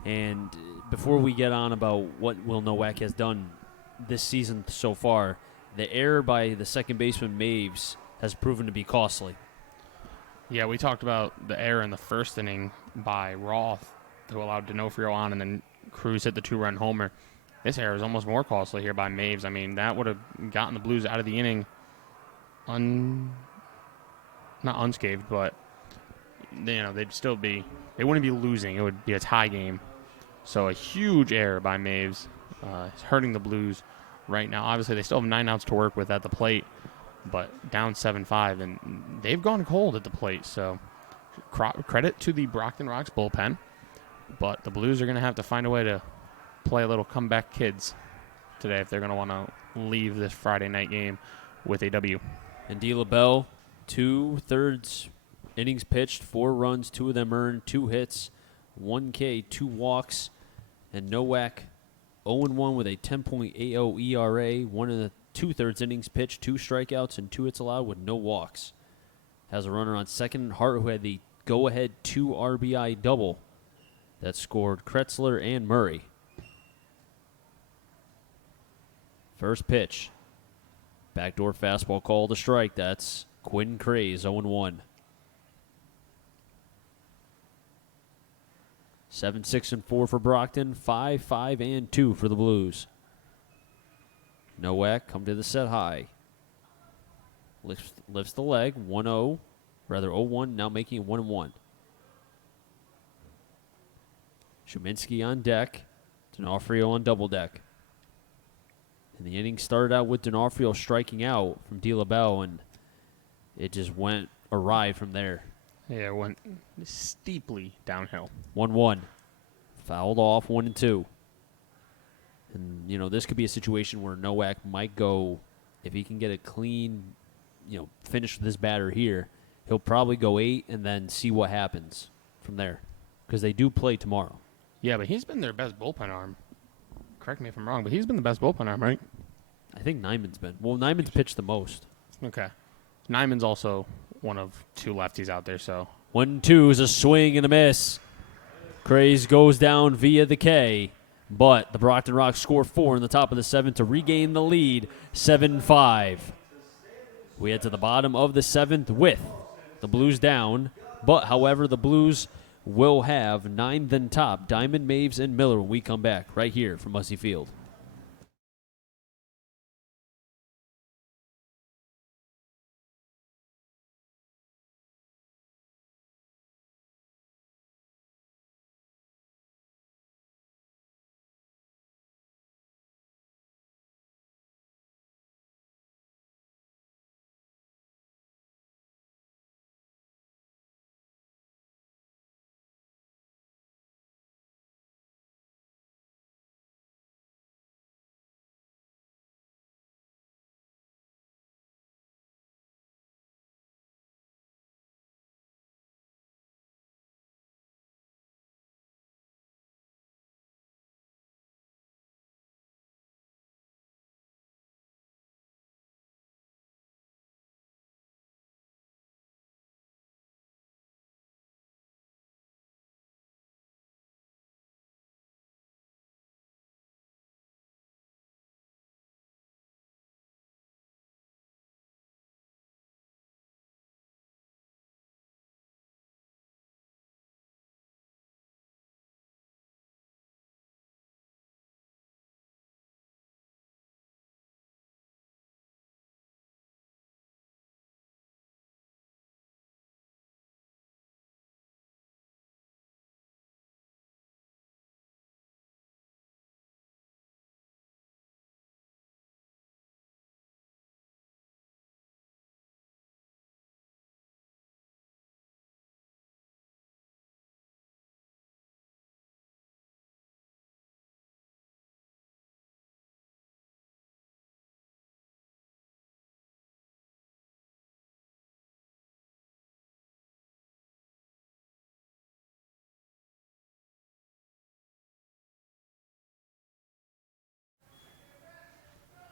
And before we get on about what Will Nowak has done this season so far, the error by the second baseman Maves has proven to be costly. Yeah, we talked about the error in the first inning by Roth who allowed D'Onofrio on, and then Cruz hit the 2-run homer. This error is almost more costly here by Maves. I mean, that would have gotten the Blues out of the inning not unscathed, but they'd still be, they wouldn't be losing. It would be a tie game. So a huge error by Maves. It's hurting the Blues right now. Obviously, they still have 9 outs to work with at the plate, but down 7-5, and they've gone cold at the plate. So credit to the Brockton Rocks bullpen, but the Blues are going to have to find a way to play a little comeback kids today if they're going to want to leave this Friday night game with a W. And D. LaBelle, 2/3 innings pitched, 4 runs, 2 of them earned, 2 hits, 1 K, 2 walks, and Nowak 0-1 with a 10.80 ERA, 1 of the 2/3 innings pitched, 2 strikeouts, and 2 hits allowed with no walks. Has a runner on second, Hart, who had the go-ahead 2 RBI double that scored Kretzler and Murray. First pitch. Backdoor fastball called a strike. That's Quinn Craze, 0-1. 7-6-4 for Brockton, 5-5-2 for the Blues. Nowak come to the set high. Lifts the leg, 1-0, rather 0-1, now making it 1-1. Shuminsky on deck, D'Onofrio on double deck. And the inning started out with D'Onofrio striking out from D. LaBelle, and it just went awry from there. Yeah, it went steeply downhill. 1-1. Fouled off, 1-2. And, this could be a situation where Nowak might go, if he can get a clean, finish with this batter here, he'll probably go 8 and then see what happens from there. Because they do play tomorrow. Yeah, but he's been their best bullpen arm. Correct me if I'm wrong, but he's been the best bullpen arm, right? I think Nyman's been. Well, Nyman's pitched the most. Okay. Nyman's also one of 2 lefties out there, so. 1-2 is a swing and a miss. Craze goes down via the K, but the Brockton Rocks score 4 in the top of the 7th to regain the lead, 7-5. We head to the bottom of the 7th with the Blues down, but, however, the Blues will have 9th and top, Diamond, Maves, and Miller when we come back right here from Muzzy Field.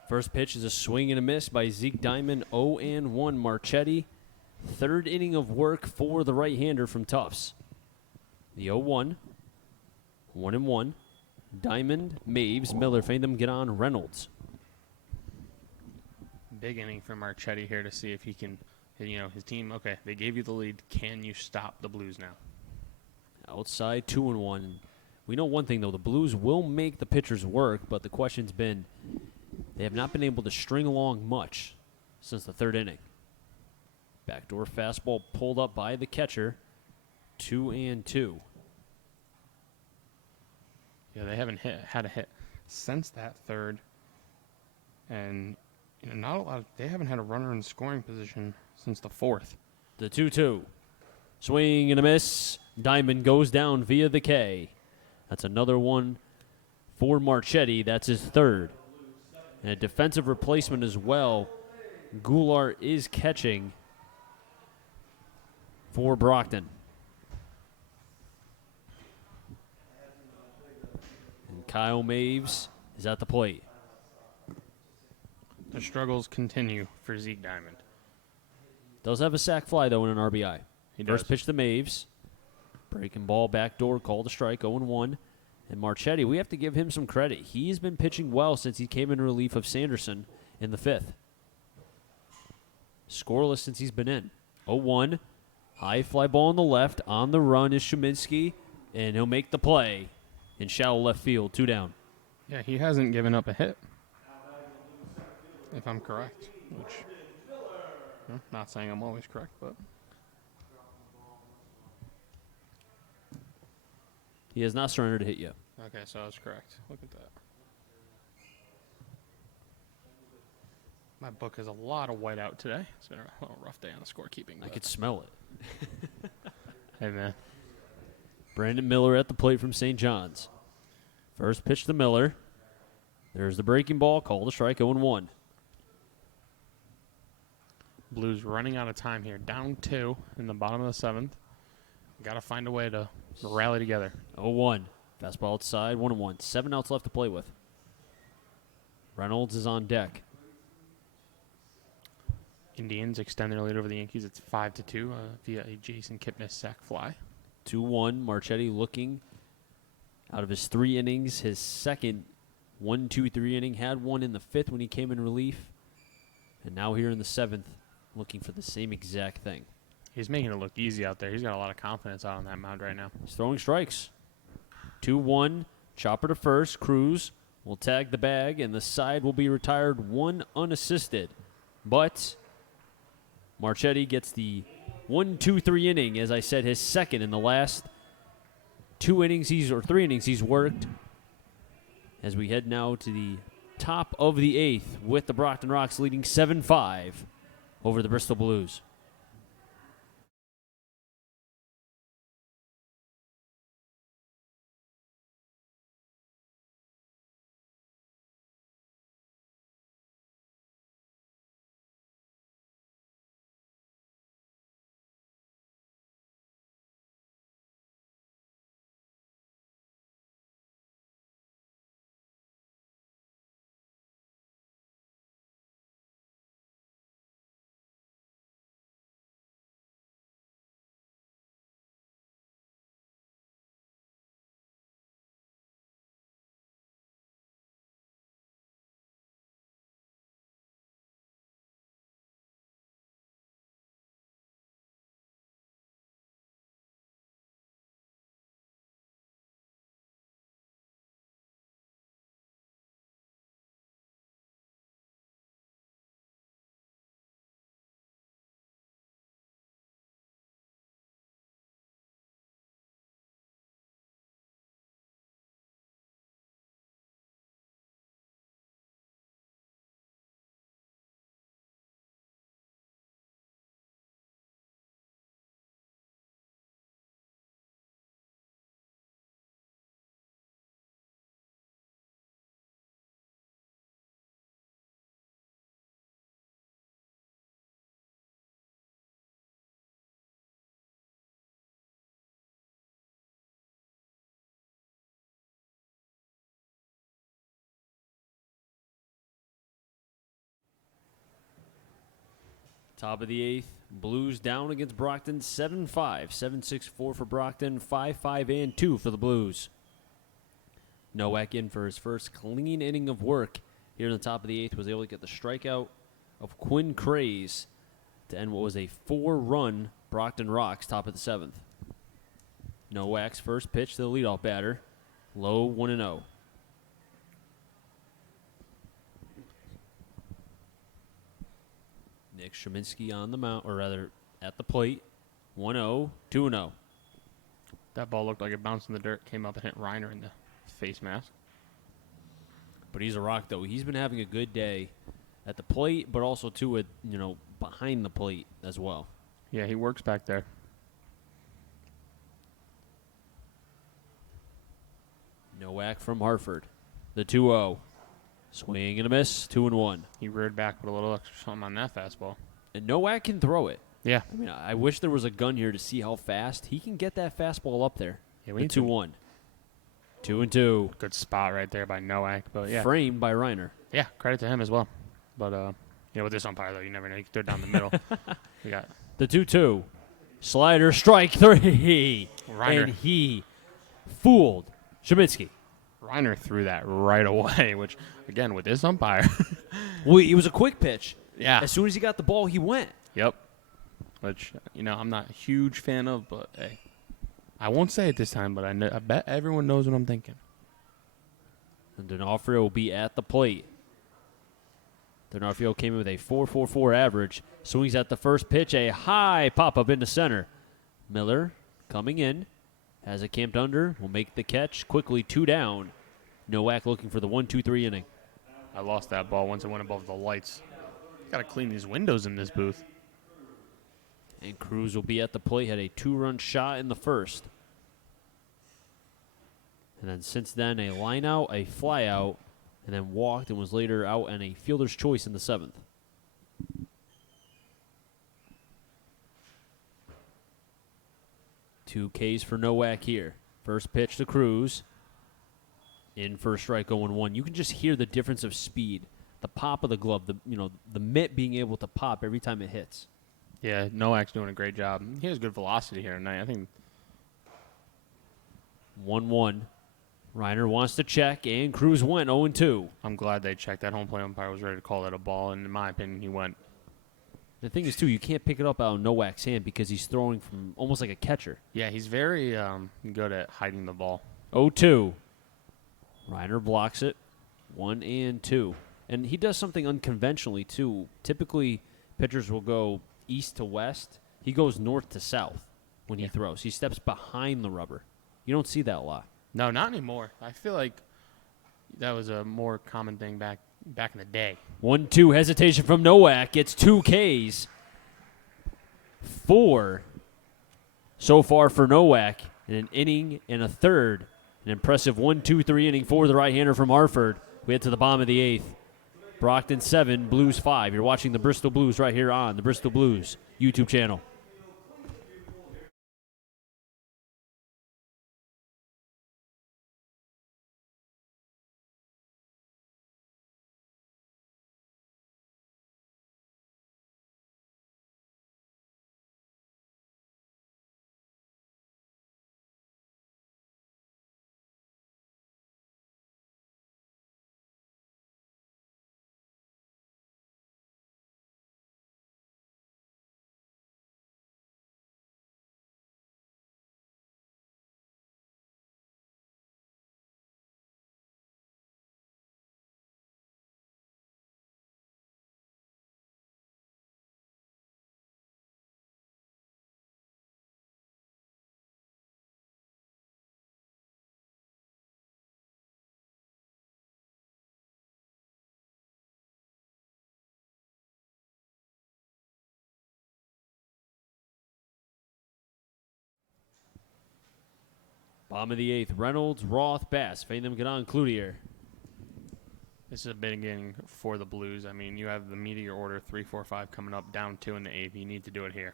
First pitch is a swing and a miss by Zeke Diamond. 0-1 Marchetti. Third inning of work for the right-hander from Tufts. The 0-1. 1-1. Diamond, Maves, Miller, Fandom, get on, Reynolds. Big inning for Marchetti here to see if he can, his team, okay, they gave you the lead. Can you stop the Blues now? Outside, 2-1. We know one thing, though. The Blues will make the pitchers work, but the question's been they have not been able to string along much since the third inning. Backdoor fastball pulled up by the catcher. 2-2. Yeah, they haven't had a hit since that third. And not a lot. They haven't had a runner in scoring position since the fourth. The 2-2. Swing and a miss. Diamond goes down via the K. That's another one for Marchetti. That's his third. And a defensive replacement as well. Goulart is catching for Brockton. And Kyle Maves is at the plate. The struggles continue for Zeke Diamond. Does have a sac fly, though, and an RBI. He First does. pitch to Maves. Breaking ball, backdoor, called a strike, 0-1. And Marchetti, we have to give him some credit. He's been pitching well since he came in relief of Sanderson in the fifth. Scoreless since he's been in. 0-1. High fly ball on the left. On the run is Shuminsky, and he'll make the play in shallow left field, 2 down. Yeah, he hasn't given up a hit, if I'm correct. Which, not saying I'm always correct, but He has not surrendered a hit yet. okay, so I was correct. Look at that. My book has a lot of whiteout today. It's been a little rough day on the scorekeeping. I but- could smell it. Hey, man. Brandon Miller at the plate from St. John's. First pitch to Miller. There's the breaking ball, called a strike, 0-1. Blues running out of time here. Down 2 in the bottom of the 7th. Got to find a way to rally together. 0-1. Fastball outside, 1-1. 7 outs left to play with. Reynolds is on deck. Indians extend their lead over the Yankees. It's 5-2 via a Jason Kipnis sac fly. 2-1. Marchetti looking out of his 3 innings. His second 1-2-3 inning. Had one in the 5th when he came in relief. And now here in the 7th, looking for the same exact thing. He's making it look easy out there. He's got a lot of confidence out on that mound right now. He's throwing strikes. 2-1. Chopper to first. Cruz will tag the bag, and the side will be retired 1 unassisted. But Marchetti gets the 1-2-3 inning, as I said, his second in the last 3 innings he's worked. As we head now to the top of the 8th with the Brockton Rocks leading 7-5 over the Bristol Blues. Top of the 8th. Blues down against Brockton 7-5. 7-6-4 for Brockton. 5-5 and 2 for the Blues. Nowak in for his first clean inning of work here in the top of the 8th. Was able to get the strikeout of Quinn Craze to end what was a 4-run Brockton Rocks top of the 7th. Nowak's first pitch to the leadoff batter. Low 1-0. Nick Sheminsky on the mound, or rather at the plate. 1-0, 2-0. That ball looked like it bounced in the dirt, came up and hit Reiner in the face mask. But he's a rock, though. He's been having a good day at the plate, but also, too, at, behind the plate as well. Yeah, he works back there. Nowak from Hartford. The 2-0. Swing and a miss, 2-1. He reared back with a little extra something on that fastball. And Nowak can throw it. Yeah. I mean, I wish there was a gun here to see how fast he can get that fastball up there. Yeah, the 2-1. 2-2. Good spot right there by Nowak. But yeah. Framed by Reiner. Yeah, credit to him as well. But, with this umpire, though, you never know. You can throw it down the middle. We got the 2-2. Slider, strike 3. Reiner. And he fooled Sheminsky. Reiner threw that right away, which, again, with this umpire. Well, it was a quick pitch. Yeah. As soon as he got the ball, he went. Yep. Which, I'm not a huge fan of, but, hey. I won't say it this time, but I bet everyone knows what I'm thinking. And D'Onofrio will be at the plate. D'Onofrio came in with a 4.44 average. Swings at the first pitch, a high pop-up into center. Miller coming in. Has it camped under. Will make the catch. Quickly 2 down. Nowak looking for the 1-2-3 inning. I lost that ball once it went above the lights. Got to clean these windows in this booth. And Cruz will be at the plate. Had a 2-run shot in the first. And then since then, a line out, a fly out, and then walked and was later out and a fielder's choice in the 7th. Two Ks for Nowak here. First pitch to Cruz. In for a strike 0-1. You can just hear the difference of speed. The pop of the glove, the mitt being able to pop every time it hits. Yeah, Nowak's doing a great job. He has good velocity here tonight. I think 1-1. Reiner wants to check, and Cruz went 0-2. I'm glad they checked. That home plate umpire was ready to call that a ball, and in my opinion, he went. The thing is, too, you can't pick it up out of Nowak's hand because he's throwing from almost like a catcher. Yeah, he's very good at hiding the ball. 0-2. Reiner blocks it. 1-2. And he does something unconventionally, too. Typically, pitchers will go east to west. He goes north to south when he throws. He steps behind the rubber. You don't see that a lot. No, not anymore. I feel like that was a more common thing back in the day. 1-2 hesitation from Nowak. Gets 2 Ks. 4 so far for Nowak in an inning and a third. An impressive 1-2-3 inning for the right-hander from Hartford. We head to the bottom of the 8th. Brockton 7, Blues 5. You're watching the Bristol Blues right here on the Bristol Blues YouTube channel. Bottom of the 8th, Reynolds, Roth, Bass. Fade them, get on, Cloutier. This is a big inning for the Blues. I mean, you have the meteor order 3-4-5 coming up, down 2 in the 8th. You need to do it here.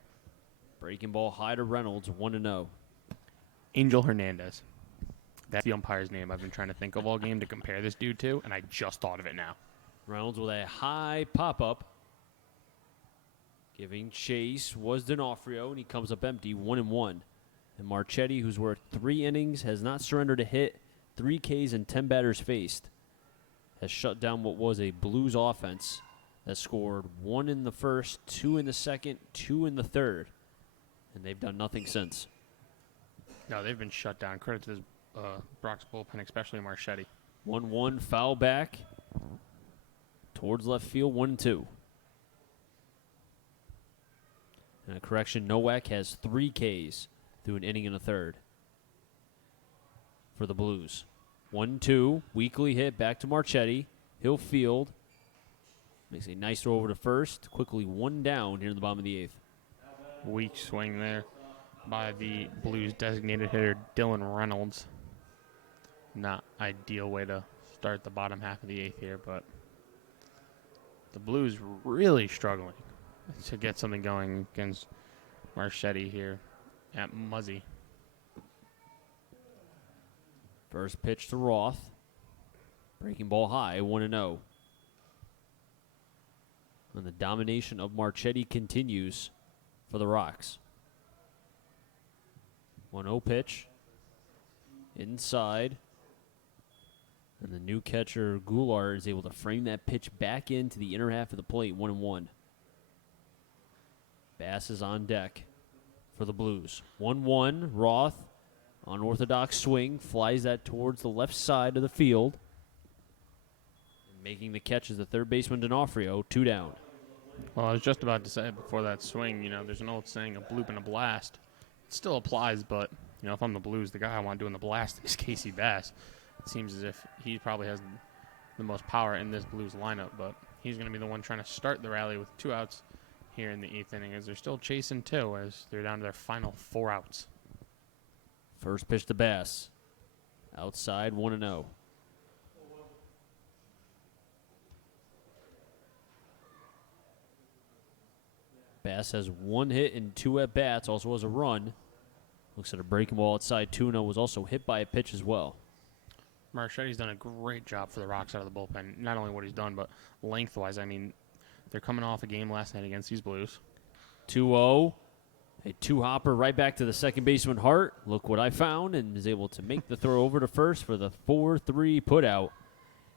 Breaking ball high to Reynolds, 1-0. Angel Hernandez. That's the umpire's name I've been trying to think of all game to compare this dude to, and I just thought of it now. Reynolds with a high pop-up. Giving chase was D'Onofrio, and he comes up empty, 1-1. And Marchetti, who's worked 3 innings, has not surrendered a hit, 3 Ks and 10 batters faced, has shut down what was a Blues offense that scored 1 in the first, 2 in the second, 2 in the third, and they've done nothing since. No, they've been shut down. Credit to this Brock's bullpen, especially Marchetti. 1-1, foul back towards left field, 1-2. And a correction, Nowak has 3 Ks through an inning and a third for the Blues. 1-2, weakly hit, back to Marchetti. He'll field. Makes a nice throw over to first. Quickly 1 down here in the bottom of the 8th. Weak swing there by the Blues designated hitter, Dylan Reynolds. Not ideal way to start the bottom half of the 8th here, but the Blues really struggling to get something going against Marchetti here at Muzzy. First pitch to Roth. Breaking ball high, 1-0. And the domination of Marchetti continues for the Rocks. 1-0 pitch. Inside. And the new catcher, Goulart, is able to frame that pitch back into the inner half of the plate, 1-1. Bass is on deck for the Blues. 1-1, Roth, unorthodox swing, flies that towards the left side of the field. And making the catch is the third baseman, D'Onofrio, 2 down. Well, I was just about to say before that swing, there's an old saying, a bloop and a blast. It still applies, but, if I'm the Blues, the guy I want doing the blast is Casey Bass. It seems as if he probably has the most power in this Blues lineup, but he's going to be the one trying to start the rally with 2 outs here in the 8th inning, as they're still chasing 2 as they're down to their final 4 outs. First pitch to Bass. Outside, 1-0. Bass has 1 hit and 2 at-bats, also has a run. Looks at a breaking ball outside, 2-0, was also hit by a pitch as well. Marchetti's done a great job for the Rocks out of the bullpen. Not only what he's done, but lengthwise. They're coming off a game last night against these Blues. 2-0. A 2-hopper right back to the second baseman, Hart. Look what I found, and is able to make the throw over to first for the 4-3 putout.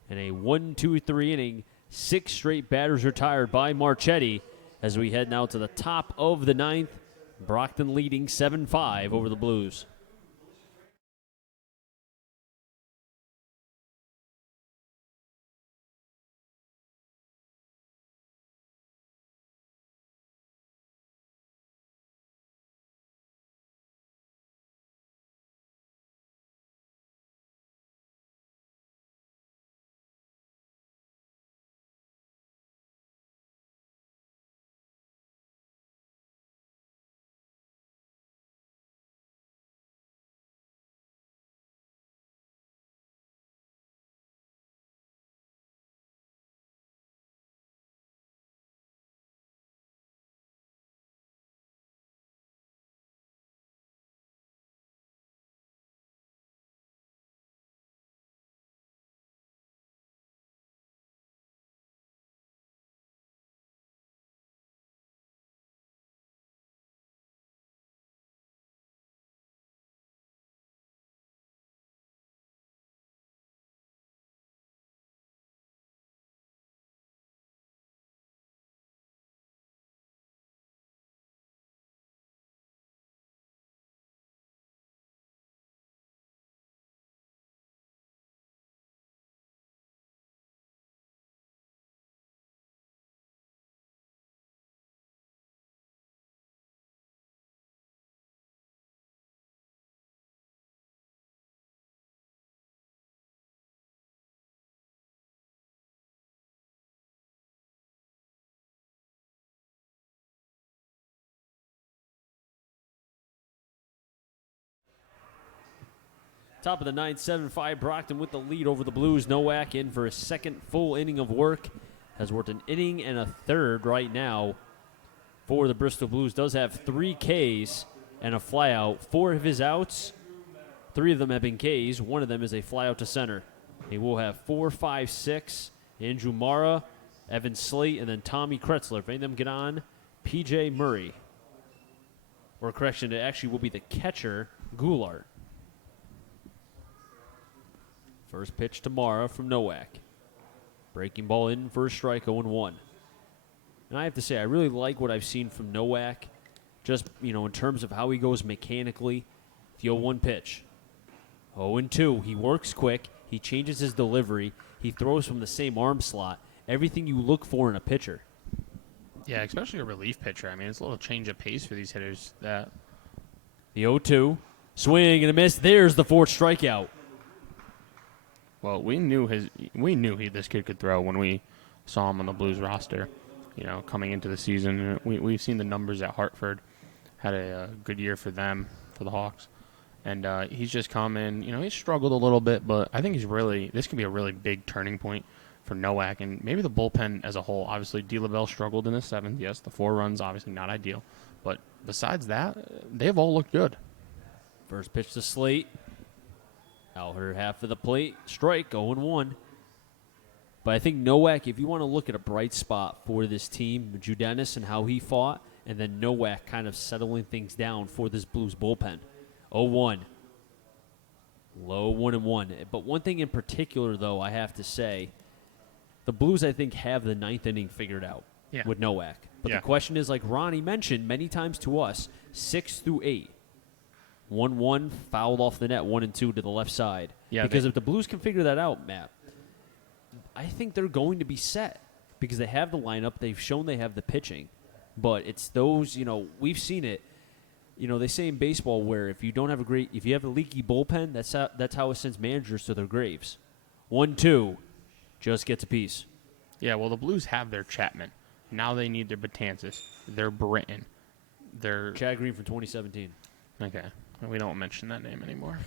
And a 1-2-3 inning, 6 straight batters retired by Marchetti as we head now to the top of the 9th. Brockton leading 7-5 over the Blues. Top of the 9th, 7-5. Brockton with the lead over the Blues. Nowak in for a second full inning of work. Has worked an inning and a third right now for the Bristol Blues. Does have 3 Ks and a flyout. 4 of his outs, 3 of them have been Ks. 1 of them is a flyout to center. He will have 4, 5, 6. Andrew Mara, Evan Slate, and then Tommy Kretzler. If any of them get on P.J. Murray. Or correction, it actually will be the catcher, Goulart. First pitch tomorrow from Nowak. Breaking ball in for a strike, 0-1. And I have to say, I really like what I've seen from Nowak, just, in terms of how he goes mechanically. The 0-1 pitch. 0-2. He works quick. He changes his delivery. He throws from the same arm slot. Everything you look for in a pitcher. Yeah, especially a relief pitcher. I mean, it's a little change of pace for these hitters. That The 0-2. Swing and a miss. There's the fourth strikeout. Well, we knew this kid could throw when we saw him on the Blues roster. Coming into the season, we've seen the numbers at Hartford. Had a good year for them, for the Hawks, and he's just come in. He's struggled a little bit, but I think this could be a really big turning point for Nowak and maybe the bullpen as a whole. Obviously, D. LaBelle struggled in the seventh. Yes, the 4 runs obviously not ideal, but besides that, they've all looked good. First pitch to Slate. Out her half of the plate. Strike, 0-1. But I think Nowak, if you want to look at a bright spot for this team, Judenis and how he fought, and then Nowak kind of settling things down for this Blues bullpen. 0-1. Low 1-1. But one thing in particular, though, I have to say, the Blues, I think, have the ninth inning figured out with Nowak. But the question is, like Ronnie mentioned many times to us, 6 through 8. 1-1, fouled off the net, 1-2 to the left side. Yeah, because if the Blues can figure that out, Matt, I think they're going to be set because they have the lineup. They've shown they have the pitching. But it's those, we've seen it. They say in baseball where if you have a leaky bullpen, that's how it sends managers to their graves. 1-2, just gets a piece. Yeah, well, the Blues have their Chapman. Now they need their Betances, their Britton, their Chad Green from 2017. Okay. We don't mention that name anymore.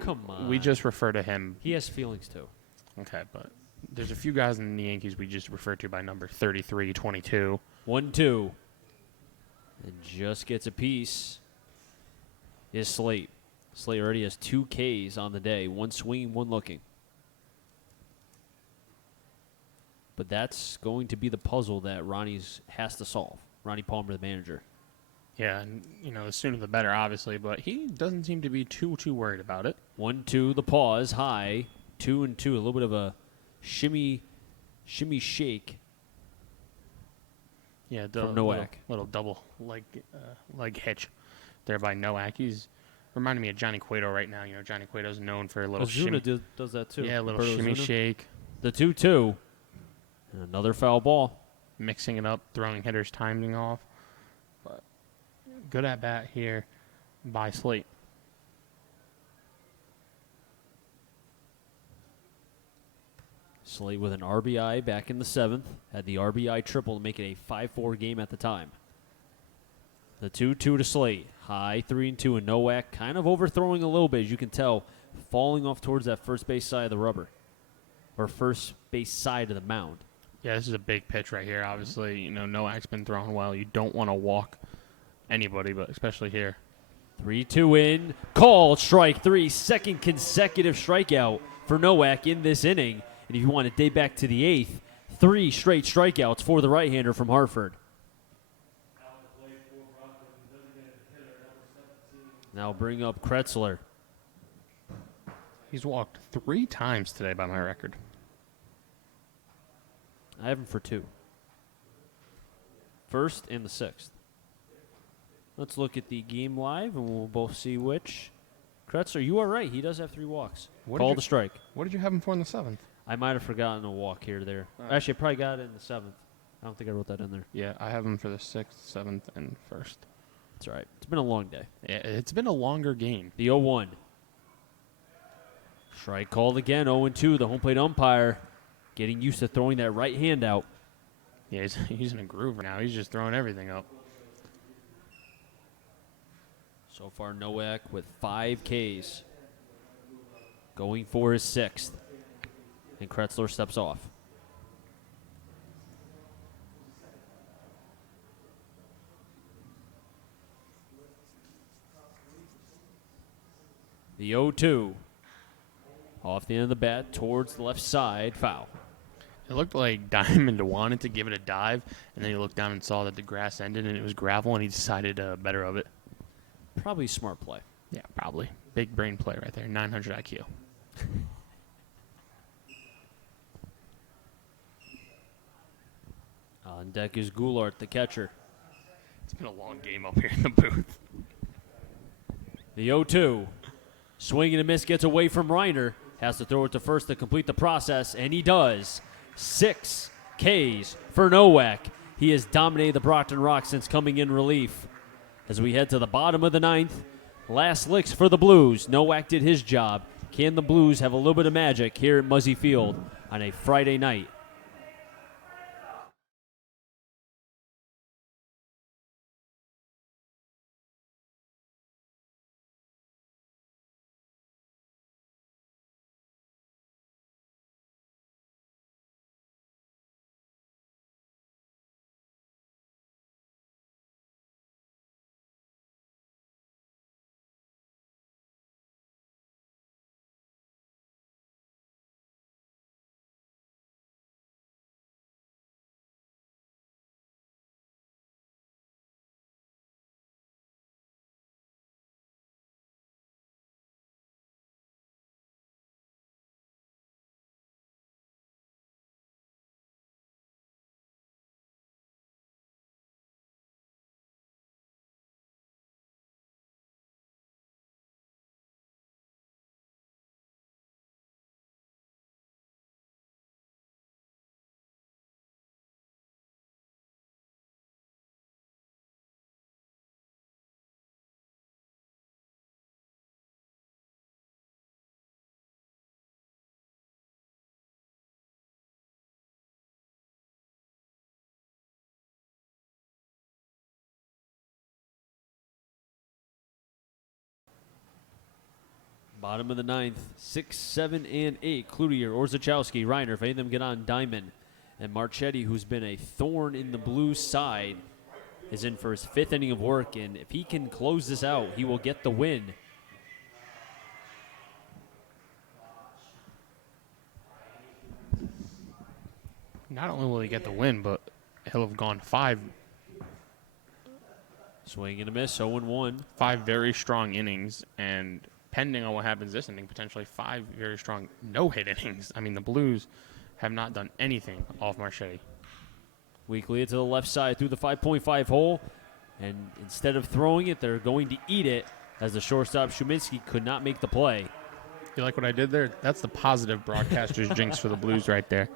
Come on. We just refer to him. He has feelings, too. Okay, but there's a few guys in the Yankees we just refer to by number 33, 22. 1-2. And just gets a piece is Slate. Slate already has 2 Ks on the day. 1 swinging, 1 looking. But that's going to be the puzzle that Ronnie's has to solve. Ronnie Palmer, the manager. Yeah, and, the sooner the better, obviously, but he doesn't seem to be too worried about it. 1-2, the pause, high, 2-2, a little bit of a shimmy shake. Yeah, from Nowak. Little double leg hitch there by Nowak. He's reminding me of Johnny Cueto right now. Johnny Cueto's known for a little shimmy. Ozuna does that too. Yeah, a little shimmy shake. The 2-2, and another foul ball. Mixing it up, throwing hitters, timing off. But good at bat here by Slate. Slate with an RBI back in the 7th. Had the RBI triple to make it a 5-4 game at the time. The 2-2 to Slate. High 3-2, and Nowak kind of overthrowing a little bit, as you can tell, falling off towards that first base side of the rubber. Or first base side of the mound. Yeah, this is a big pitch right here. Obviously, Nowak's been throwing well. You don't want to walk anybody, but especially here. 3-2 in. Called strike 3. Second consecutive strikeout for Nowak in this inning. And if you want to date back to the 8th, 3 straight strikeouts for the right-hander from Hartford. Now bring up Kretzler. He's walked 3 times today by my record. I have him for 2. First and the 6th. Let's look at the game live, and we'll both see which. Kretzler, you are right. He does have 3 walks. Call the strike. What did you have him for in the 7th? I might have forgotten a walk here or there. Actually, I probably got it in the 7th. I don't think I wrote that in there. Yeah, I have him for the 6th, 7th, and 1st. That's all right. It's been a long day. Yeah, it's been a longer game. The 0-1. Strike called again, 0-2. The home plate umpire getting used to throwing that right hand out. Yeah, he's in a groove right now. He's just throwing everything up. So far, Nowak with 5 Ks. Going for his 6th. And Kretzler steps off. The 0-2. Off the end of the bat towards the left side. Foul. It looked like Diamond wanted to give it a dive, and then he looked down and saw that the grass ended and it was gravel, and he decided better of it. Probably smart play. Yeah, probably. Big brain play right there. 900 IQ. On deck is Goulart, the catcher. It's been a long game up here in the booth. The 0-2. Swing and a miss, gets away from Reiner. Has to throw it to first to complete the process, and he does. 6 Ks for Nowak. He has dominated the Brockton Rock since coming in relief. As we head to the bottom of the 9th, last licks for the Blues. Nowak did his job. Can the Blues have a little bit of magic here at Muzzy Field on a Friday night? Bottom of the 9th, 6, 7, and 8. Cloutier, Orzechowski, Reiner, if any of them get on Diamond. And Marchetti, who's been a thorn in the Blues side, is in for his 5th inning of work. And if he can close this out, he will get the win. Not only will he get the win, but he'll have gone 5 Swing and a miss, 0-1. very strong innings, and pending on what happens this inning, potentially 5 very strong no-hit innings. I mean, the Blues have not done anything off Marchetti. Weekly to the left side through the 5.5 hole. And instead of throwing it, they're going to eat it as the shortstop Shuminsky could not make the play. You like what I did there? That's the positive broadcaster's jinx for the Blues right there.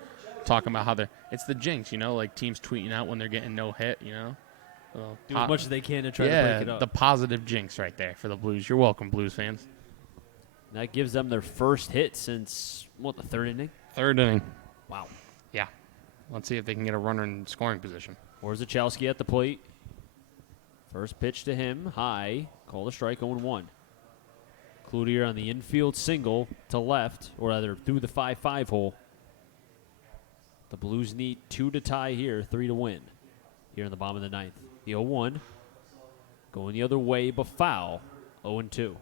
Talking about how it's the jinx, like teams tweeting out when they're getting no hit, Well, Do as much as they can to try to break it up. The positive jinx right there for the Blues. You're welcome, Blues fans. That gives them their first hit since, the 3rd inning? 3rd inning. Wow. Yeah. Let's see if they can get a runner in scoring position. Orzechowski at the plate. First pitch to him, high. Called a strike, 0-1. Cloutier on the infield single to left, or rather through the 5-5 hole. The Blues need 2 to tie here, 3 to win here in the bottom of the 9th. The 0-1 going the other way, but foul, 0-2.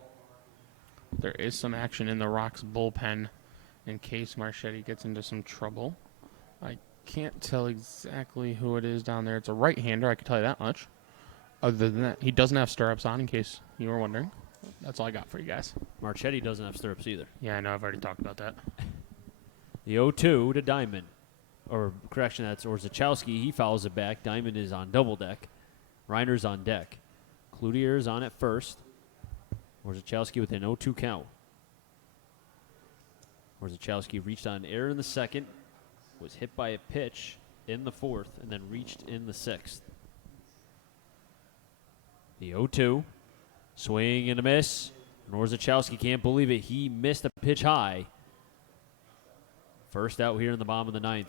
There is some action in the Rocks bullpen in case Marchetti gets into some trouble. I can't tell exactly who it is down there. It's a right-hander, I can tell you that much. Other than that, he doesn't have stirrups on, in case you were wondering. That's all I got for you guys. Marchetti doesn't have stirrups either. Yeah, I know. I've already talked about that. The 0-2 to Diamond. Or, correction, that's Orzechowski. He fouls it back. Diamond is on double deck. Reiner's on deck. Cloutier is on at first. Orzechowski with an 0-2 count. Orzechowski reached on air in the 2nd. Was hit by a pitch in the 4th. And then reached in the 6th. The 0-2. Swing and a miss. And Orzechowski can't believe it. He missed a pitch high. First out here in the bottom of the 9th.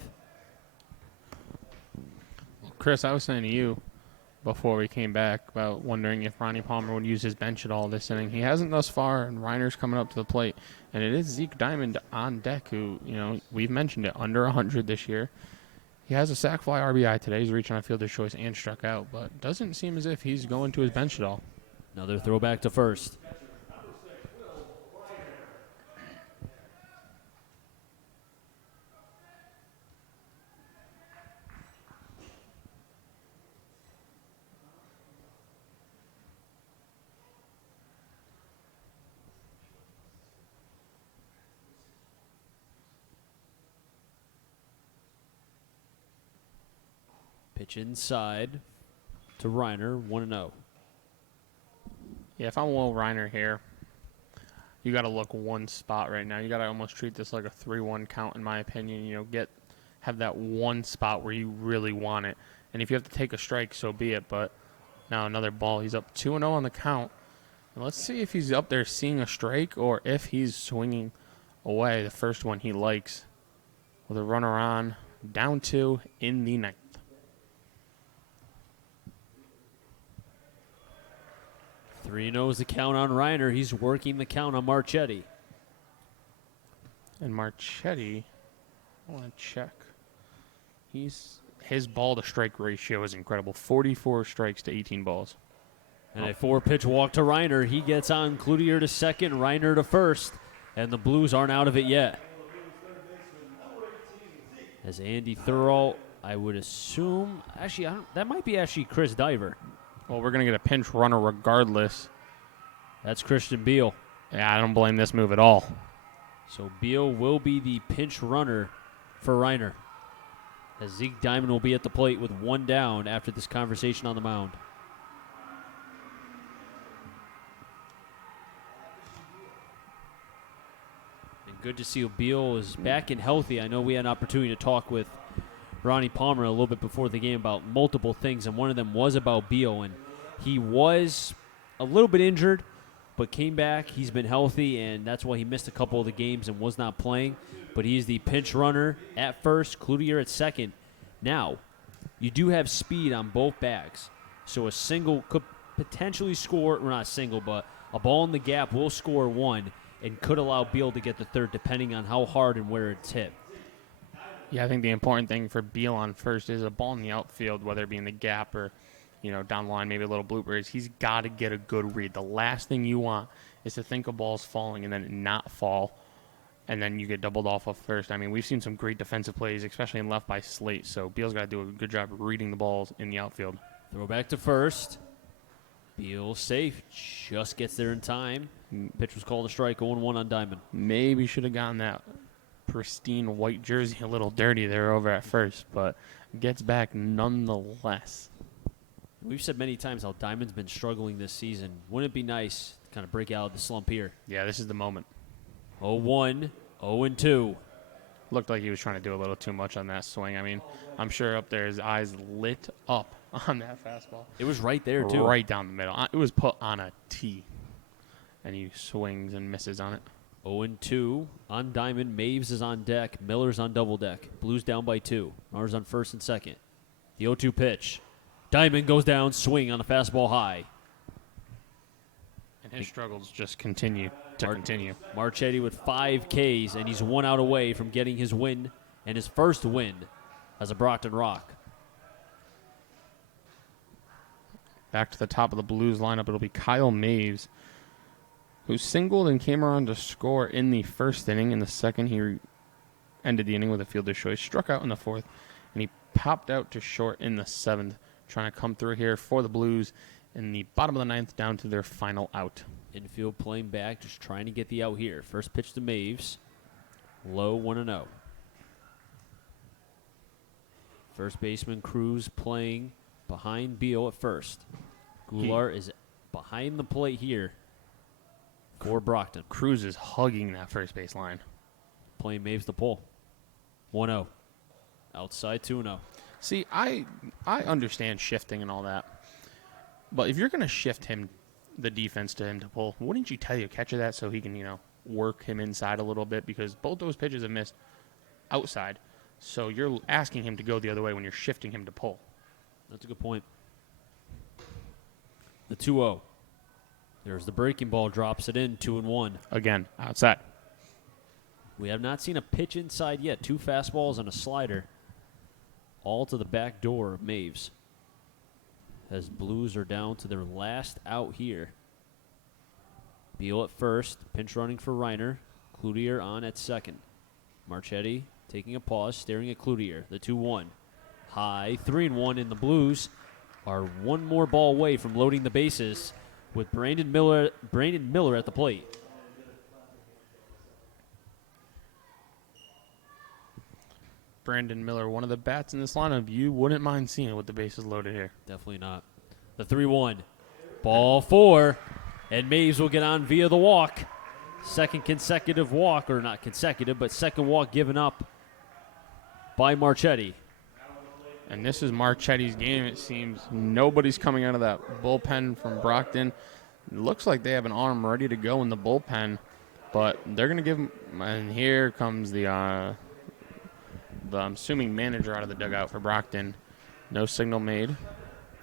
Chris, I was saying to you before we came back about wondering if Ronnie Palmer would use his bench at all this inning. He hasn't thus far, and Reiner's coming up to the plate. And it is Zeke Diamond on deck who, we've mentioned it, under 100 this year. He has a sac fly RBI today. He's reaching on fielder's choice and struck out, but doesn't seem as if he's going to his bench at all. Another throwback to first. Pitch inside to Reiner, 1-0. Yeah, if I'm Will Reiner here, you got to look one spot right now. You got to almost treat this like a 3-1 count, in my opinion. You know, have that one spot where you really want it. And if you have to take a strike, so be it. But now another ball. He's up 2-0 on the count. And let's see if he's up there seeing a strike or if he's swinging away the first one he likes with a runner on, down 2 in the ninth. 3-0 is the count on Reiner. He's working the count on Marchetti. And Marchetti, I want to check. His ball to strike ratio is incredible. 44 strikes to 18 balls. And a 4-pitch walk to Reiner. He gets on Cloutier to second, Reiner to first. And the Blues aren't out of it yet. As Andy Thurl, I would assume, actually, that might be actually Chris Diver. Well, we're going to get a pinch runner regardless. That's Christian Beal. Yeah, I don't blame this move at all. So Beal will be the pinch runner for Reiner, as Zeke Diamond will be at the plate with one down after this conversation on the mound. And good to see Beal is back and healthy. I know we had an opportunity to talk with Ronnie Palmer a little bit before the game about multiple things, and one of them was about Beal, and he was a little bit injured, but came back. He's been healthy, and that's why he missed a couple of the games and was not playing. But he's the pinch runner at first, Cloutier at second. Now, you do have speed on both bags, so a single could potentially score, or not a single, but a ball in the gap will score one and could allow Beal to get the third depending on how hard and where it's hit. Yeah, I think the important thing for Beal on first is a ball in the outfield, whether it be in the gap or, down the line, maybe a little bloopers. He's got to get a good read. The last thing you want is to think a ball's falling and then it not fall, and then you get doubled off of first. I mean, we've seen some great defensive plays, especially in left by Slate, so Beal's got to do a good job of reading the balls in the outfield. Throw back to first. Beal safe, just gets there in time. Pitch was called a strike, 0-1 on Diamond. Maybe should have gotten that pristine white jersey a little dirty there over at first, but gets back nonetheless. We've said many times how Diamond's been struggling this season. Wouldn't it be nice to kind of break out of the slump here? Yeah, this is the moment. 0-1, 0-2. Looked like he was trying to do a little too much on that swing. I mean, I'm sure up there his eyes lit up on that fastball. It was right there, too. Right down the middle. It was put on a tee, and he swings and misses on it. 0-2 on Diamond. Maves is on deck. Miller's on double deck. Blues down by 2. Mars on first and second. The 0-2 pitch. Diamond goes down, swing on a fastball high. And his struggles just continue. Marchetti with 5 Ks, and he's 1 out away from getting his win, and his first win as a Brockton Rock. Back to the top of the Blues lineup, it'll be Kyle Maves, who singled and came around to score in the first inning. In the second, he ended the inning with a fielder's choice, struck out in the fourth, and he popped out to short in the seventh, trying to come through here for the Blues in the bottom of the ninth down to their final out. Infield playing back, just trying to get the out here. First pitch to Maves. Low, 1-0. First baseman Cruz playing behind Beal at first. Goulart is behind the plate here for Brockton. Cruz is hugging that first base line. Playing Maves the pull. 1-0. Outside, 2-0. See, I understand shifting and all that. But if you're going to shift him, the defense to him to pull, wouldn't you tell your catcher that so he can, work him inside a little bit? Because both those pitches have missed outside. So you're asking him to go the other way when you're shifting him to pull. That's a good point. The 2-0. There's the breaking ball, drops it in, 2-1. Again, outside. We have not seen a pitch inside yet. 2 fastballs and a slider. All to the back door of Maves. As Blues are down to their last out here. Beal at first, pinch running for Reiner. Cloutier on at second. Marchetti taking a pause, staring at Cloutier. The 2-1. High, 3-1, and the Blues are one more ball away from loading the bases with Brandon Miller at the plate. Brandon Miller, one of the bats in this lineup you wouldn't mind seeing with the bases loaded here. Definitely not. The 3-1. Ball 4. And Maves will get on via the walk. Second consecutive walk, or not consecutive, but second walk given up by Marchetti. And this is Marchetti's game, it seems. Nobody's coming out of that bullpen from Brockton. It looks like they have an arm ready to go in the bullpen, but they're going to give him, and here comes the I'm assuming manager out of the dugout for Brockton. No signal made.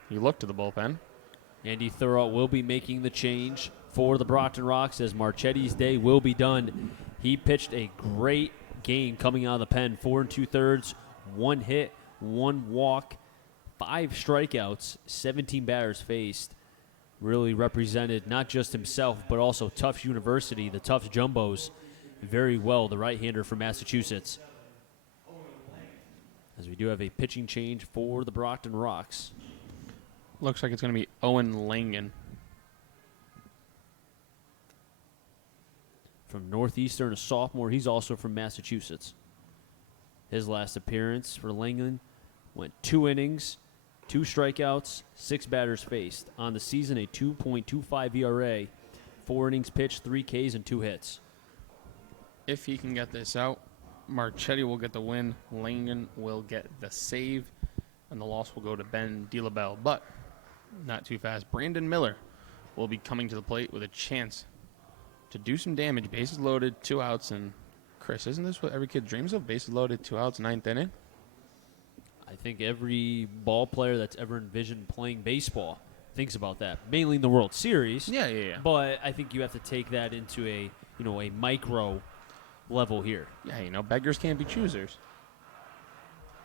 He looked to the bullpen. Andy Thurot will be making the change for the Brockton Rocks as Marchetti's day will be done. He pitched a great game coming out of the pen. 4 2/3, 1 hit, 1 walk, 5 strikeouts, 17 batters faced. Really represented not just himself, but also Tufts University, the Tufts Jumbos, very well, the right-hander from Massachusetts. As we do have a pitching change for the Brockton Rocks. Looks like it's going to be Owen Langen. From Northeastern, a sophomore. He's also from Massachusetts. His last appearance for Langley went 2 innings, 2 strikeouts, 6 batters faced. On the season, a 2.25 ERA, 4 innings pitched, 3 Ks, and 2 hits. If he can get this out, Marchetti will get the win. Langen will get the save, and the loss will go to Ben DeLaBelle. But not too fast. Brandon Miller will be coming to the plate with a chance to do some damage. Bases loaded, 2 outs, and Chris, isn't this what every kid dreams of? Bases loaded, 2 outs, 9th inning? I think every ball player that's ever envisioned playing baseball thinks about that, mainly in the World Series. Yeah. But I think you have to take that into a micro level here. Yeah, beggars can't be choosers.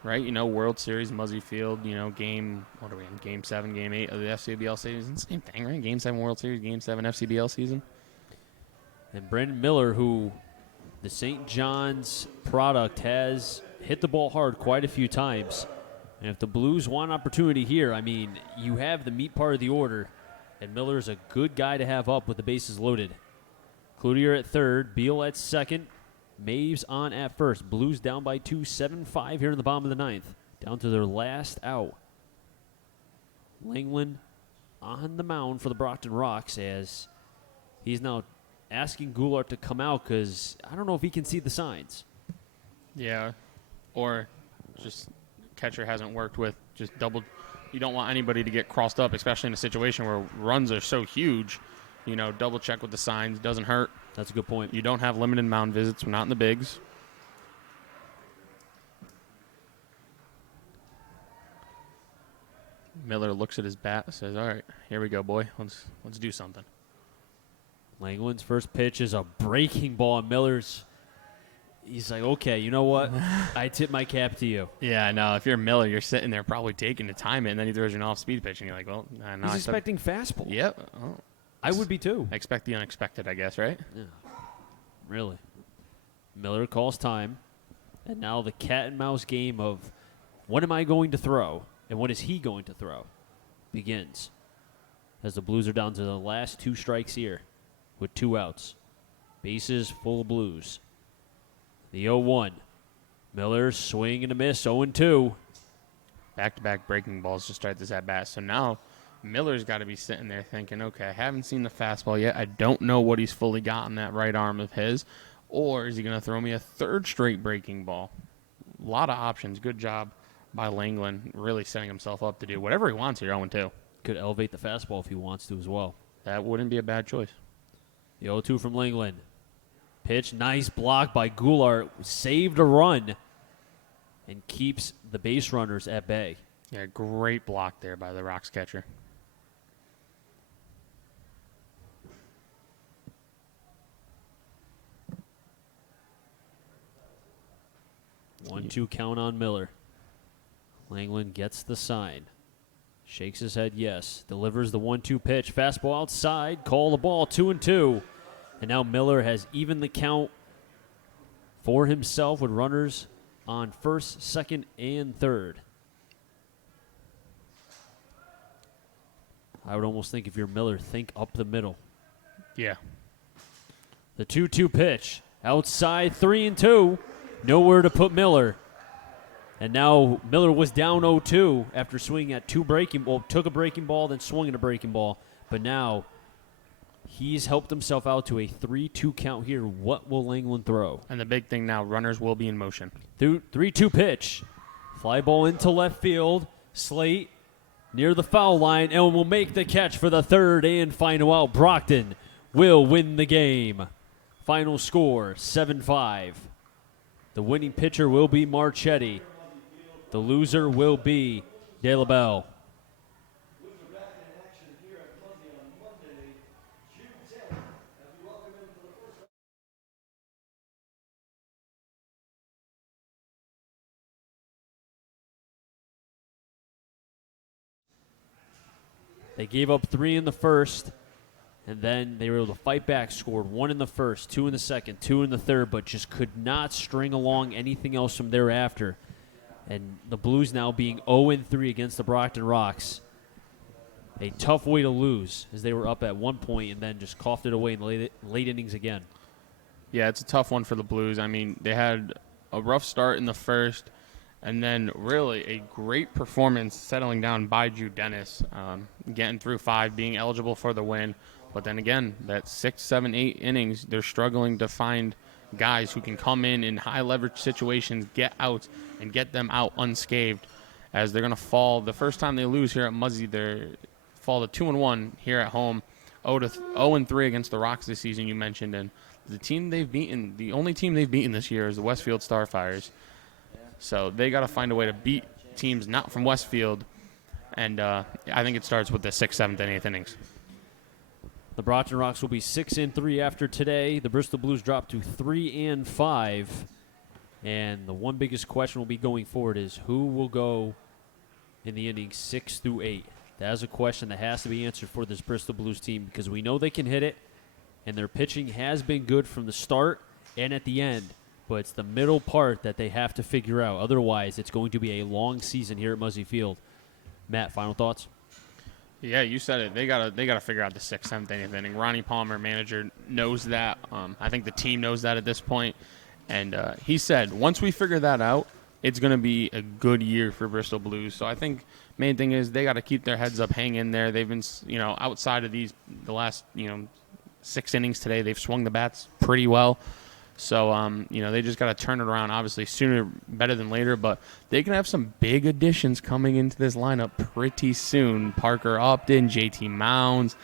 Right? World Series, Muzzy Field, game 7, game 8 of the FCBL season? Same thing, right? Game 7 World Series, game 7 FCBL season. And Brandon Miller, who the St. John's product has hit the ball hard quite a few times. And if the Blues want opportunity here, you have the meat part of the order, and Miller's a good guy to have up with the bases loaded. Cloutier at third, Beal at second, Maves on at first. Blues down by 2, 7-5 here in the bottom of the 9th. Down to their last out. Langland on the mound for the Brockton Rocks as he's now asking Goulart to come out because I don't know if he can see the signs. Yeah, or just catcher hasn't worked with just double. You don't want anybody to get crossed up, especially in a situation where runs are so huge. Double check with the signs. Doesn't hurt. That's a good point. You don't have limited mound visits. We're not in the bigs. Miller looks at his bat and says, all right, here we go, boy. Let's do something. Langland's first pitch is a breaking ball, and Miller's, he's like, okay, you know what? I tip my cap to you. Yeah, no, if you're Miller, you're sitting there probably taking to time it, and then he throws you an off-speed pitch, and you're like, well, no. He's expecting fastball. Yep. Oh. I would be too. Expect the unexpected, I guess, right? Yeah. Really. Miller calls time, and now the cat and mouse game of what am I going to throw and what is he going to throw begins as the Blues are down to the last 2 strikes here with 2 outs. Bases full of Blues. The 0-1. Miller swing and a miss, 0-2. Back-to-back breaking balls to start this at-bat. So now Miller's got to be sitting there thinking, okay, I haven't seen the fastball yet. I don't know what he's fully got in that right arm of his. Or is he going to throw me a 3rd straight breaking ball? A lot of options. Good job by Langland, really setting himself up to do whatever he wants here, 0-2. Could elevate the fastball if he wants to as well. That wouldn't be a bad choice. The 0-2 from Langland. Pitch, nice block by Goulart. Saved a run and keeps the base runners at bay. Yeah, great block there by the Rocks catcher. One, 2 count on Miller. Langland gets the sign. Shakes his head yes. Delivers the 1-2 pitch. Fastball outside. Call the ball. 2-2. And now Miller has even the count for himself with runners on first, second, and third. I would almost think if you're Miller, think up the middle. Yeah. The 2-2 pitch. Outside, 3-2. Nowhere to put Miller. And now Miller was down 0-2 after swinging at took a breaking ball, then swung at a breaking ball. But now he's helped himself out to a 3-2 count here. What will Langland throw? And the big thing now, runners will be in motion. 3-2 pitch. Fly ball into left field. Slate near the foul line and will make the catch for the third and final out. Brockton will win the game. Final score, 7-5. The winning pitcher will be Marchetti. The loser will be De La Belle. They gave up 3 in the first, and then they were able to fight back, scored 1 in the first, 2 in the second, 2 in the third, but just could not string along anything else from thereafter. And the Blues now being 0-3 against the Brockton Rocks. A tough way to lose, as they were up at one point and then just coughed it away in the late innings again. Yeah, it's a tough one for the Blues. I mean, they had a rough start in the first, and then really a great performance settling down by Drew Dennis, getting through 5, being eligible for the win. But then again, that 6, 7, 8 innings, they're struggling to find guys who can come in high leverage situations, get out, and get them out unscathed, as they're going to fall. The first time they lose here at Muzzy, they fall to 2-1 here at home, 0-3 against the Rocks this season, you mentioned. And the team they've beaten, the only team they've beaten this year is the Westfield Starfires. So they got to find a way to beat teams not from Westfield. And I think it starts with the 6th, 7th, and 8th innings. The Brockton Rocks will be 6-3 after today. The Bristol Blues drop to 3-5. And the one biggest question will be going forward is who will go in the innings 6 through 8. That is a question that has to be answered for this Bristol Blues team, because we know they can hit it, and their pitching has been good from the start and at the end. But it's the middle part that they have to figure out. Otherwise, it's going to be a long season here at Muzzy Field. Matt, final thoughts? Yeah, you said it. They gotta figure out the 6th, 7th, 8th inning. Ronnie Palmer, manager, knows that. I think the team knows that at this point. And he said, once we figure that out, it's going to be a good year for Bristol Blues. So I think main thing is they got to keep their heads up, hang in there. They've been, outside of the last, 6 innings today, they've swung the bats pretty well. So, they just got to turn it around, obviously, sooner better than later. But they can have some big additions coming into this lineup pretty soon. Parker Upton, JT Mounds.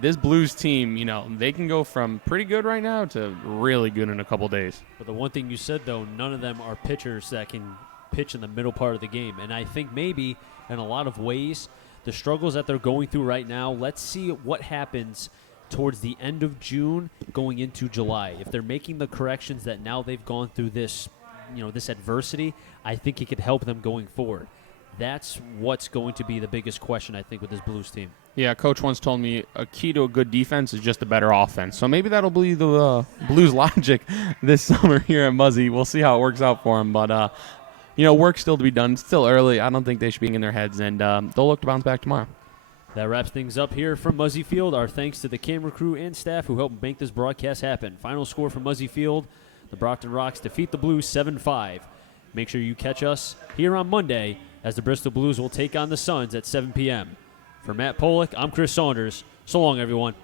This Blues team, they can go from pretty good right now to really good in a couple days. But the one thing you said, though, none of them are pitchers that can pitch in the middle part of the game. And I think maybe in a lot of ways, the struggles that they're going through right now, let's see what happens towards the end of June going into July. If they're making the corrections that now they've gone through this, this adversity, I think it could help them going forward. That's what's going to be the biggest question, I think, with this Blues team. Yeah, Coach once told me a key to a good defense is just a better offense. So maybe that'll be the Blues logic this summer here at Muzzy. We'll see how it works out for them. But, work still to be done. It's still early. I don't think they should be in their heads, and they'll look to bounce back tomorrow. That wraps things up here from Muzzy Field. Our thanks to the camera crew and staff who helped make this broadcast happen. Final score from Muzzy Field, the Brockton Rocks defeat the Blues 7-5. Make sure you catch us here on Monday as the Bristol Blues will take on the Suns at 7 p.m. For Matt Pollock, I'm Chris Saunders. So long, everyone.